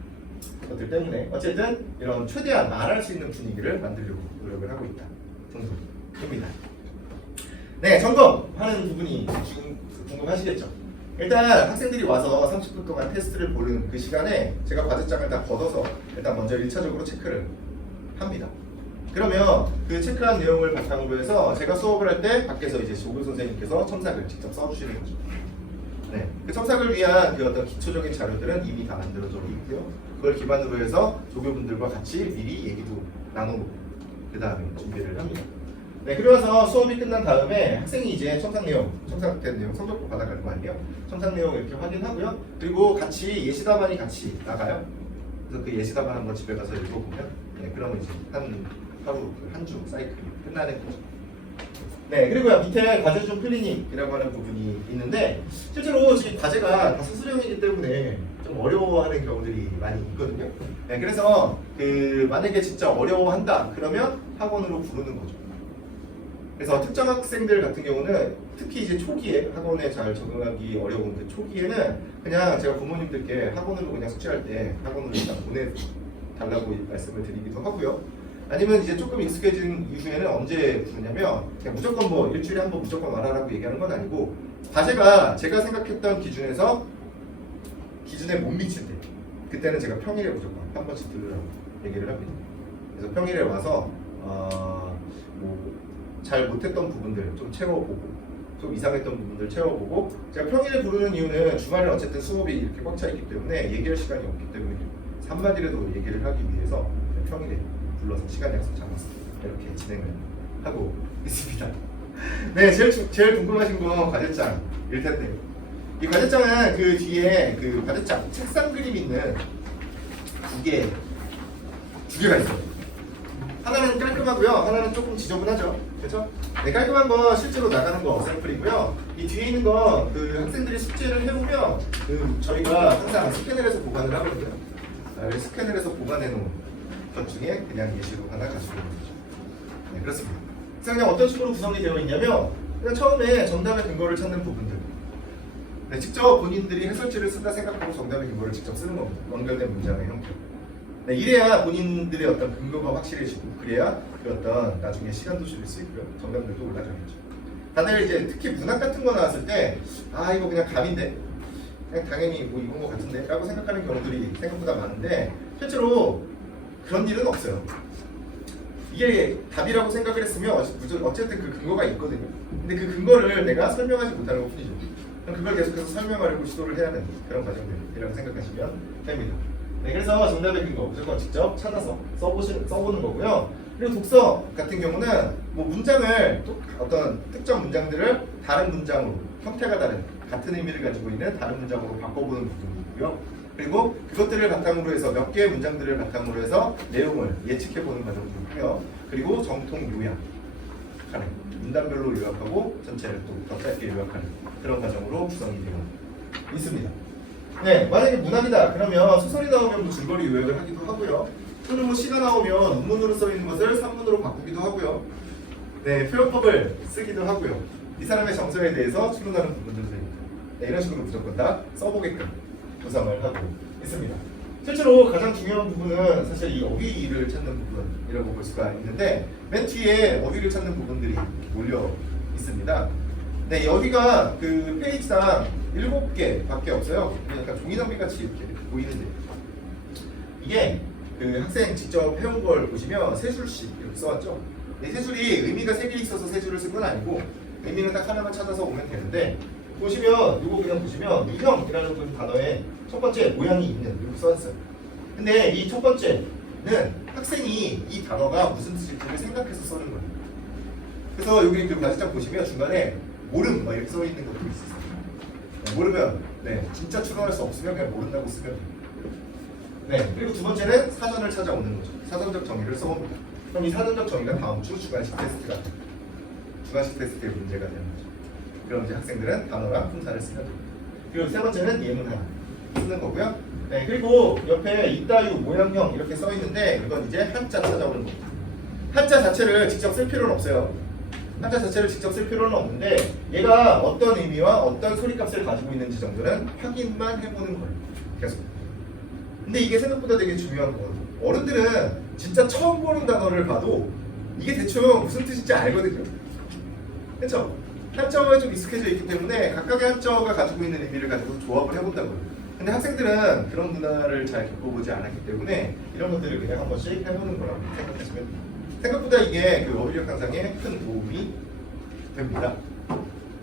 것들 때문에 어쨌든 이런 최대한 말할 수 있는 분위기를 만들려고 노력을 하고 있다 정도입니다. 점검하는 부분이 궁금하시겠죠? 일단 학생들이 와서 30분 동안 테스트를 보는 그 시간에 제가 과제장을 다 걷어서 일단 먼저 1차적으로 체크를 합니다. 그러면 그 체크한 내용을 바탕으로 해서 제가 수업을 할 때 밖에서 이제 조교 선생님께서 첨삭을 직접 써주시는 거죠. 그 첨삭을 위한 그 어떤 기초적인 자료들은 이미 다 만들어져 있고요. 그걸 기반으로 해서 조교분들과 같이 미리 얘기도 나누고 그 다음에 준비를 합니다. 그리고 나서 수업이 끝난 다음에 학생이 이제 첨삭된 내용 성적표 받아갈 거 아니에요. 첨삭 내용 이렇게 확인하고요. 그리고 같이 예시답안이 같이 나가요. 그래서 그 예시답안 한번 집에 가서 읽어보면 그러면 이제 하루 한 주 사이클이 끝나는 거죠. 그리고요 밑에 과제 중 클리닉이라고 하는 부분이 있는데 실제로 지금 과제가 다 수수령이기 때문에 좀 어려워하는 경우들이 많이 있거든요. 그래서 그 만약에 진짜 어려워한다 그러면 학원으로 부르는 거죠. 그래서 특정 학생들 같은 경우는 특히 이제 초기에 학원에 잘 적응하기 어려운 그 초기에는 그냥 제가 부모님들께 학원으로 그냥 숙제할 때 학원으로 일단 보내달라고 말씀을 드리기도 하고요. 아니면 이제 조금 익숙해진 이후에는 언제 부르냐면 그냥 무조건 뭐 일주일에 한 번 무조건 와라라고 얘기하는 건 아니고 과제가 제가 생각했던 기준에 못 미칠 때 그때는 제가 평일에 무조건 한 번씩 들으라고 얘기를 합니다. 그래서 평일에 와서 잘 못했던 부분들 좀 채워보고 좀 이상했던 부분들 채워보고 제가 평일에 부르는 이유는 주말에 어쨌든 수업이 이렇게 꽉 차 있기 때문에 얘기할 시간이 없기 때문에 한마디라도 얘기를 하기 위해서 평일에 불러서 시간 약속 잡아서 이렇게 진행을 하고 있습니다. 제일 궁금하신 건 과제장일 텐데 이 과제장은 그 뒤에 그 과제장 책상 그림 있는 두 개가 있어요. 하나는 깔끔하고요, 하나는 조금 지저분하죠. 그렇죠? 네, 깔끔한 거 실제로 나가는 거 샘플이고요. 이 뒤에 있는 거 그 학생들이 숙제를 해오면 그 저희가 항상 스캔을 해서 보관을 하거든요. 스캔을 해서 보관해 놓은 것 중에 그냥 예시로 하나 가지고 있는 거죠. 네, 그렇습니다. 그래서 그냥 어떤 식으로 구성이 되어 있냐면 그냥 처음에 정답의 근거를 찾는 부분들. 네, 직접 본인들이 해설지를 쓴다 생각하고 정답의 근거를 직접 쓰는 겁니다. 연결된 문장의 형태. 네, 이래야 본인들의 어떤 근거가 확실해지고 그래야 그 어떤 나중에 시간도 줄일 수 있고요. 정답률도 올라가겠죠. 다들 이제 특히 문학 같은 거 나왔을 때 이거 그냥 감인데 그냥 당연히 뭐 이건 거 같은데 라고 생각하는 경우들이 생각보다 많은데 실제로 그런 일은 없어요. 이게 답이라고 생각을 했으면 어쨌든 그 근거가 있거든요. 근데 그 근거를 내가 설명하지 못하는 것 뿐이죠. 그럼 그걸 계속해서 설명하려고 시도를 해야 되는 그런 과정들이라고 생각하시면 됩니다. 네, 그래서 정답의 근거 무조건 직접 찾아서 써보는 거고요. 그리고 독서 같은 경우는 뭐 문장을 또 어떤 특정 문장들을 다른 문장으로 형태가 다른 같은 의미를 가지고 있는 다른 문장으로 바꿔보는 부분이고요. 그리고 그것들을 바탕으로 해서 몇 개의 문장들을 바탕으로 해서 내용을 예측해보는 과정도 있고요. 그리고 정통 요약하는 문단별로 요약하고 전체를 또 더 짧게 요약하는 그런 과정으로 구성이 되어 있습니다. 네, 만약에 문학이다 그러면 소설이 나오면 뭐 줄거리 요약을 하기도 하고요. 또는 뭐 시가 나오면 논문으로 써 있는 것을 산문으로 바꾸기도 하고요. 네, 표현법을 쓰기도 하고요. 이 사람의 정서에 대해서 추론하는 부분들도 있고, 네, 이런 식으로 무조건 다 써보게끔 구성을 하고 있습니다. 실제로 가장 중요한 부분은 사실 이 어휘를 찾는 부분이라고 볼 수가 있는데 맨 뒤에 어휘를 찾는 부분들이 몰려 있습니다. 네, 이 어휘가 그 페이지당 7개밖에 없어요. 약간 종이 낭비 같이 이렇게 보이는데 이게 그 학생 직접 해온 걸 보시면 세 줄씩 이렇게 써왔죠. 이 세 줄이 의미가 3개 있어서 세 줄을 쓴 건 아니고 의미는 딱 하나만 찾아서 오면 되는데 보시면 이거 그냥 보시면 유형이라는 그 단어에 첫 번째 모양이 있는 이렇게 써있어요. 근데 이 첫 번째는 학생이 이 단어가 무슨 뜻일지를 생각해서 써는 거예요. 그래서 여기 그 과제장 보시면 중간에 모름 막 이렇게 써 있는 것도 있어요. 네, 모르면 진짜 추론할 수 없으면 그냥 모른다고 쓰면 돼요. 네, 그리고 두 번째는 사전을 찾아오는 거죠. 사전적 정의를 써봅니다. 그럼 이 사전적 정의가 다음 주 주관식 테스트가 돼요. 주관식 테스트의 문제가 되는 거죠. 그럼 이제 학생들은 단어랑 품사를 쓰면 됩니다. 그리고 세 번째는 예문 하나 쓰는 거고요. 네, 그리고 옆에 이따유 모양형 이렇게 써 있는데 이건 이제 한자 찾아오는 겁니다. 한자 자체를 직접 쓸 필요는 없어요. 한자 자체를 직접 쓸 필요는 없는데 얘가 어떤 의미와 어떤 소리값을 가지고 있는지 정도는 확인만 해보는 거예요. 계속. 근데 이게 생각보다 되게 중요한 거거든요. 어른들은 진짜 처음 보는 단어를 봐도 이게 대충 무슨 뜻인지 알거든요. 그렇죠? 한자어에 좀 익숙해져 있기 때문에 각각의 한자어가 가지고 있는 의미를 가지고 조합을 해본다고요. 근데 학생들은 그런 문화를 잘 겪어보지 않았기 때문에 이런 것들을 그냥 한 번씩 해보는 거라고 생각하시면 됩니다. 생각보다 이게 그 어휘력 향상에 큰 도움이 됩니다.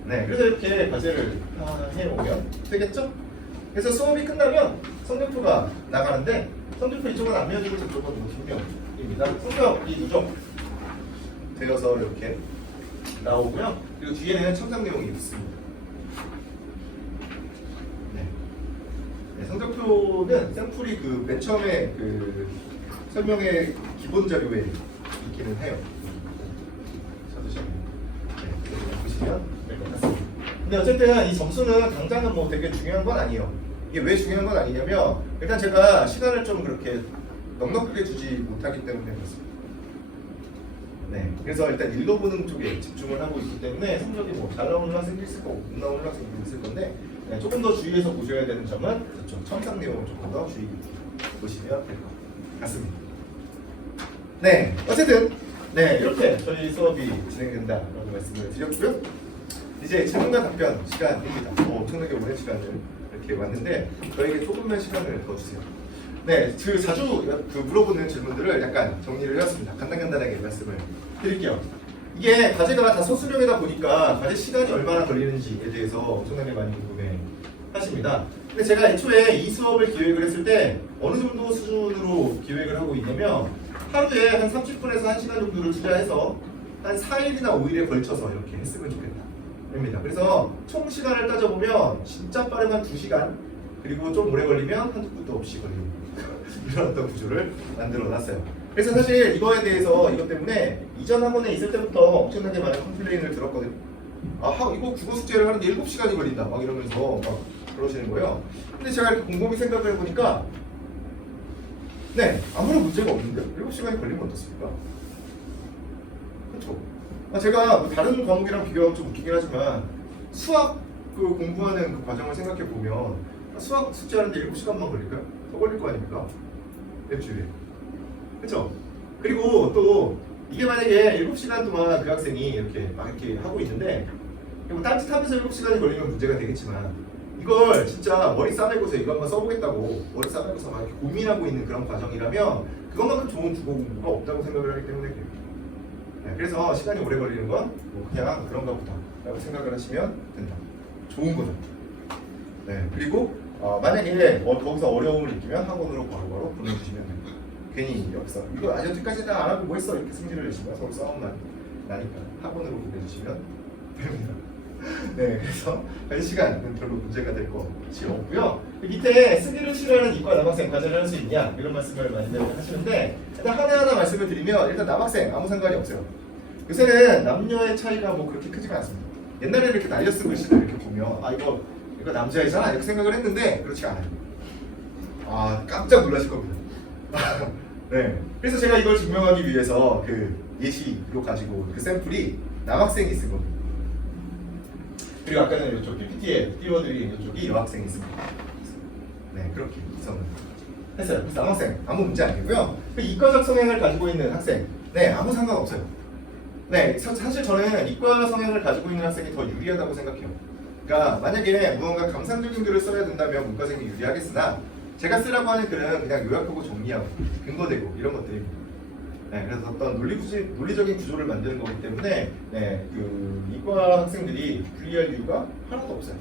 네, 그래서 이렇게 과제를 해오면 되겠죠? 그래서 수업이 끝나면 성적표가 나가는데 성적표 이쪽은 안 메워지고 저쪽은 뭐 증명입니다. 성적이 누적 되어서 이렇게 나오고요. 그리고 뒤에는 첨삭 내용이 있습니다. 네, 성적표는 샘플이 그 맨 처음에 그 설명의 기본 자료에 있기는 해요. 찾으시면 보시면 될 것 같습니다. 근데 어쨌든 이 점수는 당장은 뭐 되게 중요한 건 아니에요. 이게 왜 중요한 건 아니냐면 일단 제가 시간을 좀 그렇게 넉넉하게 주지 못하기 때문에 그렇습니다. 네, 그래서 일단 읽어보는 쪽에 집중을 하고 있기 때문에 성적이 뭐 잘 나오는 학생도 있을 거고 못 나오는 학생도 있을 건데 조금 더 주의해서 보셔야 되는 점은 저쪽 첨삭 내용을 조금 더 주의 보시면 될 것 같습니다. 네, 어쨌든 이렇게 저희 수업이 진행된다라고 말씀을 드렸고요. 이제 질문과 답변 시간입니다. 엄청나게 오랜 시간을 이렇게 왔는데 저에게 조금만 시간을 더 주세요. 네, 자주 물어보는 질문들을 약간 정리를 해왔습니다. 간단하게 말씀을 드릴게요. 이게 과제가 다 소수령이다 보니까 과제 시간이 얼마나 걸리는지에 대해서 엄청나게 많이 궁금해 하십니다. 근데 제가 애초에 이 수업을 기획을 했을 때 어느 정도 수준으로 기획을 하고 있냐면 하루에 한 30분에서 1시간 정도를 투자해서 한 4일이나 5일에 걸쳐서 이렇게 했으면 좋겠다 그래서 총 시간을 따져보면 진짜 빠르면 2시간, 그리고 좀 오래 걸리면 한두 푼도 없이 걸리고 이런 어떤 구조를 만들어 놨어요. 그래서 사실 이거에 대해서 이것 때문에 이전 학원에 있을 때부터 엄청나게 많은 컴플레인을 들었거든요. 아, 이거 국어 숙제를 하는데 7시간이 걸린다 막 이러면서 막 그러시는 거예요. 근데 제가 이렇게 곰곰이 생각을 해보니까 네, 아무런 문제가 없는데요. 7시간이 걸리면 어떻습니까? 그렇죠. 제가 뭐 다른 과목이랑 비교하면 좀 웃기긴 하지만 수학 그 공부하는 그 과정을 생각해 보면 수학 숙제하는데 7시간만 걸릴까요? 더 걸릴 거 아닙니까? 일주일에. 그렇죠? 그리고 또 이게 만약에 7시간 동안 그 학생이 이렇게 막 이렇게 하고 있는데 딴짓하면서 7시간이 걸리면 문제가 되겠지만 이걸 진짜 머리 싸매고서 이거 한번 써보겠다고 머리 싸매고서 막 이렇게 고민하고 있는 그런 과정이라면 그것만큼 좋은 국어 공부가 없다고 생각을 하기 때문에 그래요. 네, 그래서 시간이 오래 걸리는 건 뭐 그냥 그런가 보다 라고 생각을 하시면 된다. 좋은 거죠. 네, 그리고 만약에 거기서 어려움을 느끼면 학원으로 바로바로 보내주시면 됩니다. 괜히 여기서 이거 아직까지 다 안 하고 뭐 했어 이렇게 승질을 내시면 서로 싸움 나니까 학원으로 보내주시면 됩니다. 네, 그래서 1시간은 별로 문제가 될 것이 없고요. 밑에 쓰기를 싫어하는 이과 남학생 과제를 할 수 있냐 이런 말씀을 많이 하시는데 일단 하나하나 말씀을 드리면 일단 남학생 아무 상관이 없어요. 요새는 남녀의 차이가 뭐 그렇게 크지가 않습니다. 옛날에는 이렇게 날려쓰고 글씨를 이렇게 보면 이거 남자애잖아 이렇게 생각을 했는데 그렇지 않아요. 깜짝 놀라실 겁니다. 네, 그래서 제가 이걸 증명하기 위해서 그 예시로 가지고 그 샘플이 남학생이 쓴 겁니다. 그리고 아까는 이쪽 PPT에 띄워드린 이쪽이 여학생이 있습니다. 네, 그렇게 구성을 했어요. 그래서 남학생 아무 문제 아니고요. 그 이과적 성향을 가지고 있는 학생, 네, 아무 상관없어요. 네, 사실 저는 이과 성향을 가지고 있는 학생이 더 유리하다고 생각해요. 그러니까 만약에 무언가 감상적인 글을 써야 된다면 문과생이 유리하겠으나 제가 쓰라고 하는 글은 그냥 요약하고 정리하고 근거되고 이런 것들입니다. 네, 그래서 어떤 논리적인 구조를 만드는 거기 때문에 네, 그 이과 학생들이 불리할 이유가 하나도 없어요.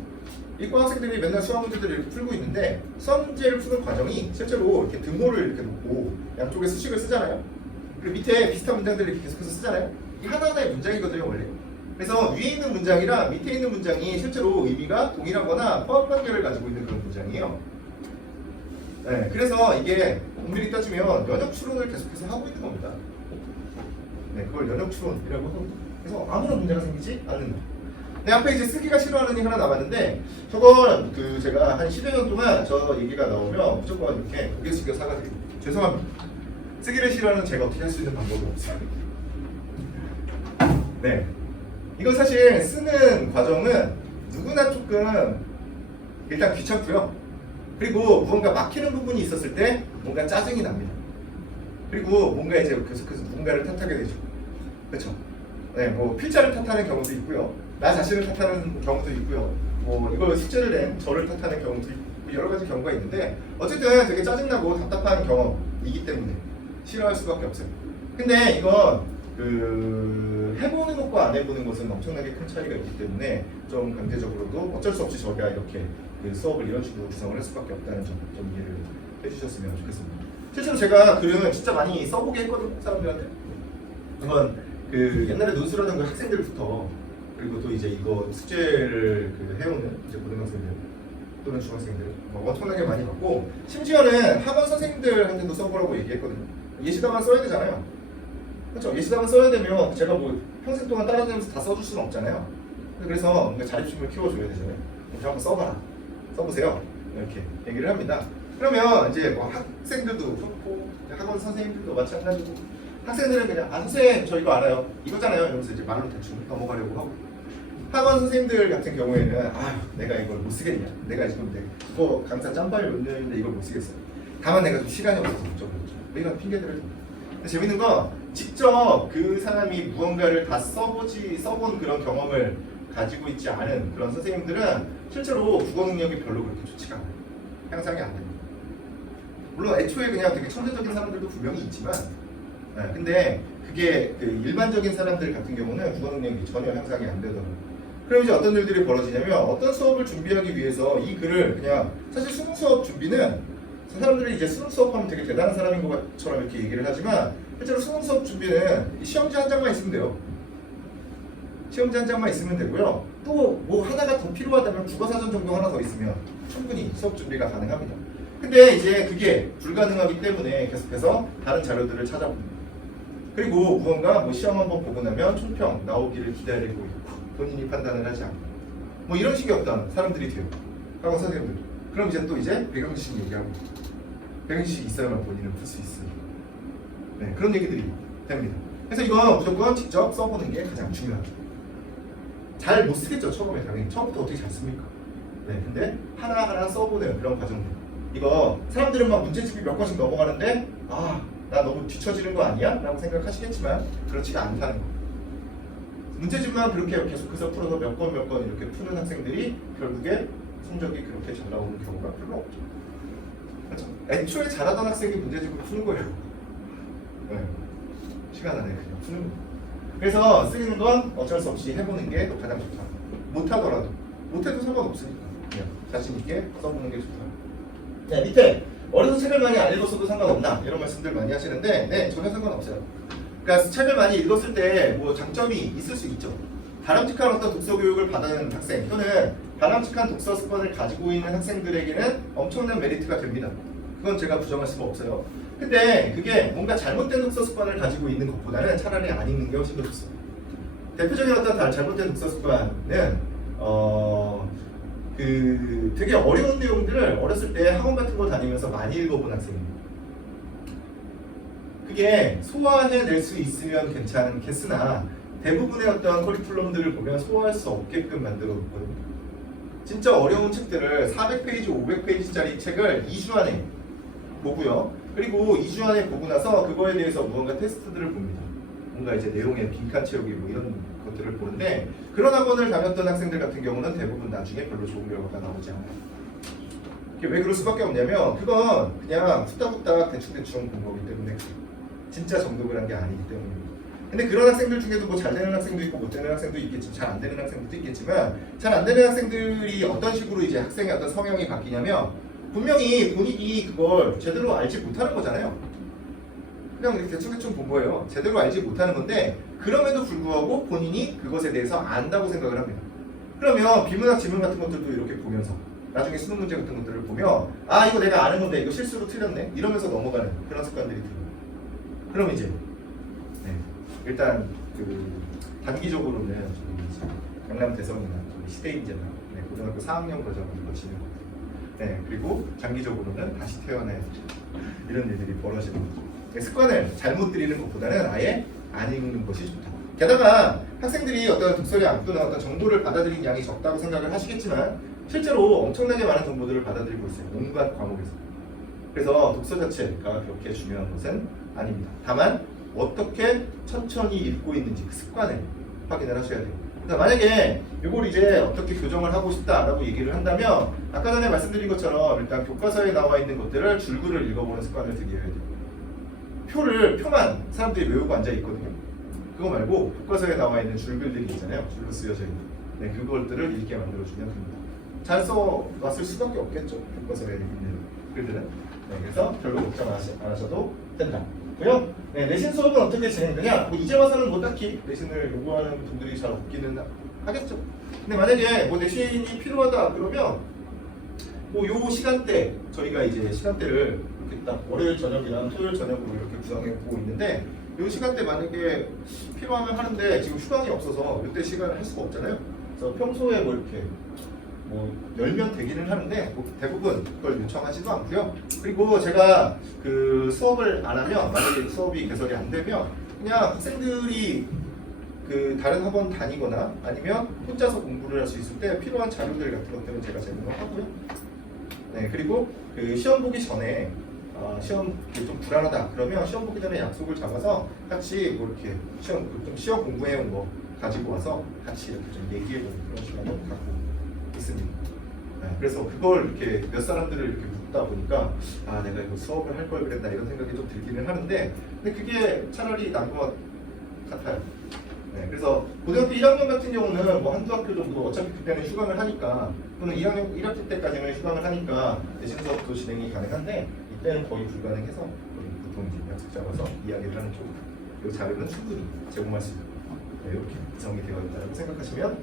이과 학생들이 맨날 수학 문제들을 이렇게 풀고 있는데 수학 문제를 푸는 과정이 실제로 이렇게 등호를 이렇게 놓고 양쪽에 수식을 쓰잖아요. 그리고 밑에 비슷한 문장들을 이렇게 계속해서 쓰잖아요. 이 하나하나의 문장이거든요, 원래. 그래서 위에 있는 문장이랑 밑에 있는 문장이 실제로 의미가 동일하거나 포함 관계를 가지고 있는 그런 문장이에요. 네, 그래서 이게 엄밀히 따지면 연역 추론을 계속해서 하고 있는 겁니다. 네, 그걸 연역 추론이라고 하고 그래서 아무런 문제가 생기지 않는다. 네, 앞에 이제 쓰기가 싫어하는 게 하나 남았는데 저건 그 제가 한 10여 년 동안 저 얘기가 나오면 무조건 이렇게 고개 숙여 사과드립니다. 죄송합니다. 쓰기를 싫어하는 제가 어떻게 할 수 있는 방법이 없어요. 네, 이건 사실 쓰는 과정은 누구나 조금 일단 귀찮고요. 그리고 무언가 막히는 부분이 있었을 때 뭔가 짜증이 납니다. 그리고 뭔가 이제 계속해서 누군가를 탓하게 되죠. 그렇죠? 네, 뭐 필자를 탓하는 경우도 있고요. 나 자신을 탓하는 경우도 있고요. 뭐 이걸 숙제를 낸 저를 탓하는 경우도 있고 여러 가지 경우가 있는데 어쨌든 되게 짜증나고 답답한 경험이기 때문에 싫어할 수밖에 없어요. 근데 이건 그 해보는 것과 안 해보는 것은 엄청나게 큰 차이가 있기 때문에 좀 강제적으로도 어쩔 수 없이 저희가 이렇게 그 수업을 이런 식으로 구성을 할 수밖에 없다는 점 좀 이해를 해주셨으면 좋겠습니다. 실제로 제가 글은 진짜 많이 써보게 했거든요, 사람들한테. 이건 그 옛날에 논술하던 그 학생들부터 그리고 또 이제 이거 숙제를 그 해오는 이제 고등학생들 또는 중학생들 엄청나게 많이 받고 심지어는 학원 선생님들한테도 써보라고 얘기했거든요. 예시답안 써야 되잖아요. 그렇죠? 예시답안 써야 되면 제가 뭐 평생 동안 따라다니면서 다 써줄 수는 없잖아요. 그래서 자립심을 키워줘야 되잖아요. 한번 써봐라. 써보세요. 이렇게 얘기를 합니다. 그러면 이제 뭐 학생들도 그렇고 학원 선생님들도 마찬가지고 학생들은 그냥 선생님 저 이거 알아요. 이거잖아요. 이러면서 이제 말로 대충 넘어가려고 하고 학원 선생님들 같은 경우에는 내가 이걸 못 쓰겠냐. 내가 지금 그거 강사 짬바를 몇 년인데 이걸 못 쓰겠어. 다만 내가 좀 시간이 없어서 못 적어요. 이런 핑계들을 근데 재밌는 건 직접 그 사람이 무언가를 다 써본 그런 경험을 가지고 있지 않은 그런 선생님들은 실제로 국어 능력이 별로 그렇게 좋지가 않아요. 향상이 안 됩니다. 물론 애초에 그냥 되게 천재적인 사람들도 분명히 있지만 근데 그게 그 일반적인 사람들 같은 경우는 국어 능력이 전혀 향상이 안 되더라고요. 그럼 이제 어떤 일들이 벌어지냐면 어떤 수업을 준비하기 위해서 이 글을 그냥 사실 수능 수업 준비는 사람들이 이제 수능 수업하면 되게 대단한 사람인 것처럼 이렇게 얘기를 하지만 실제로 수능 수업 준비는 시험지 한 장만 있으면 돼요. 시험지 한 장만 있으면 되고요. 또 뭐 하나가 더 필요하다면 국어사전 정도 하나 더 있으면 충분히 수업 준비가 가능합니다. 근데 이제 그게 불가능하기 때문에 계속해서 다른 자료들을 찾아봅니다. 그리고 무언가 뭐 시험 한번 보고 나면 총평 나오기를 기다리고 있고 본인이 판단을 하지 않고 뭐 이런 식의 어떤 사람들이 돼요. 학원 선생님들. 그럼 이제 또 이제 배경지식 얘기하고 배경지식이 있어야만 본인은 풀 수 있어요. 네, 그런 얘기들이 됩니다. 그래서 이건 무조건 직접 써보는 게 가장 중요하죠. 잘 못 쓰겠죠, 처음에 당연히. 처음부터 어떻게 잘 씁니까? 네, 근데 하나하나 써보는 그런 과정들. 이거 사람들은 막 문제집이 몇 권씩 넘어가는데 아, 나 너무 뒤처지는 거 아니야? 라고 생각하시겠지만 그렇지가 않다는 거. 문제집만 그렇게 계속해서 풀어서 몇 번 이렇게 푸는 학생들이 결국에 성적이 그렇게 잘 나오는 경우가 별로 없죠. 그렇죠? 애초에 잘하던 학생이 문제집을 푸는 거예요. 네. 시간 안에 그냥 푸는 거예요. 그래서 쓰는 건 어쩔 수 없이 해보는 게 가장 좋다. 못하더라도 못해도 상관없으니까 그냥 자신 있게 써보는 게 좋다. 네, 밑에 어려서 책을 많이 안 읽었어도 상관없나 이런 말씀들 많이 하시는데 네, 전혀 상관없어요. 그러니까 책을 많이 읽었을 때 뭐 장점이 있을 수 있죠. 바람직한 어떤 독서 교육을 받는 학생 또는 바람직한 독서 습관을 가지고 있는 학생들에게는 엄청난 메리트가 됩니다. 그건 제가 부정할 수가 없어요. 근데 그게 뭔가 잘못된 독서 습관을 가지고 있는 것보다는 차라리 안 읽는 게 훨씬 더 좋습니다. 대표적인 어떤 잘못된 독서 습관은 되게 어려운 내용들을 어렸을 때 학원 같은 거 다니면서 많이 읽어본 학생입니다. 그게 소화해낼 수 있으면 괜찮겠으나 대부분의 어떤 커리큘럼들을 보면 소화할 수 없게끔 만들어놓거든요. 진짜 어려운 책들을 400페이지, 500페이지짜리 책을 2주 안에 보고요. 그리고 2주 안에 보고 나서 그거에 대해서 무언가 테스트들을 봅니다. 뭔가 이제 내용의 빈칸 채우기 뭐 이런 것들을 보는데 그런 학원을 다녔던 학생들 같은 경우는 대부분 나중에 별로 좋은 결과가 나오지 않아요. 왜 그럴 수밖에 없냐면 그건 그냥 후딱후딱 대충대충 본 거기 때문에 진짜 정독을 한 게 아니기 때문입니다. 근데 그런 학생들 중에도 뭐 잘 되는 학생도 있고 못 되는 학생도 있겠지만 잘 안 되는 학생도 있겠지만 잘 안 되는 학생들이 어떤 식으로 이제 학생의 어떤 성향이 바뀌냐면 분명히 본인이 그걸 제대로 알지 못하는 거잖아요. 그냥 이렇게 대충대충 본 거예요. 제대로 알지 못하는 건데 그럼에도 불구하고 본인이 그것에 대해서 안다고 생각을 합니다. 그러면 비문학 지문 같은 것들도 이렇게 보면서 나중에 수능 문제 같은 것들을 보면 아 이거 내가 아는 건데 이거 실수로 틀렸네 이러면서 넘어가는 그런 습관들이 들어요. 그럼 이제 일단 단기적으로는 강남 대성이나 시대인제나 고등학교 4학년 과정을 거치는 거고 그리고 장기적으로는 다시 태어나야 이런 일들이 벌어지는 거죠. 습관을 잘못 들이는 것보다는 아예 안 읽는 것이 좋다. 게다가 학생들이 어떤 독서량 또는 어떤 정보를 받아들인 양이 적다고 생각을 하시겠지만 실제로 엄청나게 많은 정보들을 받아들이고 있어요. 온갖 과목에서. 그래서 독서 자체가 그렇게 중요한 것은 아닙니다. 다만 어떻게 천천히 읽고 있는지 그 습관을 확인을 하셔야 돼요. 그러니까 만약에 이걸 이제 어떻게 교정을 하고 싶다라고 얘기를 한다면 아까 전에 말씀드린 것처럼 일단 교과서에 나와 있는 것들을 줄글을 읽어보는 습관을 들여야 돼요. 표만 사람들이 외우고 앉아 있거든요. 그거 말고 교과서에 나와 있는 줄글들이 있잖아요. 줄로 쓰여져 있는 그것들을 읽게 만들어주면 됩니다. 잘 써왔을 수밖에 없겠죠. 교과서에 있는 글들은. 그래서 별로 걱정 안 하셔도 된다. 내신 수업은 어떻게 진행되냐? 이제 와서는 뭐 딱히 내신을 요구하는 분들이 잘 없기는 하겠죠. 근데 만약에 뭐 내신이 필요하다 그러면 뭐 요 시간대 저희가 이제 시간대를 이렇게 딱 월요일 저녁이랑 토요일 저녁으로 이렇게 구성해 보고 있는데 요 시간대 만약에 필요하면 하는데 지금 휴강이 없어서 이때 시간을 할 수가 없잖아요. 그래서 평소에 뭐 이렇게 열면 되기는 하는데 대부분 그걸 요청하지도 않고요. 그리고 제가 그 수업을 안 하면 만약에 수업이 개설이 안 되면 그냥 학생들이 그 다른 학원 다니거나 아니면 혼자서 공부를 할 수 있을 때 필요한 자료들 같은 것들은 제가 제공을 하고요. 그리고 그 시험 보기 전에 시험 좀 불안하다 그러면 시험 보기 전에 약속을 잡아서 같이 뭐 이렇게 시험 공부해온 거 가지고 와서 같이 이렇게 좀 얘기해보는 그런 시간을 갖고 있습니다. 그래서 그걸 이렇게 몇 사람들을 이렇게 묻다 보니까 아 내가 이거 수업을 할 걸 그랬나 이런 생각이 좀 들기는 하는데 근데 그게 차라리 나은 것 같아요. 그래서 고등학교 1학년 같은 경우는 뭐 한두 학교 정도 어차피 그때는 휴강을 하니까 또는 1학년 때까지는 휴강을 하니까 내신 수업도 진행이 가능한데 이때는 거의 불가능해서 보통 이제 약속 잡아서 이야기를 하는 쪽으로 이 자료는 충분히 제공할 수 있습니다. 이렇게 구성이 되어 있다고 생각하시면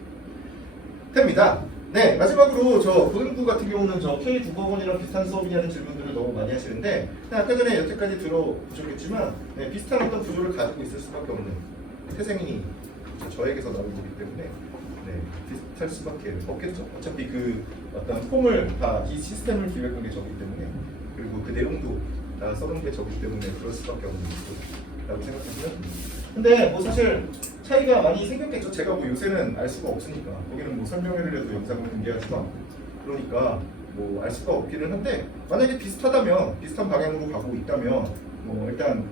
됩니다. 네, 마지막으로 저 고등부 같은 경우는 저 K 국어원이랑 비슷한 수업이냐는 질문들을 너무 많이 하시는데 아까 전에 여태까지 들어보셨겠지만 네, 비슷한 어떤 구조를 가지고 있을 수밖에 없는 태생이 저에게서 나온 거기 때문에 네, 비슷할 수밖에 없겠죠. 어차피 그 어떤 폼을 다 이 시스템을 기획한 게 저기 때문에 그리고 그 내용도 다 써놓은 게 저기 때문에 그럴 수밖에 없는 거라고 생각하시면 근데 뭐 사실 차이가 많이 생겼겠죠. 제가 뭐 요새는 알 수가 없으니까 거기는 뭐 설명회를 해도 영상을 공개하지만 그러니까 뭐 알 수가 없기는 한데 만약에 비슷하다면 비슷한 방향으로 가고 있다면 뭐 일단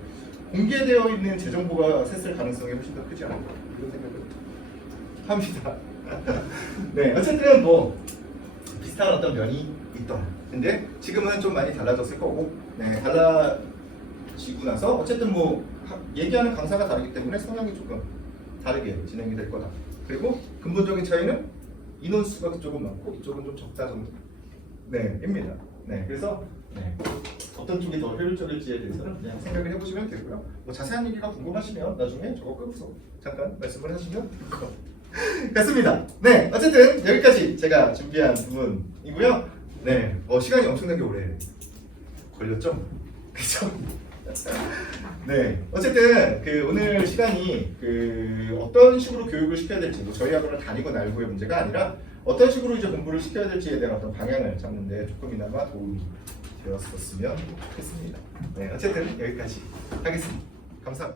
공개되어 있는 제 정보가 셌을 가능성이 훨씬 더 크지 않을까 이런 생각을 합니다. 네, 어쨌든 뭐 비슷한 어떤 면이 있던. 근데 지금은 좀 많이 달라졌을 거고, 네, 달라지고 나서 어쨌든 뭐 얘기하는 강사가 다르기 때문에 성향이 조금 다르게 진행이 될 거다. 그리고 근본적인 차이는 인원수가 그쪽은 많고 이쪽은 좀 적다 정도. 네, 입니다. 네, 그래서 네, 어떤 쪽이 더 효율적일지에 대해서는 그냥 생각을 해보시면 되고요. 뭐 자세한 얘기가 궁금하시면 나중에 저거 끄고서 잠깐 말씀을 하시면 될 것 같습니다. 네, 어쨌든 여기까지 제가 준비한 부분이고요. 네, 시간이 엄청나게 오래 걸렸죠? 그죠? 네, 어쨌든 그 오늘 시간이 그 어떤 식으로 교육을 시켜야 될지 뭐 저희 학원을 다니고 말고의 문제가 아니라 어떤 식으로 이제 공부를 시켜야 될지에 대한 어떤 방향을 잡는데 조금이나마 도움이 되었었으면 좋겠습니다. 네, 어쨌든 여기까지 하겠습니다. 감사합니다.